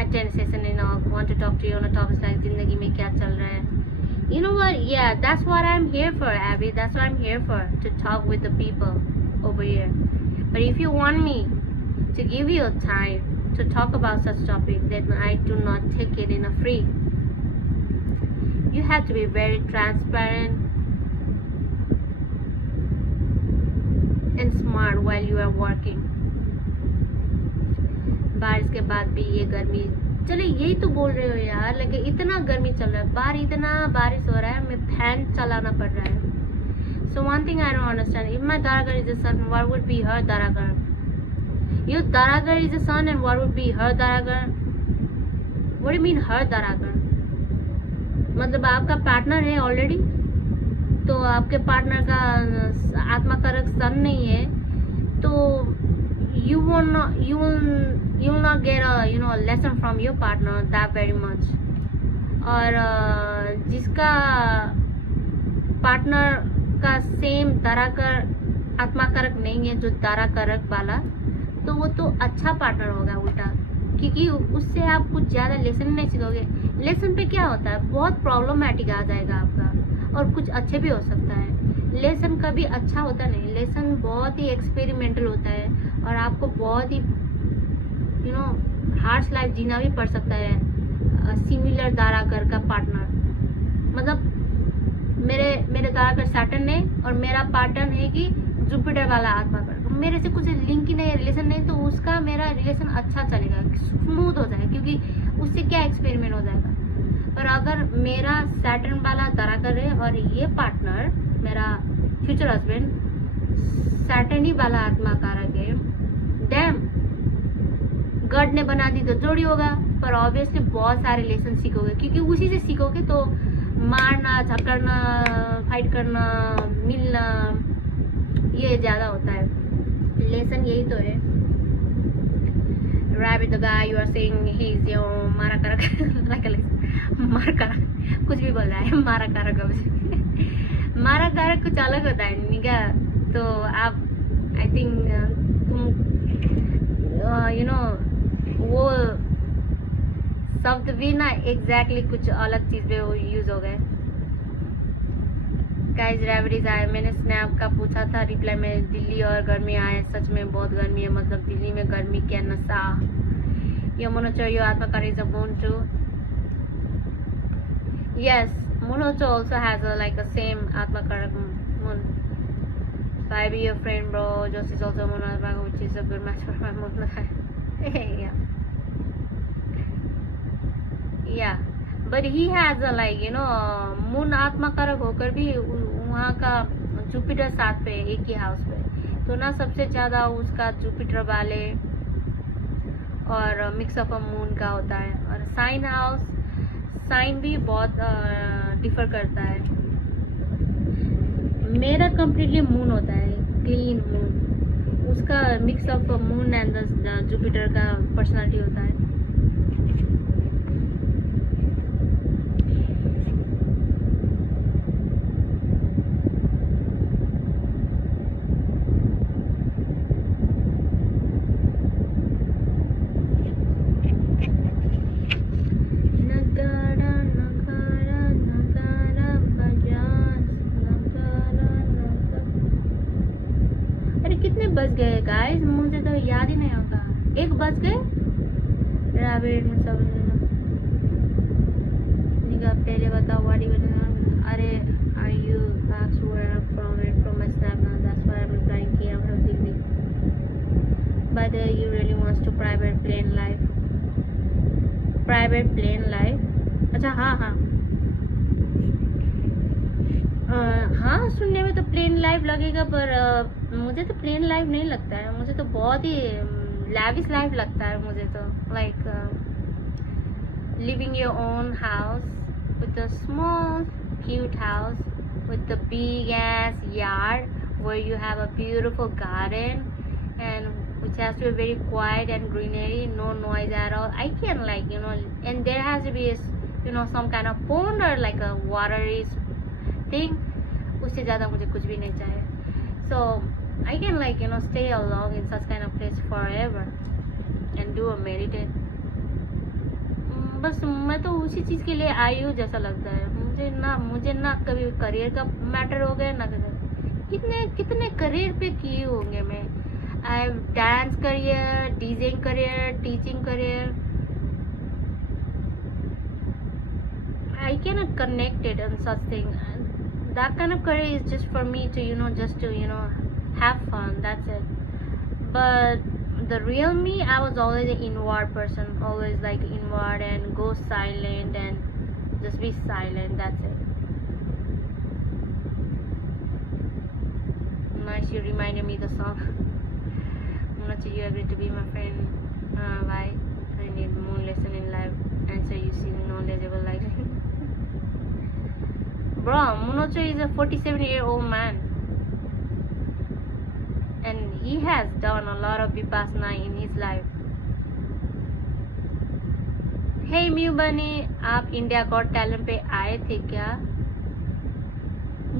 attend session and all, want to talk to you on a topic like जिंदगी में क्या चल रहा है. You know what? Yeah, that's what I'm here for, Abby. That's what I'm here for, to talk with the people over here. But if you want me to give you time to talk about such topic, then I do not take it in a free. You have to be very transparent and smart while you are working. बारिश के बाद भी ये गर्मी, चलो यही तो बोल रहे हो यार, लेकिन इतना गर्मी चल रहा है, बाहर इतना बारिश हो रहा है, मैं फैन चलाना पड़ रहा है. So one thing I don't understand, if my Daragar is a son, what would be her Daragar? Your Daragar is a son and what would be her Daragar? What do you mean her Daragar? मतलब आपका partner है already, तो आपके partner का आत्मा कारक सन नहीं है, तो you will not get a lesson from your partner that very much. और जिसका पार्टनर का सेम दाराकर आत्मा कारक नहीं है जो दाराकारक वाला, तो वो तो अच्छा पार्टनर होगा उल्टा, क्योंकि उससे आप कुछ ज़्यादा लेसन नहीं सीखोगे. लेसन पे क्या होता है, बहुत प्रॉब्लमैटिक आ जाएगा आपका, और कुछ अच्छे भी हो सकता है. लेसन कभी अच्छा होता नहीं, लेसन बहुत ही एक्सपेरिमेंटल होता है, और आपको बहुत ही हार्श लाइफ जीना भी पड़ सकता है सिमिलर दाराकर का पार्टनर. मतलब मेरे दाराकर सैटर्न है और मेरा पार्टनर है कि जुपिटर वाला आत्मा पर, तो मेरे से कुछ लिंक ही नहीं, रिलेशन नहीं, तो उसका मेरा रिलेशन अच्छा चलेगा, स्मूथ हो जाएगा, क्योंकि उससे क्या एक्सपेरिमेंट हो जाएगा. पर अगर मेरा सैटर्न वाला दाराकर है और ये पार्टनर मेरा फ्यूचर हस्बैंड सैटर्न ही वाला आत्मा कारक है, डैम गॉड ने बना दी तो जोड़ी होगा. पर ऑब्वियसली बहुत सारे लेसन सीखोगे, क्योंकि उसी से सीखोगे. तो मारना, झगड़ना, फाइट करना, मिलना, ये ज़्यादा होता है. लेसन यही तो है. Rabbit, the guy you are saying he's your मारा कारक like मार कारक कुछ भी बोल रहा है, मारा कारक मारा कारक कुछ अलग होता है निगा. तो आप आई थिंक तुम वो शब्द भी ना एग्जैक्टली कुछ अलग चीज पे वो यूज हो गए. गाइस रैबिट आए, मैंने स्नैप का पूछा था, रिप्लाई में दिल्ली और गर्मी आए. सच में बहुत गर्मी है, मतलब दिल्ली में गर्मी क्या नशा. यो मोनोचो यो आत्मा is a moon too. Yes, Monocho also has a same atma karak moon. Bye, be your friend, bro. Josh is also moon atma, which is a good match for my moon. Yeah, but he has a moon atma karak होकर भी वहाँ का Jupiter साथ पे एक ही house पे, तो ना सबसे ज़्यादा उसका जुपिटर वाले और मिक्स ऑफ अ मून का होता है. और साइन हाउस साइन भी बहुत डिफर करता है. मेरा कम्प्लीटली मून होता है, क्लीन मून. उसका mix of moon and Jupiter का पर्सनालिटी होता है. बज गए गाइस, मुझे तो याद ही नहीं होगा. 1 बज गए. रैबिट सब निका पहले बताओ वाड़ी बना. अरे are you asked where I am from my snap now, that's why I am replying कि I am from Delhi. But you really wants to private plane life. Private plane life, अच्छा हाँ हाँ हाँ, सुनने में तो प्लेन लाइफ लगेगा, पर मुझे तो प्लेन लाइफ नहीं लगता है. मुझे तो बहुत ही लैविश लाइफ लगता है. मुझे तो living your own house with a small cute house with the big S yard where you have a beautiful garden and which has to be very quiet and greenery, no noise at all. I can and there has to be some kind of pond or like a watery thing. उससे ज़्यादा मुझे कुछ भी नहीं चाहिए. So I can stay alone in such kind of place forever and do a meditate. बस मैं तो उसी चीज़ के लिए आई हूँ जैसा लगता है मुझे ना कभी करियर का मैटर हो गया ना कितने कितने करियर पे किए होंगे मैं। I have dance career, DJing career, teaching career. I cannot connect it on such thing. That kind of career is just for me to just to have fun. That's it. But the real me, I was always an inward person, always like inward and go silent and just be silent. That's it. Nice, you reminded me the song. Munachi, you agreed to be my friend. Why? I need more lesson in life. Answer, you seem knowledgeable like bro. Munocho is a 47-year-old man, and he has done a lot of vipassana in his life. Hey mu बनी, आप India got talent पे आए थे क्या?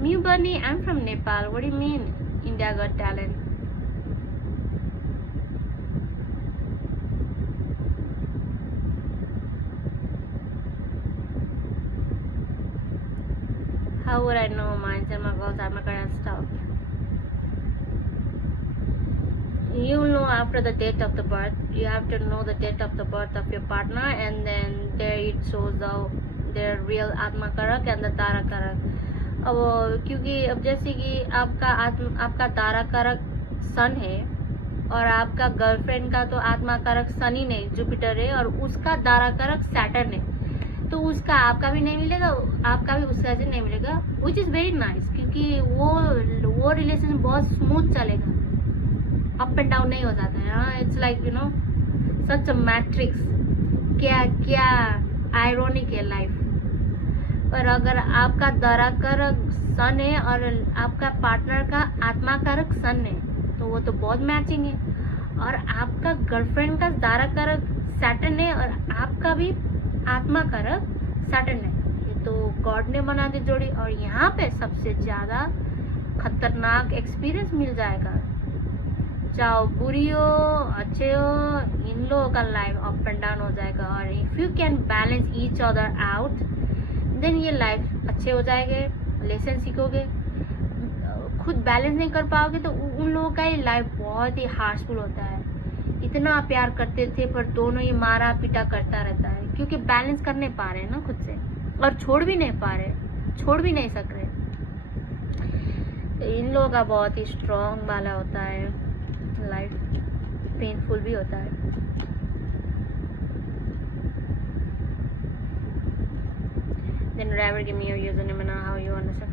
Mu बनी, आई am from Nepal. What do you mean India got talent? How would I know mines and my goals are my current stuff? You know after the date of the birth. You have to know the date of the birth of your partner, and then there it shows their real आत्मा कारक and the तारा कारक. अब क्योंकि अब जैसे कि आपका तारा कारक सन है और आपका गर्लफ्रेंड का तो आत्मा कारक सन ही नहीं, जुपिटर है, और उसका तारा कारक सैटर्न है. तो उसका आपका भी नहीं मिलेगा, आपका भी उसका से नहीं मिलेगा, विच इज़ वेरी नाइस. क्योंकि वो रिलेशन बहुत स्मूथ चलेगा, अप एंड डाउन नहीं हो जाता है. हाँ, it's like such a matrix. क्या आयरोनिक है लाइफ. पर अगर आपका दरा कारक सन है और आपका पार्टनर का आत्मा कारक सन है तो वो तो बहुत मैचिंग है. और आपका गर्लफ्रेंड का दारा कारक सैटर्न है और आपका भी आत्मा कारक सैटर्न है. ये तो गॉड ने बना दी जोड़ी. और यहाँ पे सबसे ज्यादा खतरनाक एक्सपीरियंस मिल जाएगा. चाहे बुरी हो अच्छे हो, इन लोगों का लाइफ अप एंड डाउन हो जाएगा. और if you can balance each other out then ये लाइफ अच्छे हो जाएंगे. लेसन सीखोगे. खुद बैलेंस नहीं कर पाओगे तो उन लोगों का ये लाइफ बहुत ही हार्शफुल होता है. इतना प्यार करते थे पर दोनों ही मारा पीटा करता रहता है क्योंकि बैलेंस कर नहीं पा रहे ना खुद से, और छोड़ भी नहीं सक रहे. इन लोगों का बहुत ही स्ट्रॉन्ग वाला होता है लाइफ, पेनफुल भी होता है. Then rather give me your username and how you understand.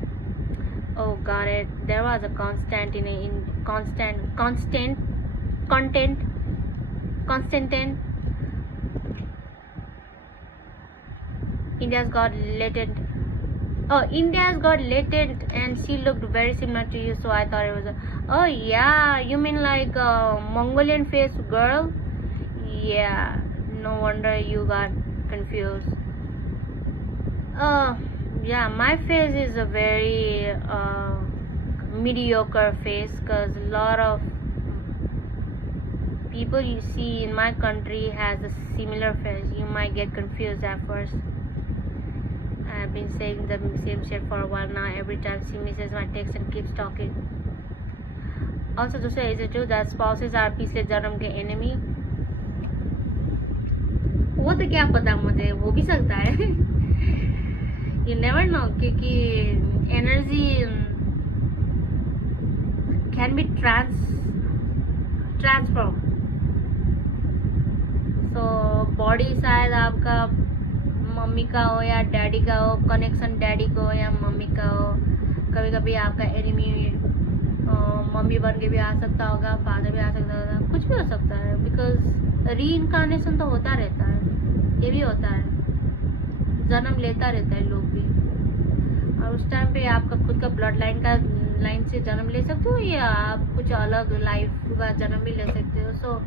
Oh, got it. There was a constant India's got latent. Oh, India's got latent, and she looked very similar to you, so I thought it was oh yeah, you mean like a Mongolian face girl? Yeah, no wonder you got confused. Yeah, my face is a very mediocre face because a lot of people you see in my country has a similar face. You might get confused at first. I've been saying the same shit for a while now. Every time she misses my text and keeps talking. Also, to say, is it true that spouses are पिछले जन्म के enemy? वो तो क्या पता मुझे, वो भी सकता है. You never know, क्योंकि energy can be transformed. So body शायद आपका मम्मी का हो या डैडी का हो, कनेक्शन डैडी को हो या मम्मी का हो. कभी कभी आपका एनिमी मम्मी बन के भी आ सकता होगा, फादर भी आ सकता होगा, कुछ भी हो सकता है. बिकॉज रीइंकार्नेशन तो होता रहता है, ये भी होता है, जन्म लेता रहता है लोग भी. और उस टाइम पे आपका खुद का ब्लड लाइन से जन्म ले सकते हो या आप कुछ अलग लाइफ का जन्म भी ले सकते हो. सो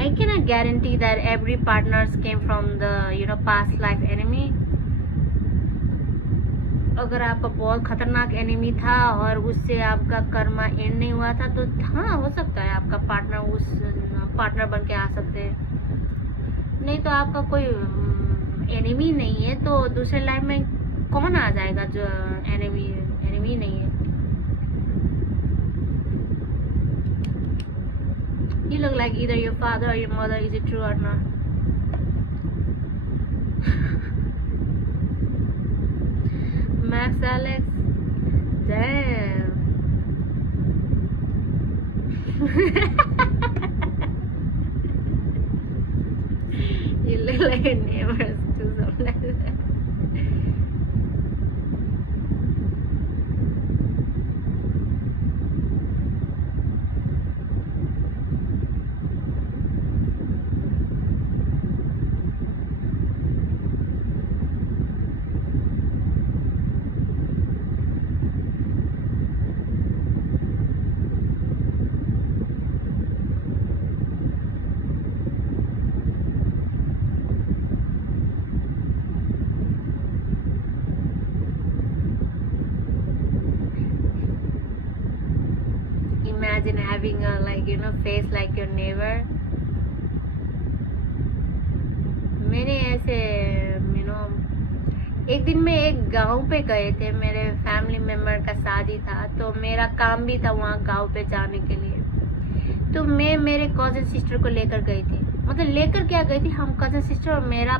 I cannot guarantee that every partners came from the past life enemy. अगर आपका बहुत खतरनाक एनिमी था और उससे आपका कर्मा एंड नहीं हुआ था तो हाँ, हो सकता है आपका पार्टनर बन के आ सकते हैं. नहीं तो आपका कोई एनिमी नहीं है तो दूसरे लाइफ में कौन आ जाएगा जो एनिमी एनिमी नहीं है। You look like either your father or your mother. Is it true or not? Max Alex, damn. You look like a neighbor too, something like that. Imagine having a face like your neighbor. मैंने ऐसे एक दिन में एक गांव पे गए थे, मेरे फैमिली मेंबर का शादी था तो मेरा काम भी था वहाँ गांव पे जाने के लिए। तो मैं मेरे कजन सिस्टर को लेकर गई थी, मतलब लेकर क्या गई थी, हम कजन सिस्टर और मेरा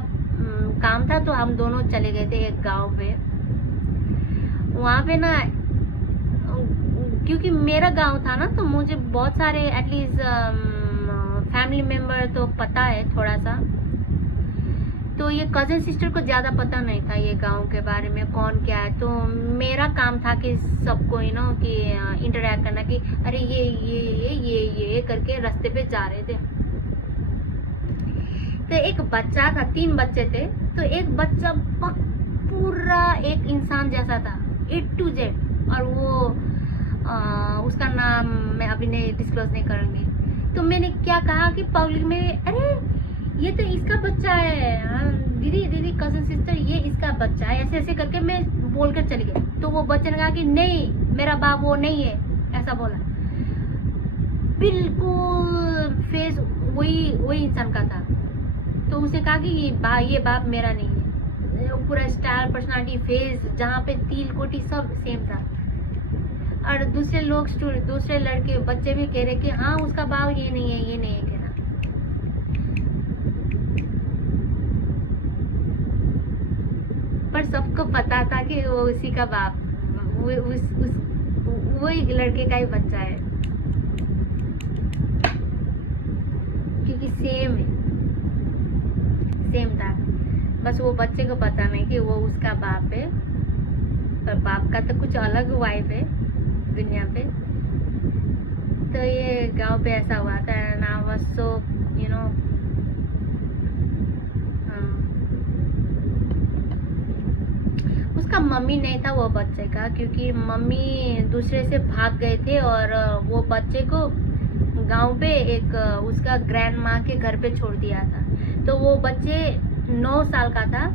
काम था तो हम दोनों चले गए थे एक गांव पे। वहाँ पे ना क्योंकि मेरा गांव था ना तो मुझे बहुत सारे एटलीस्ट फैमिली मेंबर तो पता है थोड़ा सा, तो ये कजन सिस्टर को ज़्यादा पता नहीं था ये गांव के बारे में कौन क्या है। तो मेरा काम था कि सबको कि इंटरेक्ट करना कि अरे ये करके रास्ते पे जा रहे थे। तो एक बच्चा था, 3 बच्चे थे, तो एक बच्चा पूरा एक इंसान जैसा था A to Z, और वो उसका नाम मैं अभी नहीं डिस्क्लोज नहीं करूँगी। तो मैंने क्या कहा कि पब्लिक में, अरे ये तो इसका बच्चा है, दीदी कजन सिस्टर ये इसका बच्चा है, ऐसे ऐसे करके मैं बोलकर चली गई। तो वो बच्चे ने कहा कि नहीं मेरा बाप वो नहीं है, ऐसा बोला। बिल्कुल फेस वही इंसान का था। तो उसने कहा कि ये बाप मेरा नहीं है। पूरा स्टाइल, पर्सनालिटी, फेस, जहाँ पे तिल कोटी सब सेम था। और दूसरे लोग दूसरे लड़के बच्चे भी कह रहे कि हाँ उसका बाप ये नहीं है कहना। पर सबको पता था कि वो उसी का बाप, वो एक लड़के का ही बच्चा है, क्योंकि सेम था। बस वो बच्चे को पता नहीं कि वो उसका बाप है, पर बाप का तो कुछ अलग वाइफ है दुनिया पे। तो ये गांव पे ऐसा हुआ था ना, बस सो उसका मम्मी नहीं था वो बच्चे का, क्योंकि मम्मी दूसरे से भाग गए थे और वो बच्चे को गांव पे एक उसका ग्रैंड माँ के घर पे छोड़ दिया था। तो वो बच्चे 9 साल का था,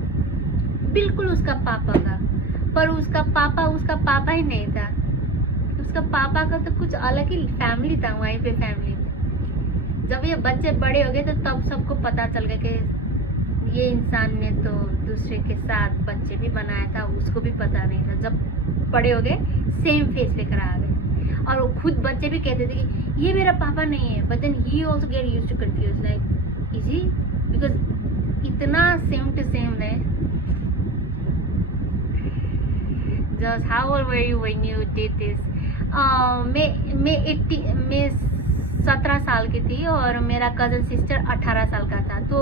बिल्कुल उसका पापा का, पर उसका पापा ही नहीं था। उसका पापा का तो कुछ अलग ही फैमिली था वहीं पे फैमिली में। जब ये बच्चे बड़े हो गए तो तब सबको पता चल गया कि ये इंसान ने तो दूसरे के साथ बच्चे भी बनाया था, उसको भी पता नहीं था। जब बड़े हो गए सेम फेस लेकर आ गए, और वो खुद बच्चे भी कहते थे कि ये मेरा पापा नहीं है, but then he also get used to confuse like is he, because इतना सेम टू सेम है। Just how old were you when you did this? मैं 17 साल की थी और मेरा कजन सिस्टर 18 साल का था। तो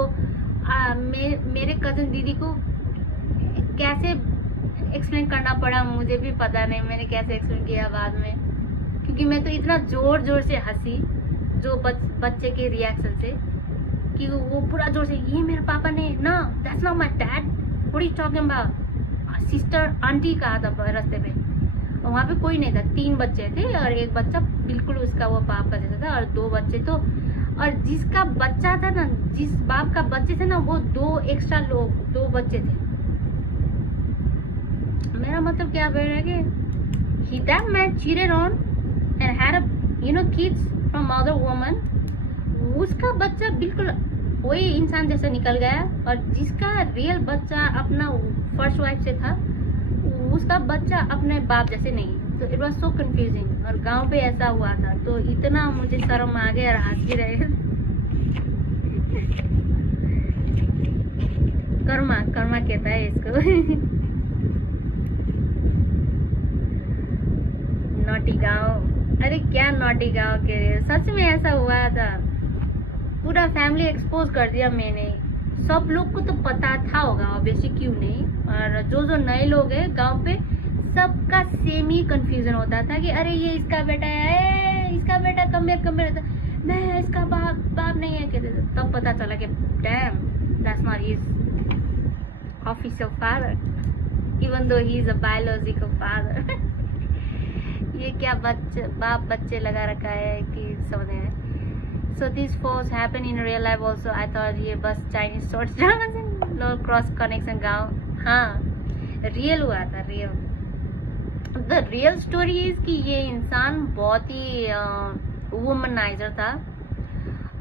मेरे कजन दीदी को कैसे एक्सप्लेन करना पड़ा मुझे भी पता नहीं, मैंने कैसे एक्सप्लेन किया बाद में, क्योंकि मैं तो इतना जोर से हंसी जो बच्चे के रिएक्शन से, कि वो पूरा जोर से ये मेरे पापा ने ना, that's not my dad, what are you talking about. Sister aunty कहा था रास्ते पे, और वहाँ पे कोई नहीं था, 3 बच्चे थे और एक बच्चा बिल्कुल उसका वो बाप का जैसा था, और 2 बच्चे तो, और जिसका बच्चा था ना, जिस बाप का बच्चे थे ना, वो 2 एक्स्ट्रा लोग 2 बच्चे थे। मेरा मतलब क्या बोल रहा है कि that man cheated on and had a kids from other woman। उसका बच्चा बिल्कुल वही इंसान जैसे निकल गया, और जिसका रियल बच्चा अपना फर्स्ट वाइफ से था, उसका बच्चा अपने बाप जैसे नहीं। तो इट वॉज सो कंफ्यूजिंग, और गांव पे ऐसा हुआ था, तो इतना मुझे शर्म आ गया और हंस भी रहे। कर्मा कर्मा कहता है इसको। नॉटी गांव, अरे क्या नॉटी गांव के, सच में ऐसा हुआ था। पूरा फैमिली एक्सपोज कर दिया मैंने। सब लोग को तो पता था होगा ऑब्वियसली, क्यों नहीं। और जो नए लोग हैं गांव पे, सबका सेम ही कंफ्यूजन होता था कि अरे ये इसका बेटा है, इसका बेटा कमेर रहता, मैं इसका बाप नहीं है कहते थे। तब पता चला कि dam, that's not his official father, even though he is a biological father. ये क्या बाप बच्चे लगा रखा है कि समझ में। So these falls happen in real life also. I thought ये बस Chinese short drama से नो क्रॉस कनेक्शन गाँव, हाँ रियल हुआ था, real. The real story is कि ये इंसान बहुत ही वुमनाइजर था,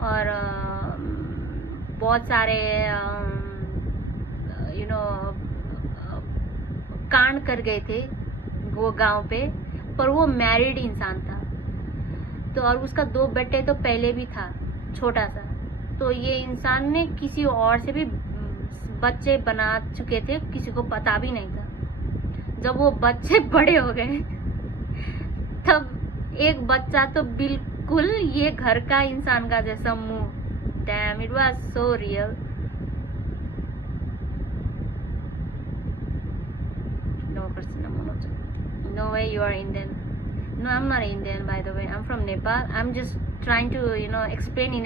और बहुत सारे यू नो कांड कर गए थे वो गांव पे, पर वो मैरिड इंसान था। तो और उसका 2 बेटे तो पहले भी था, छोटा सा। तो ये इंसान ने किसी और से भी बच्चे बना चुके थे, किसी को पता भी नहीं था। जब वो बच्चे बड़े हो गए, तब एक बच्चा तो बिल्कुल ये घर का इंसान का जैसा मुंह। Dam, it was so real. No way you are Indian. No, I'm not Indian, by the way. I'm from Nepal. I'm just trying to, explain in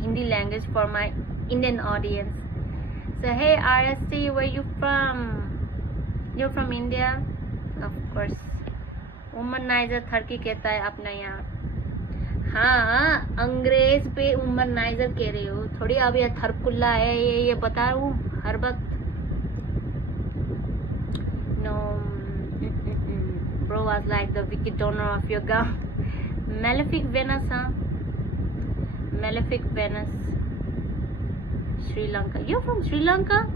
Hindi language for my Indian audience. So, hey, RST, where you from? You're from India? Of course. Womaniser turkey कहता है अपना यहाँ। हाँ, अंग्रेज पे womaniser कह रही हो, थोड़ी अब ये थरकुल्ला है, ये बता रहा हूँ हर वक्त। No. Bro was like the wicked donor of your gum. Malefic Venus, huh? Malefic Venus. Sri Lanka. You're from Sri Lanka?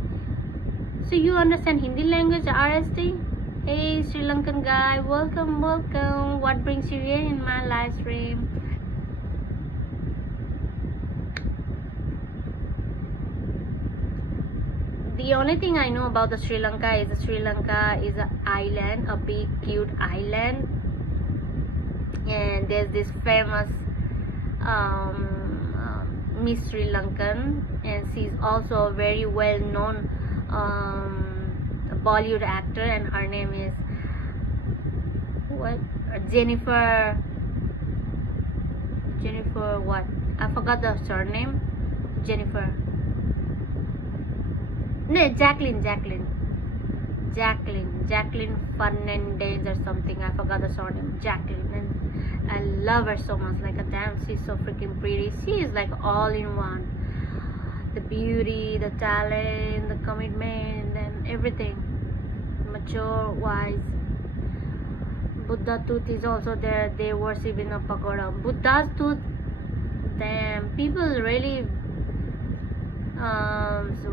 So you understand Hindi language, RST? Hey, Sri Lankan guy, welcome, welcome. What brings you here in my live stream? The only thing I know about the Sri Lanka is an island, a big cute island, and there's this famous Miss Sri Lankan, and she's also a very well known Bollywood actor, and her name is Jennifer what? I forgot the surname. Jacqueline Fernandez or something. I forgot the surname. Jacqueline, and I love her so much. Like a damn, she's so freaking pretty. She is like all in one. The beauty, the talent, the commitment, and everything. Mature, wise. Buddha tooth is also there. They worship in a pagoda. Buddha's tooth. Damn, people really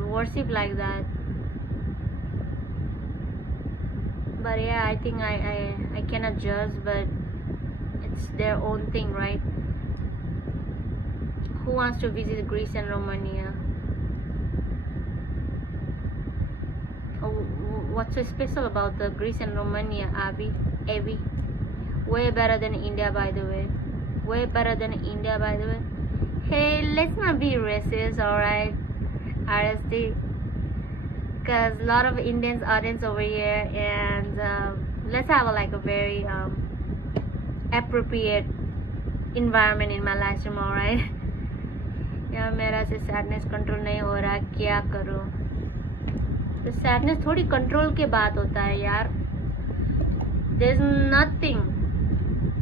worship like that. But yeah, I think I cannot judge, but it's their own thing, right? Who wants to visit Greece and Romania? Oh, what's so special about the Greece and Romania, Avi? Way better than India, by the way. Hey, let's not be racist, alright? RSD, because a lot of Indians audience over here, and let's have a very appropriate environment in my live stream, alright? यार मेरा से sadness control नहीं हो रहा, क्या करूँ? तो sadness थोड़ी कंट्रोल के बात होता है यार. There's nothing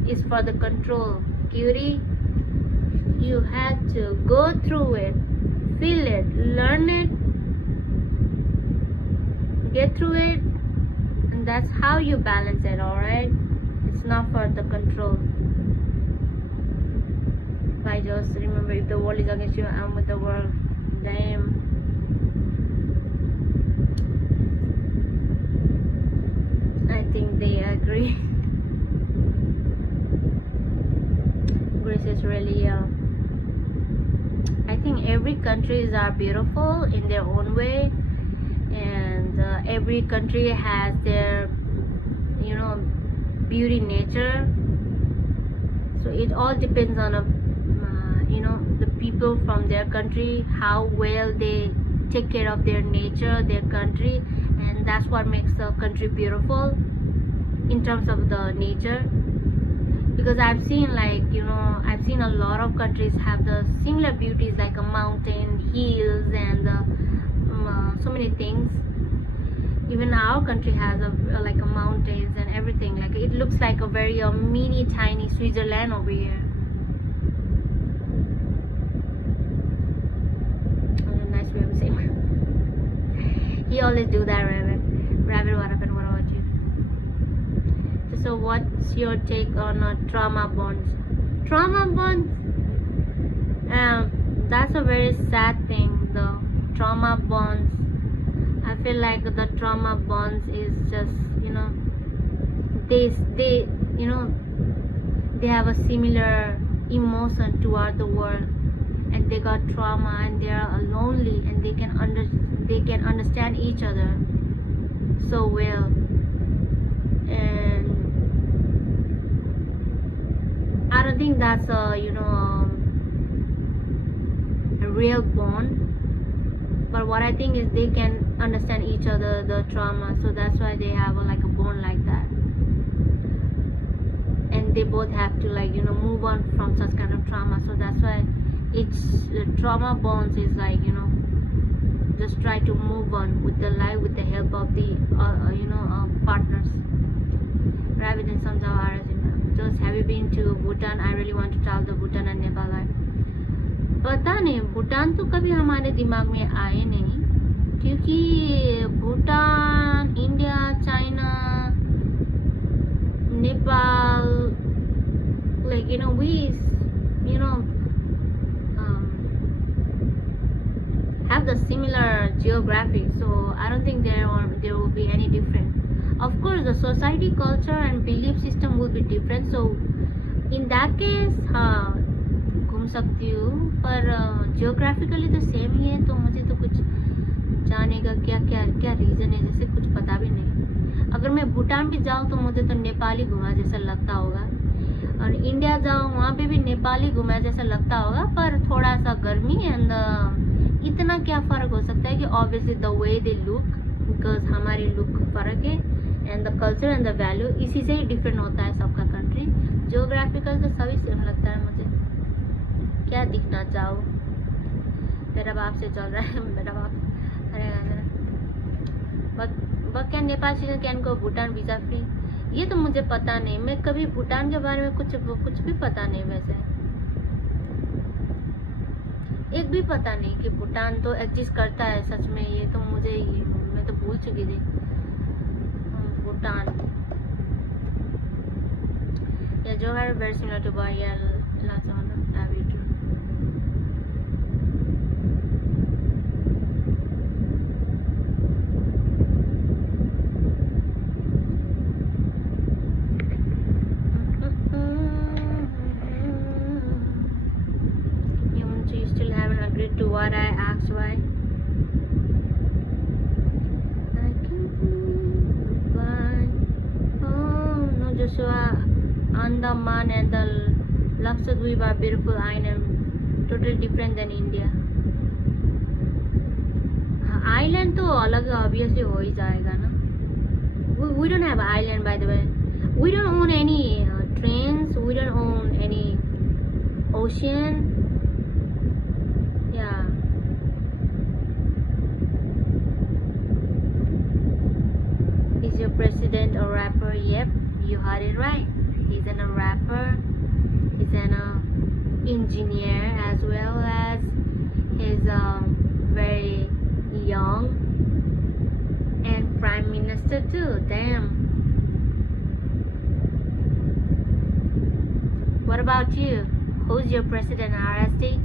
is for the control, cutie. You have to go through it, feel it, learn it, get through it, and that's how you balance it, alright? It's not for the control. Bye, just remember, if the world is against you, I'm with the world. Damn. I think they agree. Greece is really I think every countries are beautiful in their own way, and every country has their beauty nature. So it all depends on the people from their country, how well they take care of their nature, their country, and that's what makes the country beautiful in terms of the nature. Because I've seen I've seen a lot of countries have the similar beauties, like a mountain, hills, and so many things. Even our country has like a mountains and everything. Like it looks like a very mini tiny Switzerland over here. Nice way of saying. He always do that, Rabbit. Rabbit, what happened? What about you? So what's your take on trauma bonds? Trauma bonds? That's a very sad thing, though. Trauma bonds. I feel like the trauma bonds is just, they have a similar emotion toward the world, and they got trauma, and they are lonely, and they can understand each other so well. And I don't think that's a real bond. But what I think is they can understand each other, the trauma, so that's why they have like a bond like that. And they both have to move on from such kind of trauma. So that's why the trauma bonds is just try to move on with the life with the help of the partners. Rather than just have you been to Bhutan? I really want to travel to Bhutan and Nepal. पता नहीं, भूटान तो कभी हमारे दिमाग में आए नहीं, क्योंकि Bhutan, India, China, Nepal, like we have the similar geography, so I don't think there will be any different. Of course the society, culture and belief system will be different, so in that case हाँ घूम सकती हूँ, पर geographically तो same ही है, तो मुझे तो कुछ जाने का क्या रीज़न है, जैसे कुछ पता भी नहीं। अगर मैं भूटान भी जाऊँ तो मुझे तो नेपाली घुमा जैसा लगता होगा, और इंडिया जाऊँ वहाँ पे भी नेपाली घुमा जैसा लगता होगा, पर थोड़ा सा गर्मी एंड इतना क्या फ़र्क हो सकता है कि obviously the way they look, because हमारी लुक फ़र्क है, and the culture and the value इसी से ही डिफरेंट होता है सबका कंट्री। जियोग्राफिकल तो सभी सेम लगता है मुझे। क्या दिखना चाहो? मेरा बाप से चल रहा है, मेरा बाप। अरे बट क्या नेपाल सीजन कैन को भूटान वीज़ा फ्री? ये तो मुझे पता नहीं, मैं कभी भूटान के बारे में कुछ भी पता नहीं। वैसे एक भी पता नहीं कि भूटान तो एग्जिस्ट करता है सच में, ये तो मैं तो भूल चुकी थी। भूटान या जो है very similar to to what I asked, why? I can find, oh no, Joshua, Andaman and the Lakshadweep are beautiful island, totally different than India. Island तो अलग obviously हो ही जाएगा ना. We don't have island, by the way. We don't own any trains. We don't own any ocean. Yeah. Is your president a rapper? Yep, you heard it right. He's a rapper. He's an engineer, as well as he's very young and prime minister too. Damn. What about you? Who's your president, RST?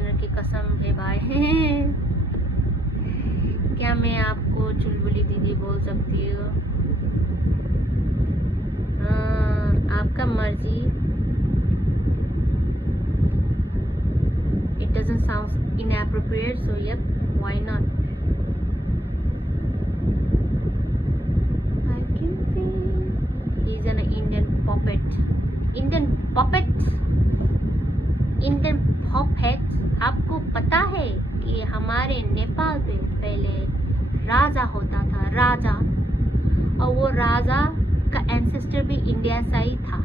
Designer की कसम है भाई। क्या मैं आपको चुलबुली दीदी बोल सकती हूँ? हाँ, आपका मर्जी। It doesn't sound inappropriate, so yep, why not? I can feel. He's an Indian puppet. Indian puppet. Indian puppet. आपको पता है कि हमारे नेपाल पे पहले राजा होता था, राजा, और वो राजा का एंसेस्टर भी इंडिया से ही था।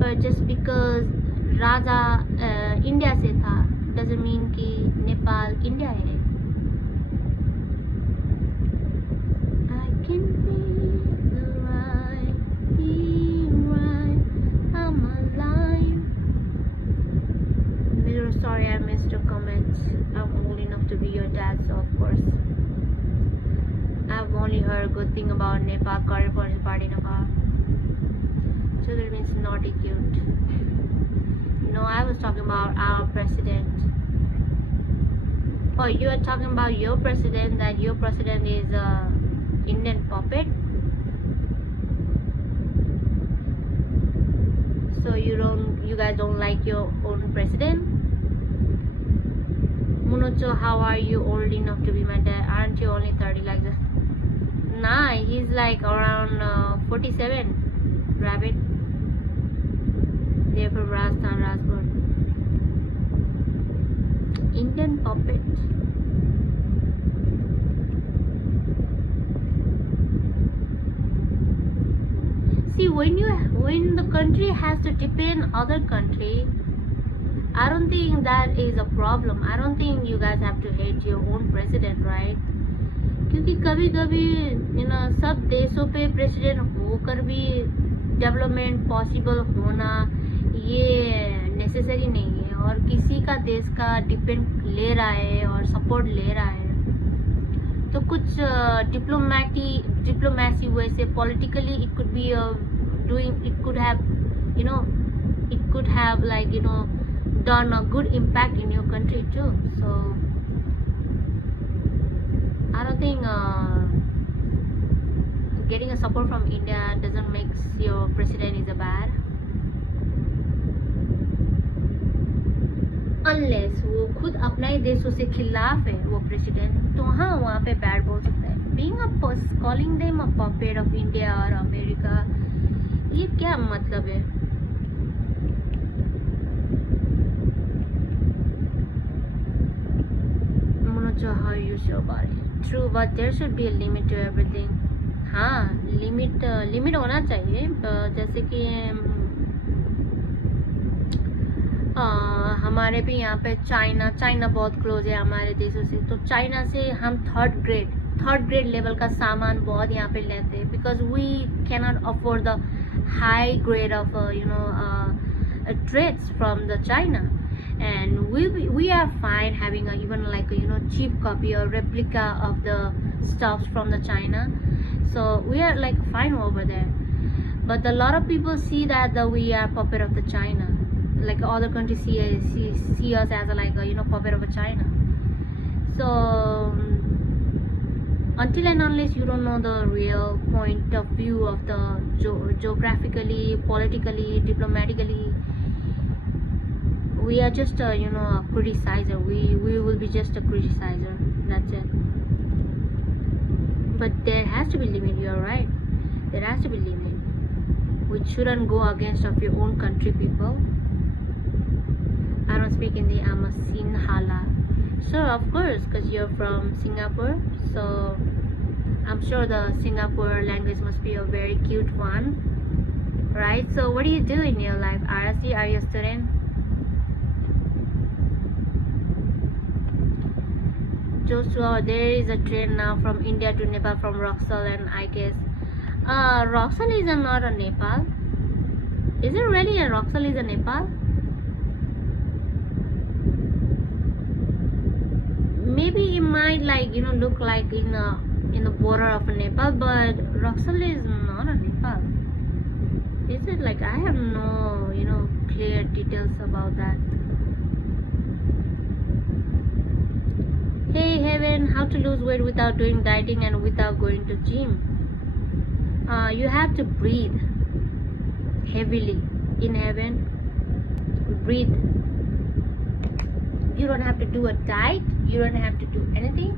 पर जस्ट बिकॉज राजा इंडिया से था डजंट मीन कि नेपाल इंडिया है। I can feel the right, feel right, I'm alive. Sorry, I missed your comments. I'm old enough to be your dad, so of course I've only heard good thing about Nepal Communist Party Nepal. Children means naughty cute. No, I was talking about our president. Oh, you are talking about your president, that your president is a Indian puppet? So you guys don't like your own president? Munocho, how are you old enough to be my dad? Aren't you only 30 like this? Nah, he's like around 47, rabbit. They're from Rajasthan, Rajput. Indian puppet. See, when the country has to depend other country, I don't think that is a problem. I don't think you guys have to hate your own president, right? क्योंकि कभी कभी सब देशों पे president होकर भी development possible होना ये नेसेसरी नहीं है, और किसी का देश का डिपेंड ले रहा है और सपोर्ट ले रहा है तो कुछ डिप्लोमेसी वे से politically it could be doing, it could have like done a good impact in your country too. So I don't think getting a support from India doesn't make your president is a bad, unless वो खुद अपना ही देशों से खिलाफ है वो president, तो हाँ वहाँ पे बैड बोल सकता है। calling them a puppet of India or America, ये क्या मतलब है? How you show about it. True, but there should be a limit to everything. हाँ, लिमिट होना चाहिए। जैसे कि हमारे भी यहाँ पे चाइना बहुत क्लोज है हमारे देशों से, तो चाइना से हम थर्ड ग्रेड लेवल का सामान बहुत यहाँ पे लेते हैं, because we cannot afford the high grade of trades from the China, and we are fine having even like a cheap copy or replica of the stuffs from the China, so we are like fine over there. But a lot of people see that we are puppet of the China, like other countries see us as like a puppet of a China. So until and unless you don't know the real point of view of the geographically, politically, diplomatically, we are just a criticizer. We will be just a criticizer, that's it. But there has to be limit. You're right, there has to be limit. We shouldn't go against of your own country people. I don't speak Hindi, I'm a Sinhala. Sure, of course, because you're from Singapore, so I'm sure the Singapore language must be a very cute one, right? So what do you do in your life? RSC, are you a student? Joshua, there is a train now from India to Nepal from Roxal, and I guess Roxal is not a Nepal. Is it really a Roxal is a Nepal? Maybe it might look like in the border of Nepal, but Roxal is not a Nepal. Is it? Like I have no clear details about that. Hey Heaven, how to lose weight without doing dieting and without going to gym? You have to breathe heavily in Heaven. Breathe. You don't have to do a diet, you don't have to do anything.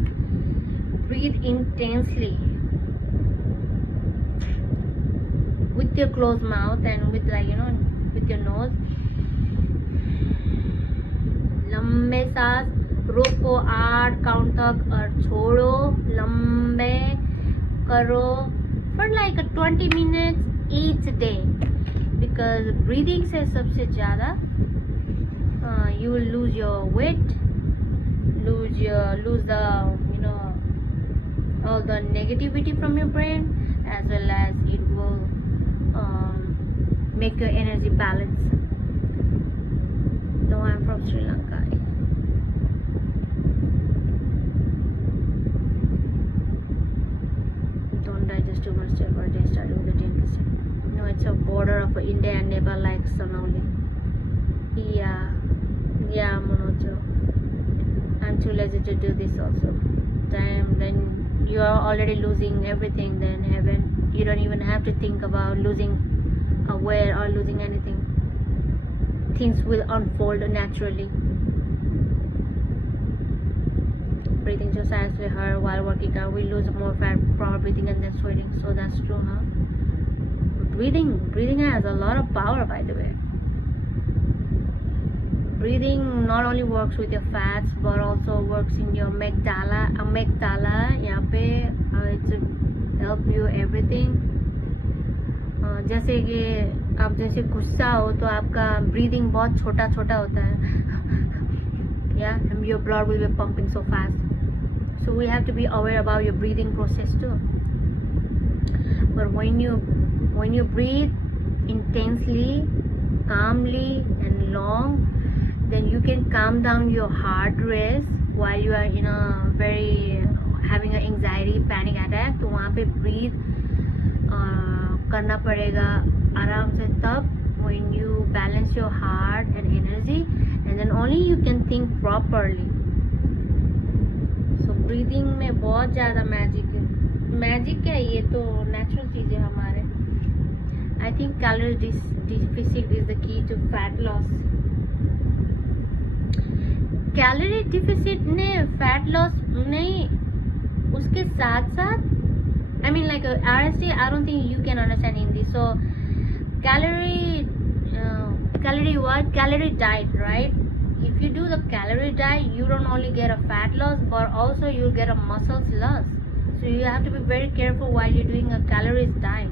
Breathe intensely with your closed mouth and with, like, you know, with your nose. लंबे सांस रोको 8 count तक और छोड़ो, लंबे करो for like 20 minutes each day, because breathing से सबसे ज़्यादा you will lose your weight, lose the, you know, all the negativity from your brain, as well as it will make your energy balance. No, I'm from Sri Lanka. Don't digest too much till birthday, starting with the 10%. No, it's a border of India and Nepal, like Sonali. Yeah, Monojo. I'm too lazy to do this also. Damn, then you are already losing everything. Then Heaven, you don't even have to think about losing a weight or losing anything. Things will unfold naturally. Breathing so silently hard while working out. We lose more fat, proper breathing, and then sweating. So that's true, huh? Breathing has a lot of power, by the way. Breathing not only works with your fats, but also works in your amygdala. यहाँ पे it help you everything. जैसे कि आप जैसे गुस्सा हो तो आपका breathing बहुत छोटा छोटा होता है. Yeah, and your blood will be pumping so fast. So we have to be aware about your breathing process too. But when you breathe intensely, calmly, and long, then you can calm down your heart rate while you are in a very having an anxiety panic attack. तो वहाँ पे breathe करना पड़ेगा आराम से. तब when you balance your heart and energy, and then only you can think properly. So breathing में बहुत ज़्यादा मैजिक क्या है, ये तो natural चीज़ है हमारे. I think calorie deficit is the key to fat loss. Calorie deficit ने फैट लॉस नहीं, उसके साथ साथ I mean like honestly I don't think you can understand Hindi. So calorie diet, right? If you do the calorie diet, you don't only get a fat loss, but also you'll get a muscles loss. So you have to be very careful while you're doing a calories diet.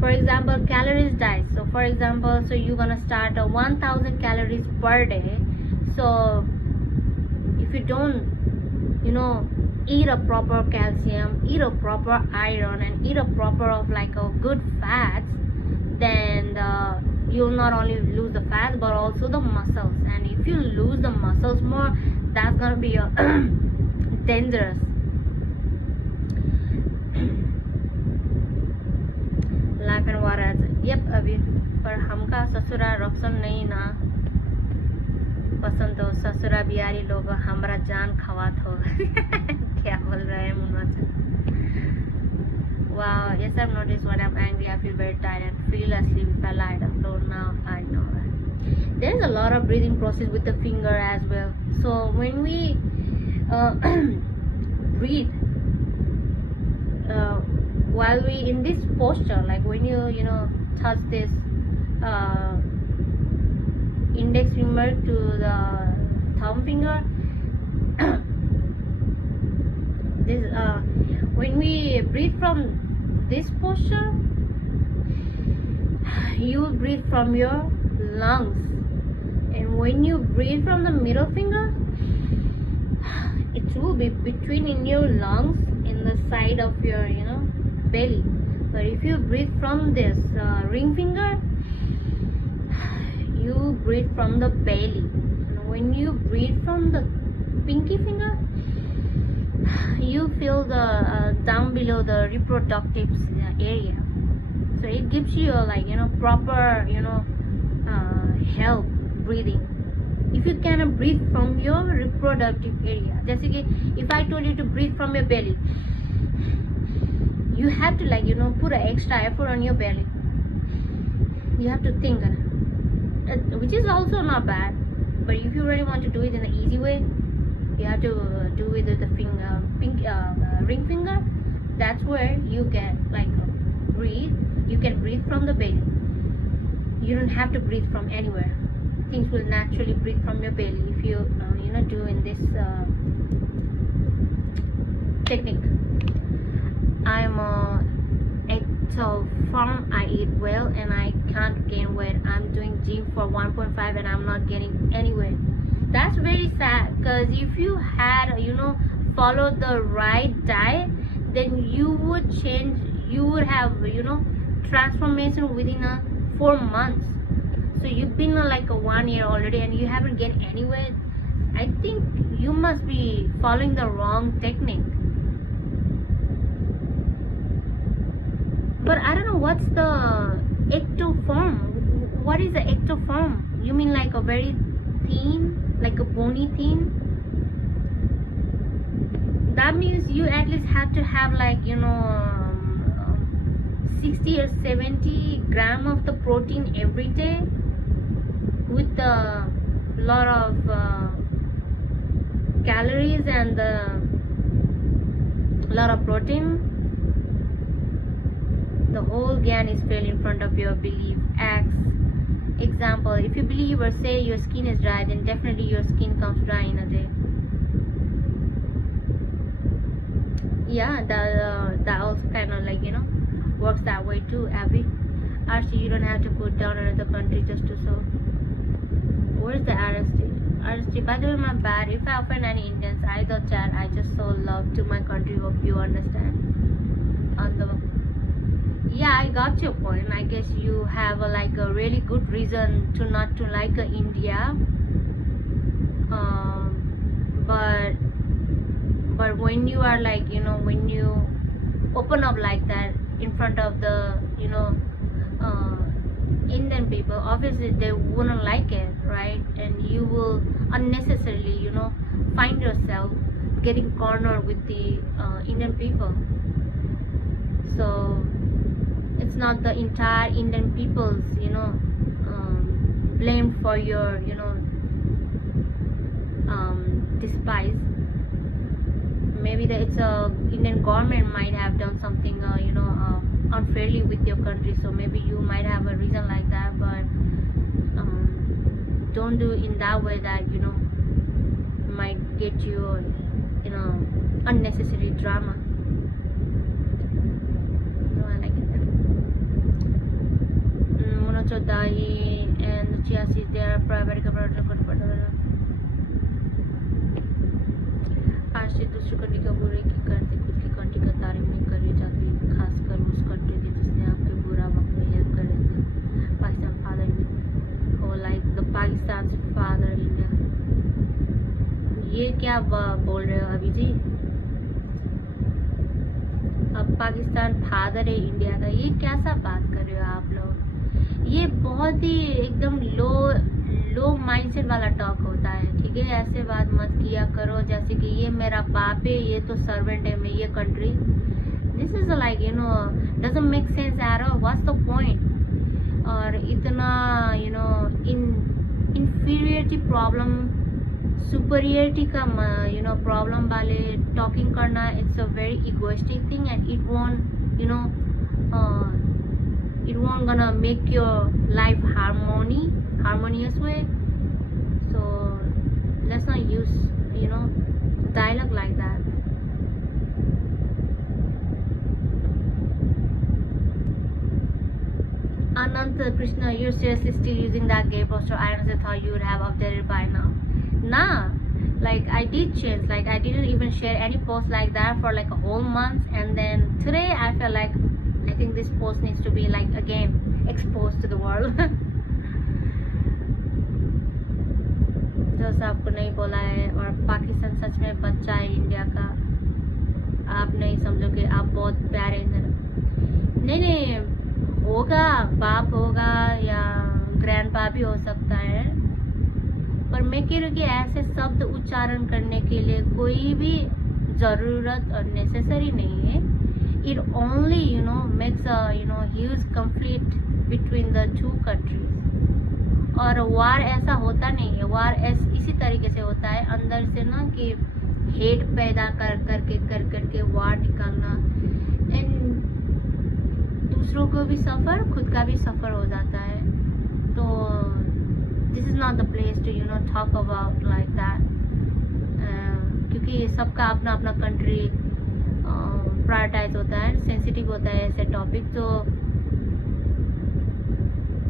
For example, calories diet. So for example, so you're gonna start 1000 calories per day. So if you don't, you know, eat a proper calcium, eat a proper iron, and eat a proper of like a good fats, then you'll not only lose the fats but also the muscles. And if you lose the muscles more, that's gonna be dangerous. Life and water. Yep, अभी पर हमका ससुरा रक्सन नहीं ना पसंद हो. ससुरा बिहारी लोग हमारा जान खवात हो. क्या बोल रहा है Munna? Wow, yes, I've noticed when I'm angry I feel very tired and feel asleep if I lie down. So now I know that. There's a lot of breathing process with the finger as well. So when we breathe while we in this posture, like when you know touch this index finger to the thumb finger, this when we breathe from this posture, you breathe from your lungs, and when you breathe from the middle finger, it will be between in your lungs in the side of your, you know, belly. But if you breathe from this ring finger, you breathe from the belly. And when you breathe from the pinky finger, you feel the down below the reproductive area. So it gives you like, you know, proper, you know, help breathing. If you cannot breathe from your reproductive area, जैसे कि if I told you to breathe from your belly, you have to like, you know, put an extra effort on your belly. You have to think, which is also not bad, but if you really want to do it in an easy way, you have to do it with the ring finger. That's where you can like breathe. You can breathe from the belly. You don't have to breathe from anywhere. Things will naturally breathe from your belly if you you know, do in this technique. I'm ectoform. I eat well and I can't gain weight. I'm doing gym for 1.5 and I'm not getting anywhere. That's very sad, because if you had, you know, followed the right diet, then you would change. You would have, you know, transformation within 4 months. So you've been like a 1 year already and you haven't gained anywhere. I think you must be following the wrong technique. But I don't know what's the ectoform. What is the ectoform? You mean like a very thin, like a bony thin? That means you at least have to have like, you know, 60 or 70 gram of the protein every day, with a lot of calories and a lot of protein. The whole GAN is failed in front of your belief. Acts. Example, if you believe or say your skin is dry, then definitely your skin comes dry in a day. Yeah, that also kind of like, you know, works that way too, Abby. Actually, you don't have to put down another country just to so. Where's the RST? By the way, my bad. If I offend any Indians, I don't chat. I just so love to my country. Hope you understand. On the yeah, I got your point. I guess you have like a really good reason to not to like India. But when you are like, you know, when you open up like that in front of the, you know, Indian people, obviously they wouldn't like it, right? And you will unnecessarily, you know, find yourself getting cornered with the Indian people. So it's not the entire Indian people's, you know, blamed for your, you know, despise. Maybe it's a Indian government might have done something, you know, unfairly with your country. So maybe you might have a reason like that, but don't do in that way that, you know, might get you, you know, unnecessary drama. No, I like it. Monochodai and chia seeds, they are private covered. आज से दूसरी country का बुरे की करते खुद की country का तारीफ नहीं करी जाती, खासकर उस कंट्री की जिसने आपके बुरा वक्त में हेल्प करे थे. पाकिस्तान फादर हो like the Pakistan father India. ये क्या बोल रहे हो अभी जी? अब पाकिस्तान फादर है इंडिया का, ये कैसा बात कर रहे हो आप लोग? ये बहुत ही एकदम लो माइंडसेट वाला टॉक होता है, ठीक है? ऐसे बात मत किया करो जैसे कि ये मेरा बाप है, ये तो सर्वेंट है, मैं ये country. This is like, you know, doesn't make sense at all. What's the point? और इतना, you know, inferiority problem, superiority का, यू नो, प्रॉब्लम वाले टॉकिंग करना, it's a very egoistic thing and it won't, you know, it won't gonna make your life harmonious way. So let's not use, you know, dialogue like that. Anant Krishna, you're seriously still using that gay poster? I honestly thought you would have updated by now. Nah, like I did change. Like I didn't even share any post like that for like a whole month, and then today I felt like I think this post needs to be like again exposed to the world. जैसा आपको नहीं बोला है, और पाकिस्तान सच में बच्चा है India का. आप नहीं समझोगे, आप बहुत प्यारे इंसान. नहीं, होगा, बाप होगा या ग्रैंडपा भी हो सकता है, पर मैं कह रही हूँ कि ऐसे शब्द उच्चारण करने के लिए कोई भी जरूरत और नेसेसरी नहीं है. It only makes a huge conflict between the two countries. और वार ऐसा होता नहीं है. वार इसी तरीके से होता है अंदर से ना, कि हेट पैदा कर करके वार निकालना, एंड दूसरों को भी सफ़र, खुद का भी सफ़र हो जाता है. तो this is not the place to talk about like that, क्योंकि सबका अपना अपना कंट्री प्रायोरिटाइज होता है, सेंसिटिव होता है ऐसे टॉपिक. तो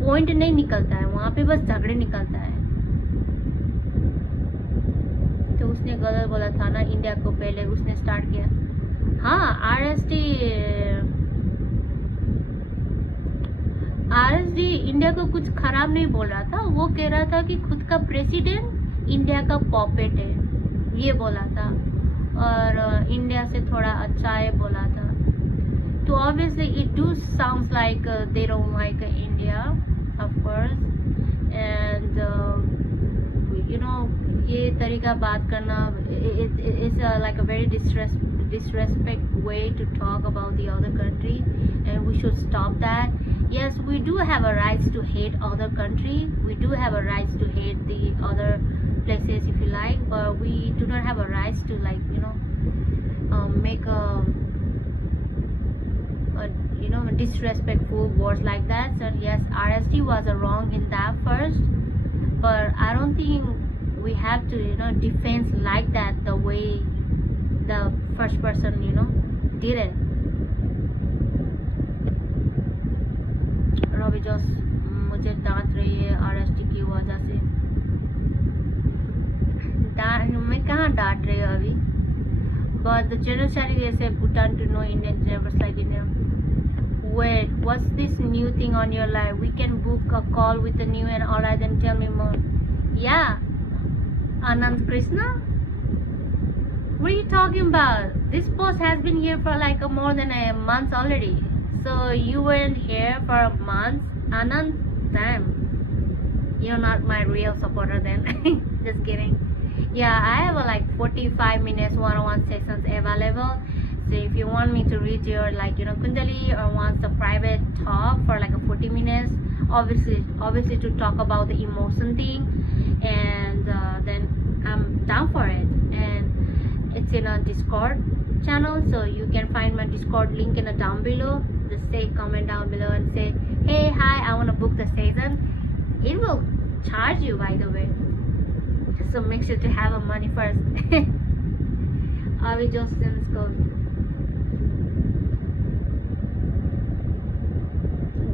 पॉइंट नहीं निकलता है वहाँ पे, बस झगड़े निकलता है. तो उसने गलत बोला था ना, इंडिया को पहले उसने स्टार्ट किया. हाँ, आरएसडी इंडिया को कुछ खराब नहीं बोल रहा था. वो कह रहा था कि खुद का प्रेसिडेंट इंडिया का पॉपेट है, ये बोला था, और इंडिया से थोड़ा अच्छा है बोला था. तो obviously it do sounds like they don't like India, of course. And ये तरीका बात करना, it's like a very disrespect way to talk about the other country, and we should stop that. Yes, we do have a right to hate other country, we do have a right to hate the other places if you like, but we do not have a right to make a disrespectful words like that. So yes, RSD was wrong in that first, but I don't think we have to defend like that the way the first person did it. Ravi जोस मुझे डांट रही है RSD की वजह से. मैं कहाँ डांट रही हूँ अभी. But the genocide is a Bhutan to know Indian drivers like India. Wait, what's this new thing on your live? We can book a call with the new and alright, then tell me more. Yeah, Anand Krishna? What are you talking about? This post has been here for like more than a month already. So you weren't here for a month, Anand? Damn, you're not my real supporter then. Just kidding. Yeah, I have like 45 minutes one-on-one sessions available. So if you want me to read your Kundali, or wants a private talk for like a 40 minutes, obviously to talk about the emotion thing, and then I'm down for it. And it's in a Discord channel, so you can find my Discord link in the down below. Just say comment down below and say, hey, hi, I want to book the session. It will charge you, by the way, so make sure to have a money first. Avi Johnson's code.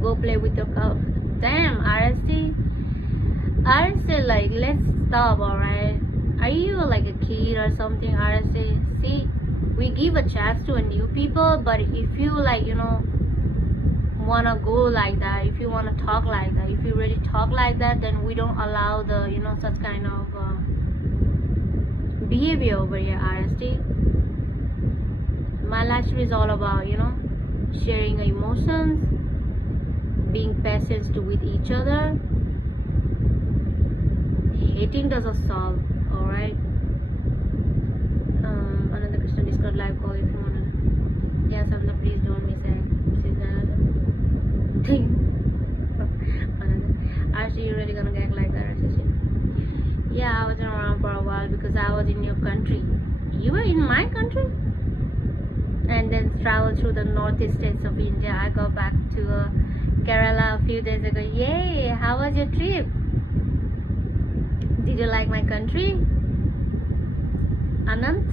Go play with your cup. Damn, RSD, like, let's stop, alright? Are you like a kid or something, RSD? See, we give a chance to a new people, but if you wanna go like that, if you wanna talk like that, if you really talk like that, then we don't allow the such kind of behavior over here, RSD. My life is all about sharing emotions, being patient with each other. Hating doesn't solve, alright? Another Christian Discord live call if you wanna. Yeah, Sandra, please don't miss it. She's another thing. Actually, you're really gonna get like that, actually. Yeah, I wasn't around for a while because I was in your country. You were in my country? And then traveled through the northeast states of India. I got back to Kerala a few days ago. Yay! How was your trip? Did you like my country? Anant?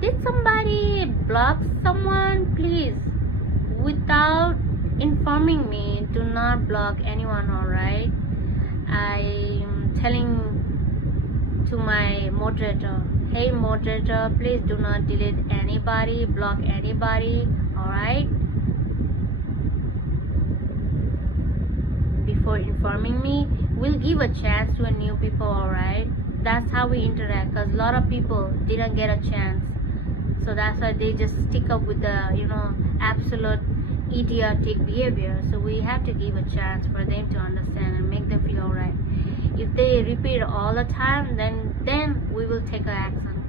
Did somebody block someone? Please, without informing me, do not block anyone, alright? I'm telling to my moderator, hey moderator, please do not delete anybody, block anybody, alright? before informing me, we'll give a chance to a new people, alright? That's how we interact, because a lot of people didn't get a chance. So that's why they just stick up with the, absolute idiotic behavior. So we have to give a chance for them to understand and make them feel alright. If they repeat all the time, then we will take action.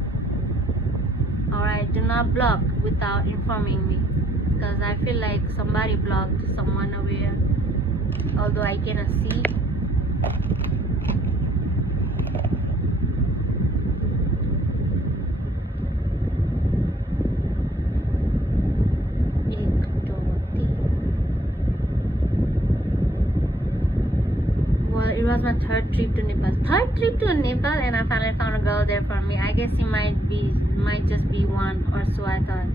Alright, do not block without informing me, because I feel like somebody blocked someone away, although I cannot see. Well, it was my third trip to Nepal. And I finally found a girl there for me. I guess it might just be one or so. I thought,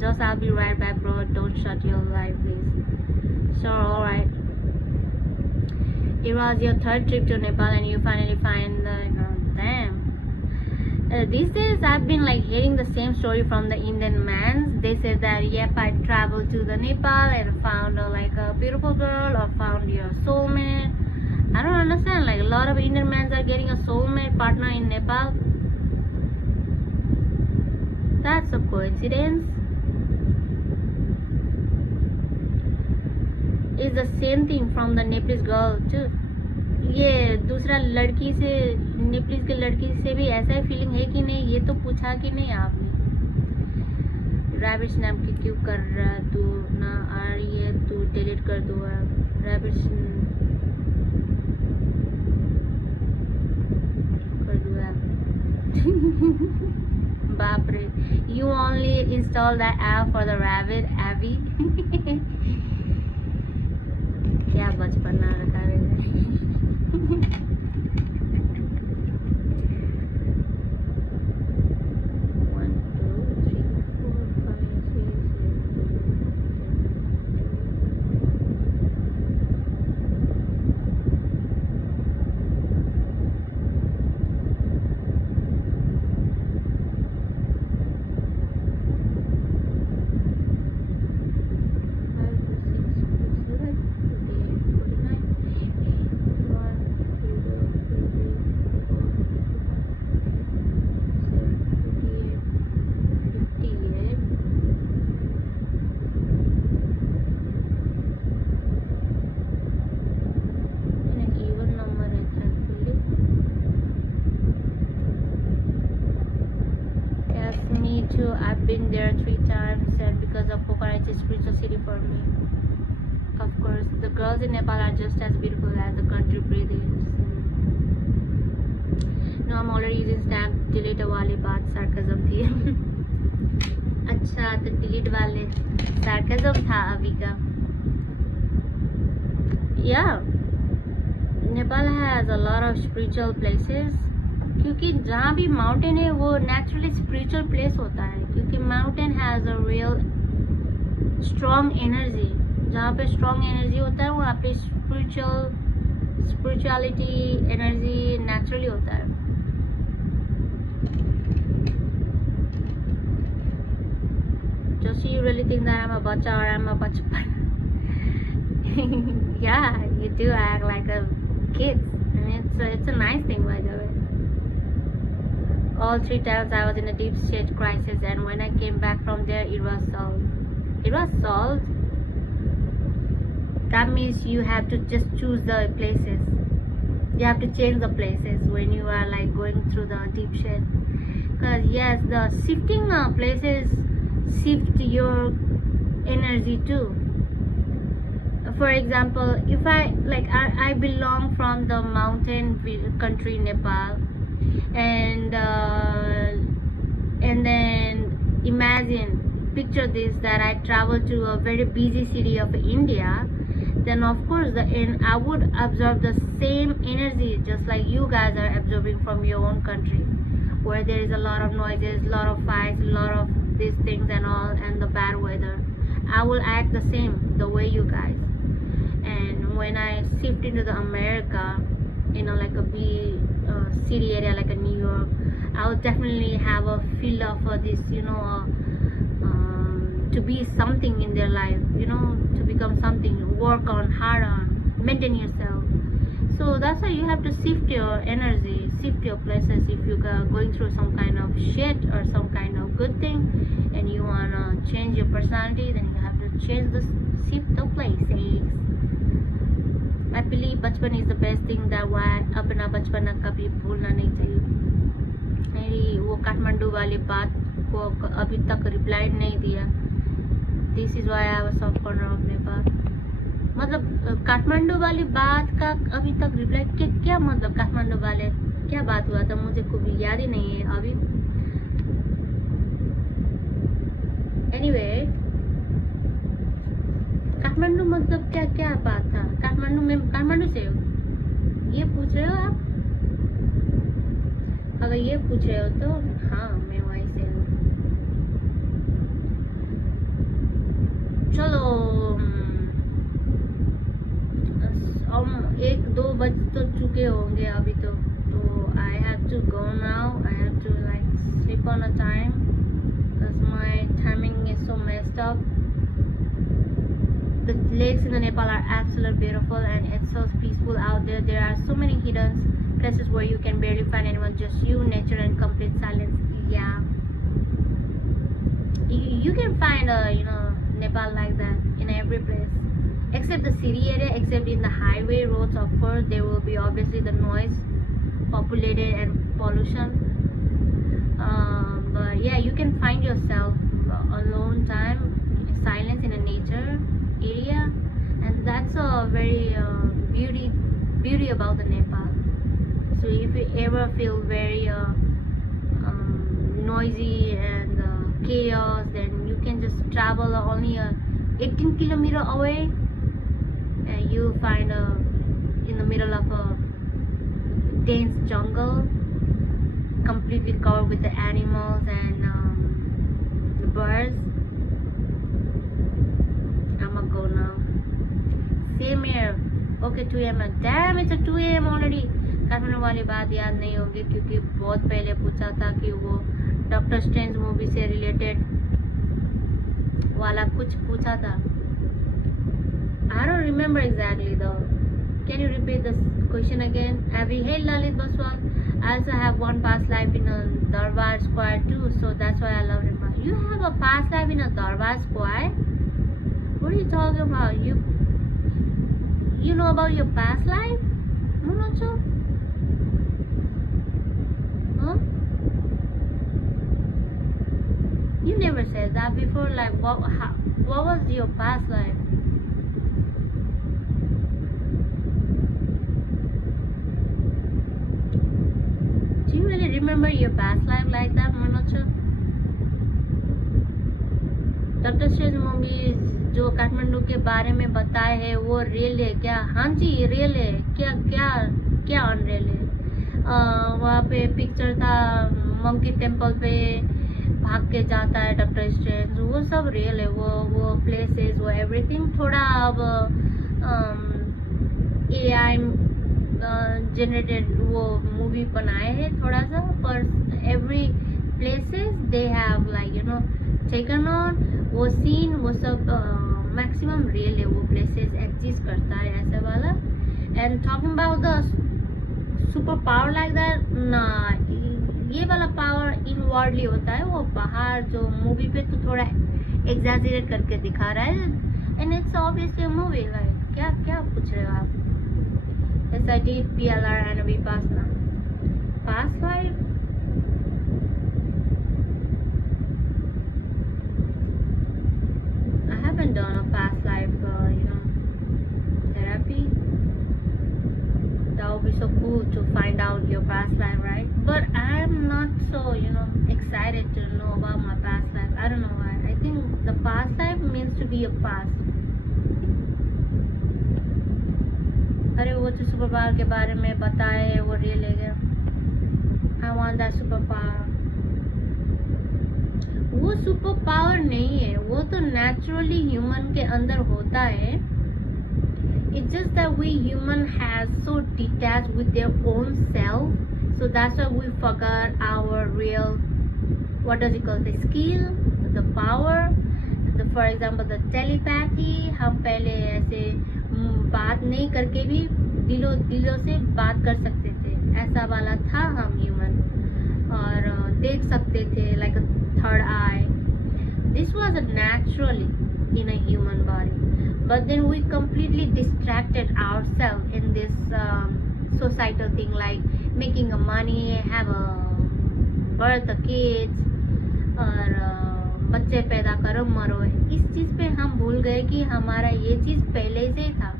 just I'll be right back, bro. Don't shut your life, please. So, alright. It was your third trip to Nepal and you finally find the girl. Damn. These days I've been like hearing the same story from the Indian men. They said that, yep, I traveled to the Nepal and found like a beautiful girl, or found your soulmate. I don't understand, like a lot of Indian men are getting a soulmate partner in Nepal. That's a coincidence. It's the same thing from the Nepalese girl too. ये दूसरा लड़की से, Nepalese के लड़की से भी ऐसा ही feeling है कि नहीं, ये तो पूछा कि नहीं आपने? रैबिट्स नाम की क्यों कर रहा तू, ना आ रही है तू डिलीट कर दो। रैबिट्स कर दो ऐप। बाप रे, you only install that app for the rabbit, Abby? क्या बचपन ना रखा रे। I've been there 3 times, and because of Pokhara, it's a spiritual city for me. Of course, the girls in Nepal are just as beautiful as the country breathing. No, I'm already using snap delete वाली बात sarcasm थी। अच्छा, तो delete वाले sarcasm था अभी का। Yeah, Nepal has a lot of spiritual places. क्योंकि जहाँ भी माउंटेन है वो नेचुरली स्पिरिचुअल प्लेस होता है, क्योंकि mountain has a real strong energy. जहाँ पे स्ट्रॉन्ग एनर्जी होता है वहाँ पे स्पिरिचुअलिटी एनर्जी नेचुरली होता है. Just you really think that I'm a bacha or I'm a bachpan? Yeah, you do act like a kid. I mean, it's a nice thing, by the way. All 3 times I was in a deep state crisis, and when I came back from there, it was solved. It was solved. That means you have to just choose the places. You have to change the places when you are like going through the deep shit. Because yes, the shifting places shift your energy too. For example, if I belong from the mountain country Nepal, and then picture this, that I travel to a very busy city of India, then of course I would absorb the same energy just like you guys are absorbing from your own country, where there is a lot of noises, a lot of fights, a lot of these things and all, and the bad weather. I will act the same the way you guys. And when I shift into the America, like a big city area like a New York, I will definitely have a feel of this, to be something in their life, to become something, work on hard on, maintain yourself. So that's why you have to shift your energy, shift your places. If you are going through some kind of shit or some kind of good thing and you wanna change your personality, then you have to change the shift the places. I believe बचपन is the best thing, that why अपना बचपना कभी भूलना नहीं चाहिए. मेरी वो काठमांडू वाली बात को अभी तक रिप्लाई नहीं दिया. This is why I was soft corner of Nepal. मतलब काठमांडू वाली बात का अभी तक रिप्लाई क्या मतलब काठमांडू वाले क्या बात हुआ था मुझे को भी याद ही नहीं है अभी. Anyway, काठमांडू मतलब क्या बात था. काठमांडू से ये पूछ रहे हो आप? अगर ये पूछ रहे हो तो हाँ, मैं वहीं से हूँ. चलो, हम 1-2 बज तो चुके होंगे अभी तो I have to go now. I have to like sleep on a time because my timing is so messed up. The lakes in the Nepal are absolutely beautiful and it's so peaceful out there. There are so many hidden places where you can barely find anyone, just you, nature, and complete silence. Yeah, you can find Nepal like that in every place, except the city area, except in the highway roads. Of course, there will be obviously the noise, populated and pollution. But yeah, you can find yourself alone time, silence in a nature area, and that's a very beauty about the Nepal. So if you ever feel very noisy and chaos, then you can just travel only 18 kilometers away and you find in the middle of a dense jungle completely covered with the animals and the birds. I'ma go now. Same here. Okay, 2 a.m. Damn, it's a 2 a.m. already. Kathmandu वाली बात याद नहीं होगी क्योंकि बहुत पहले पूछा था कि वो डॉक्टर स्ट्रेंज मूवी से रिलेटेड वाला कुछ पूछा था. I don't remember exactly though. Can you repeat the question again? Hey Lalit Baswal, I also have one past life in a Darbar Square too, so that's why I love Nepal. You have a past life in a Darbar Square? What are you talking about? You know about your past life? No, not sure. Huh? You never said that before. Like, what was your past life? Do you really remember your past life like that, Manocha? Doctor strange movies जो काठमांडू के बारे में बताए है वो real है क्या? हाँ जी, रियल है. क्या अनरियल है? वहाँ पे पिक्चर था मंकी टेम्पल पे भाग के जाता है डॉक्टर स्ट्रेंज, वो सब रियल है. वो प्लेसेस, वो एवरीथिंग थोड़ा अब AI जनरेटेड वो मूवी बनाए हैं थोड़ा सा, पर every places they have like taken on वो सीन, वो सब मैक्सिमम रियल है. वो प्लेसेस एग्जिस्ट करता है ऐसे वाला. And talking about the super power like that ना, ये वाला पावर इनवर्डली होता है. वो बाहर जो मूवी पे तो थोड़ा एग्जैजरेट करके दिखा रहा है. And it's obviously movie. Like क्या पूछ रहे हो आप? Yes, I did PLR and Vipassana. Past life? I haven't done a past life, therapy. That would be so cool to find out your past life, right? But I'm not so, excited to know about my past life. I don't know why. I think the past life means to be a past. अरे वो जो super power के बारे में बताए है वो real है. I want that super power. वो सुपर पावर नहीं है, वो तो नेचुरली ह्यूमन के अंदर होता है. It's just that we human has so detached with their own self, so that's why we forgot our real what does it call the skill, the power, for example the telepathy. हम पहले ऐसे बात नहीं करके भी दिलों दिलों से बात कर सकते थे, ऐसा वाला था हम ह्यूमन। और देख सकते थे like a third I. This was naturally in a human body, but then we completely distracted ourselves in this societal thing like making a money, have a birth a kids और बच्चे पैदा करो मरो. इस चीज़ पे हम भूल गए कि हमारा ये चीज़ पहले से था.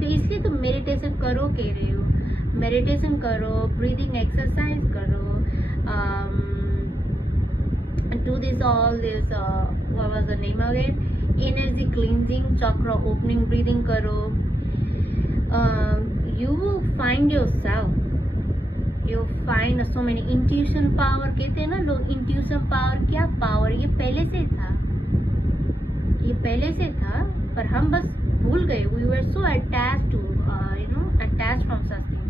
तो इसलिए तो मेडिटेशन करो कह रहे हो, मेडिटेशन करो, ब्रीदिंग एक्सरसाइज करो, do this all this what was the name of it, energy cleansing, chakra opening breathing karo. You will find yourself, you find so many intuition power. कहते हैं ना लोग intuition power, क्या power, ये पहले से था, ये पहले से था, पर हम बस भूल गए. We were so attached to attached from something.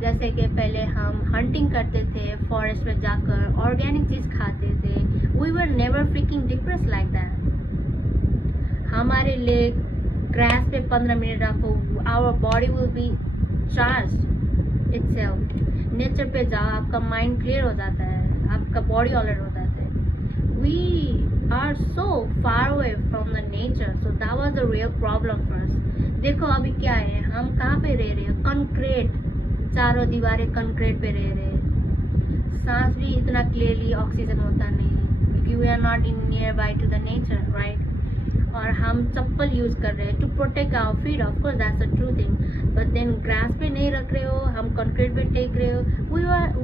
जैसे कि पहले हम हंटिंग करते थे, फॉरेस्ट में जाकर ऑर्गेनिक चीज खाते थे. We were never freaking depressed like that. हमारे लिए ग्रास पे 15 मिनट रखो, our body will be charged itself. Nature पे जाओ, आपका माइंड क्लियर हो जाता है, आपका बॉडी अलर्ट हो जाता है. We are so far away from the nature, so that was the real problem for us. देखो अभी क्या है, हम कहाँ पे रह रहे हैं, कंक्रीट, चारों दीवारें कंक्रीट पे रह रहे हैं. सांस भी इतना क्लियरली ऑक्सीजन होता नहीं क्योंकि we are not in near by to the nature, right. और हम चप्पल यूज कर रहे हैं to protect our feet, of course that's a true thing, but then grass पे नहीं रख रहे हो, हम कंक्रीट पे टेक रहे हो.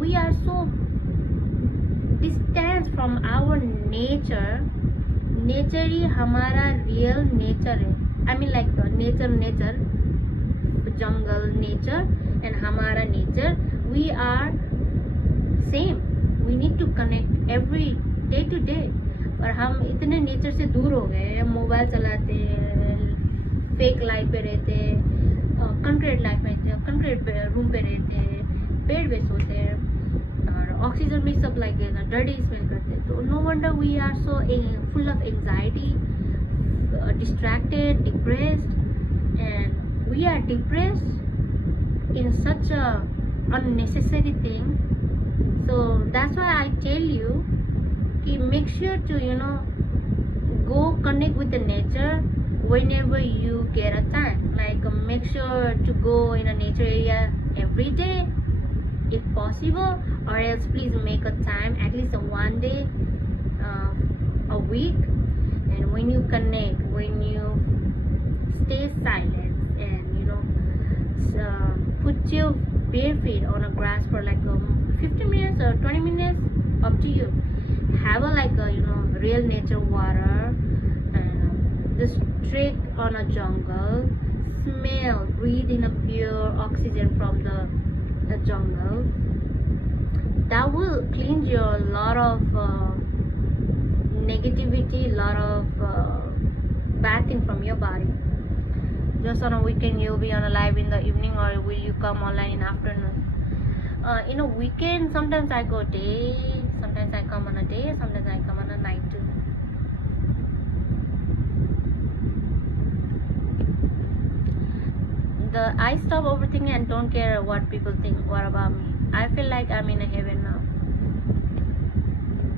We are so distance from our nature. Nature ही हमारा रियल नेचर है. I mean like nature jungle nature and hamara nature, we are same. We need to connect every day to day. पर हम इतने नेचर से दूर हो गए, मोबाइल चलाते हैं, फेक लाइफ पे रहते हैं, कंक्रीट लाइफ में कंक्रीट पे रूम पे रहते हैं, पेड़ पे सोते हैं और ऑक्सीजन भी सब लाइक डर्टी स्मेल करते हैं. तो no wonder we are so full of anxiety, distracted, depressed. And we are depressed in such a unnecessary thing. So that's why I tell you ki make sure to go connect with the nature whenever you get a time. Like make sure to go in a nature area every day if possible, or else please make a time at least one day a week. And when you connect, when you stay silent and put your bare feet on a grass for like 15 minutes or 20 minutes, up to you. Have a real nature water and just trek on a jungle, smell, breathe in a pure oxygen from the jungle. That will cleanse your lot of negativity, lot of bad thing from your body. Just on a weekend you'll be on a live in the evening, or will you come online in afternoon? In a weekend sometimes I go day, sometimes I come on a day, sometimes I come on a night too. I stop overthinking and don't care what people think what about me. I feel like I'm in a heaven now.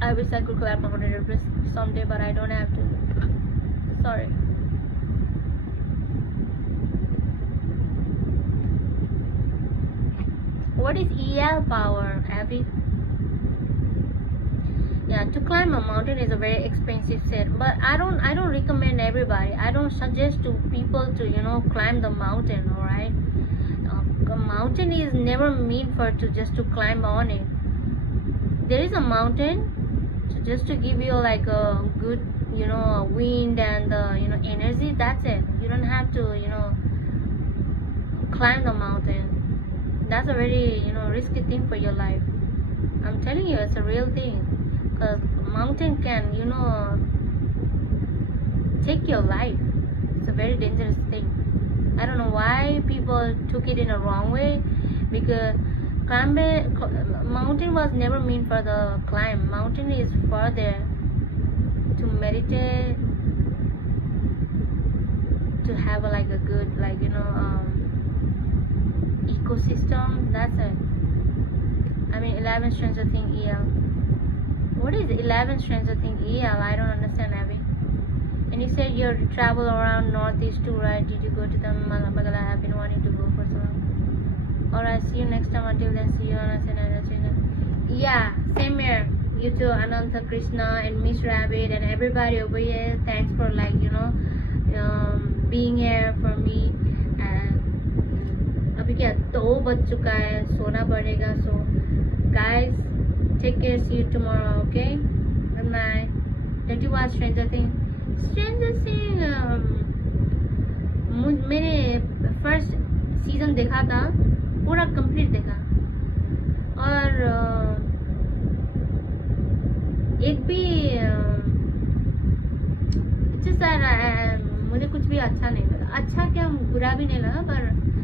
I wish I could climb Mount Everest someday, but I don't have to. Sorry. What is EL power, Abby? Yeah, to climb a mountain is a very expensive set, but I don't recommend everybody. I don't suggest to people to climb the mountain. All right, a mountain is never meant for just to climb on it. There is a mountain just to give you like a good wind and energy. That's it. You don't have to climb the mountain. That's a very risky thing for your life. I'm telling you, it's a real thing. Because mountain can take your life. It's a very dangerous thing. I don't know why people took it in a wrong way, because mountain was never meant for the climb. Mountain is for there to meditate, to to have like a good, like, ecosystem. That's it. I mean, 11 Stranger Thing EL. What is 11 Stranger Thing EL? I don't understand, Abby. And you said you travel around Northeast too, right? Did you go to the Malabagala? I have been wanting to go for so long. Alright, see you next time. Until then, see you on another channel. Yeah, same here. You too, Ananta, Krishna, and Miss Rabbit, and everybody over here. Thanks for, like, being here for me. And अभी क्या 2 बज चुका है, सोना पड़ेगा. So guys, take care. See you tomorrow. Okay. Good night. Did you watch Stranger Things? Stranger Things मैंने first season देखा था, पूरा कंप्लीट देखा. और एक भी मुझे कुछ भी अच्छा नहीं लगा. अच्छा क्या, बुरा भी नहीं लगा, पर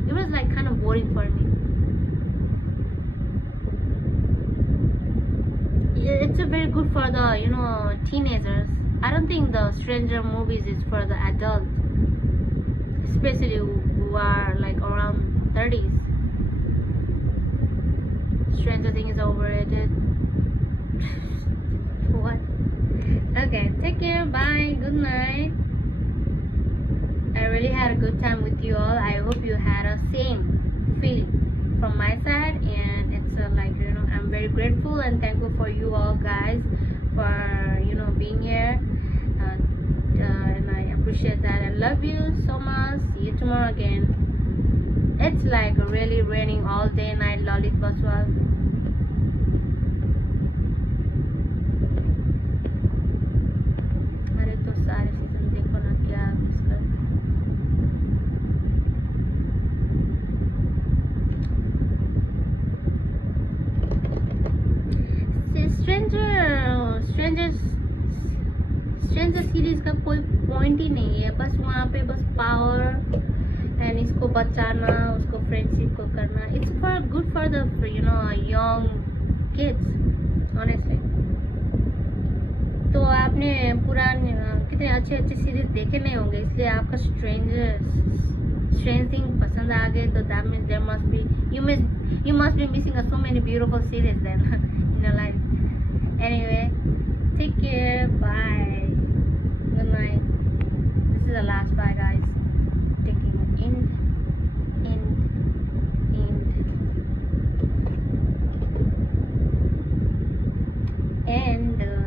it was like kind of boring for me. It's a very good for the teenagers. I don't think the Stranger movies is for the adult, especially who are like around 30s. Stranger Things is overrated. What? Okay, take care. Bye. Good night. I really had a good time with you all. I hope you had a same feeling from my side, and it's like I'm very grateful and thankful for you all guys for being here, and I appreciate that. I love you so much. See you tomorrow again. It's like really raining all day night, Lalit Baswal. अरे तो सारे season देखो ना, क्या miss कर. Stranger series का कोई point ही नहीं है. बस वहाँ पे बस पावर एंड इसको बचाना, उसको फ्रेंडशिप को करना. It's for good for the young kids honestly. तो आपने पुराने कितने अच्छे अच्छे सीरीज देखे नहीं होंगे, इसलिए आपका स्ट्रेंज थिंग पसंद आ गए. तो that means there must be you must be missing so many beautiful series then in your life. Anyway, take care. Bye. Good night. This is the last bye, guys. Taking end.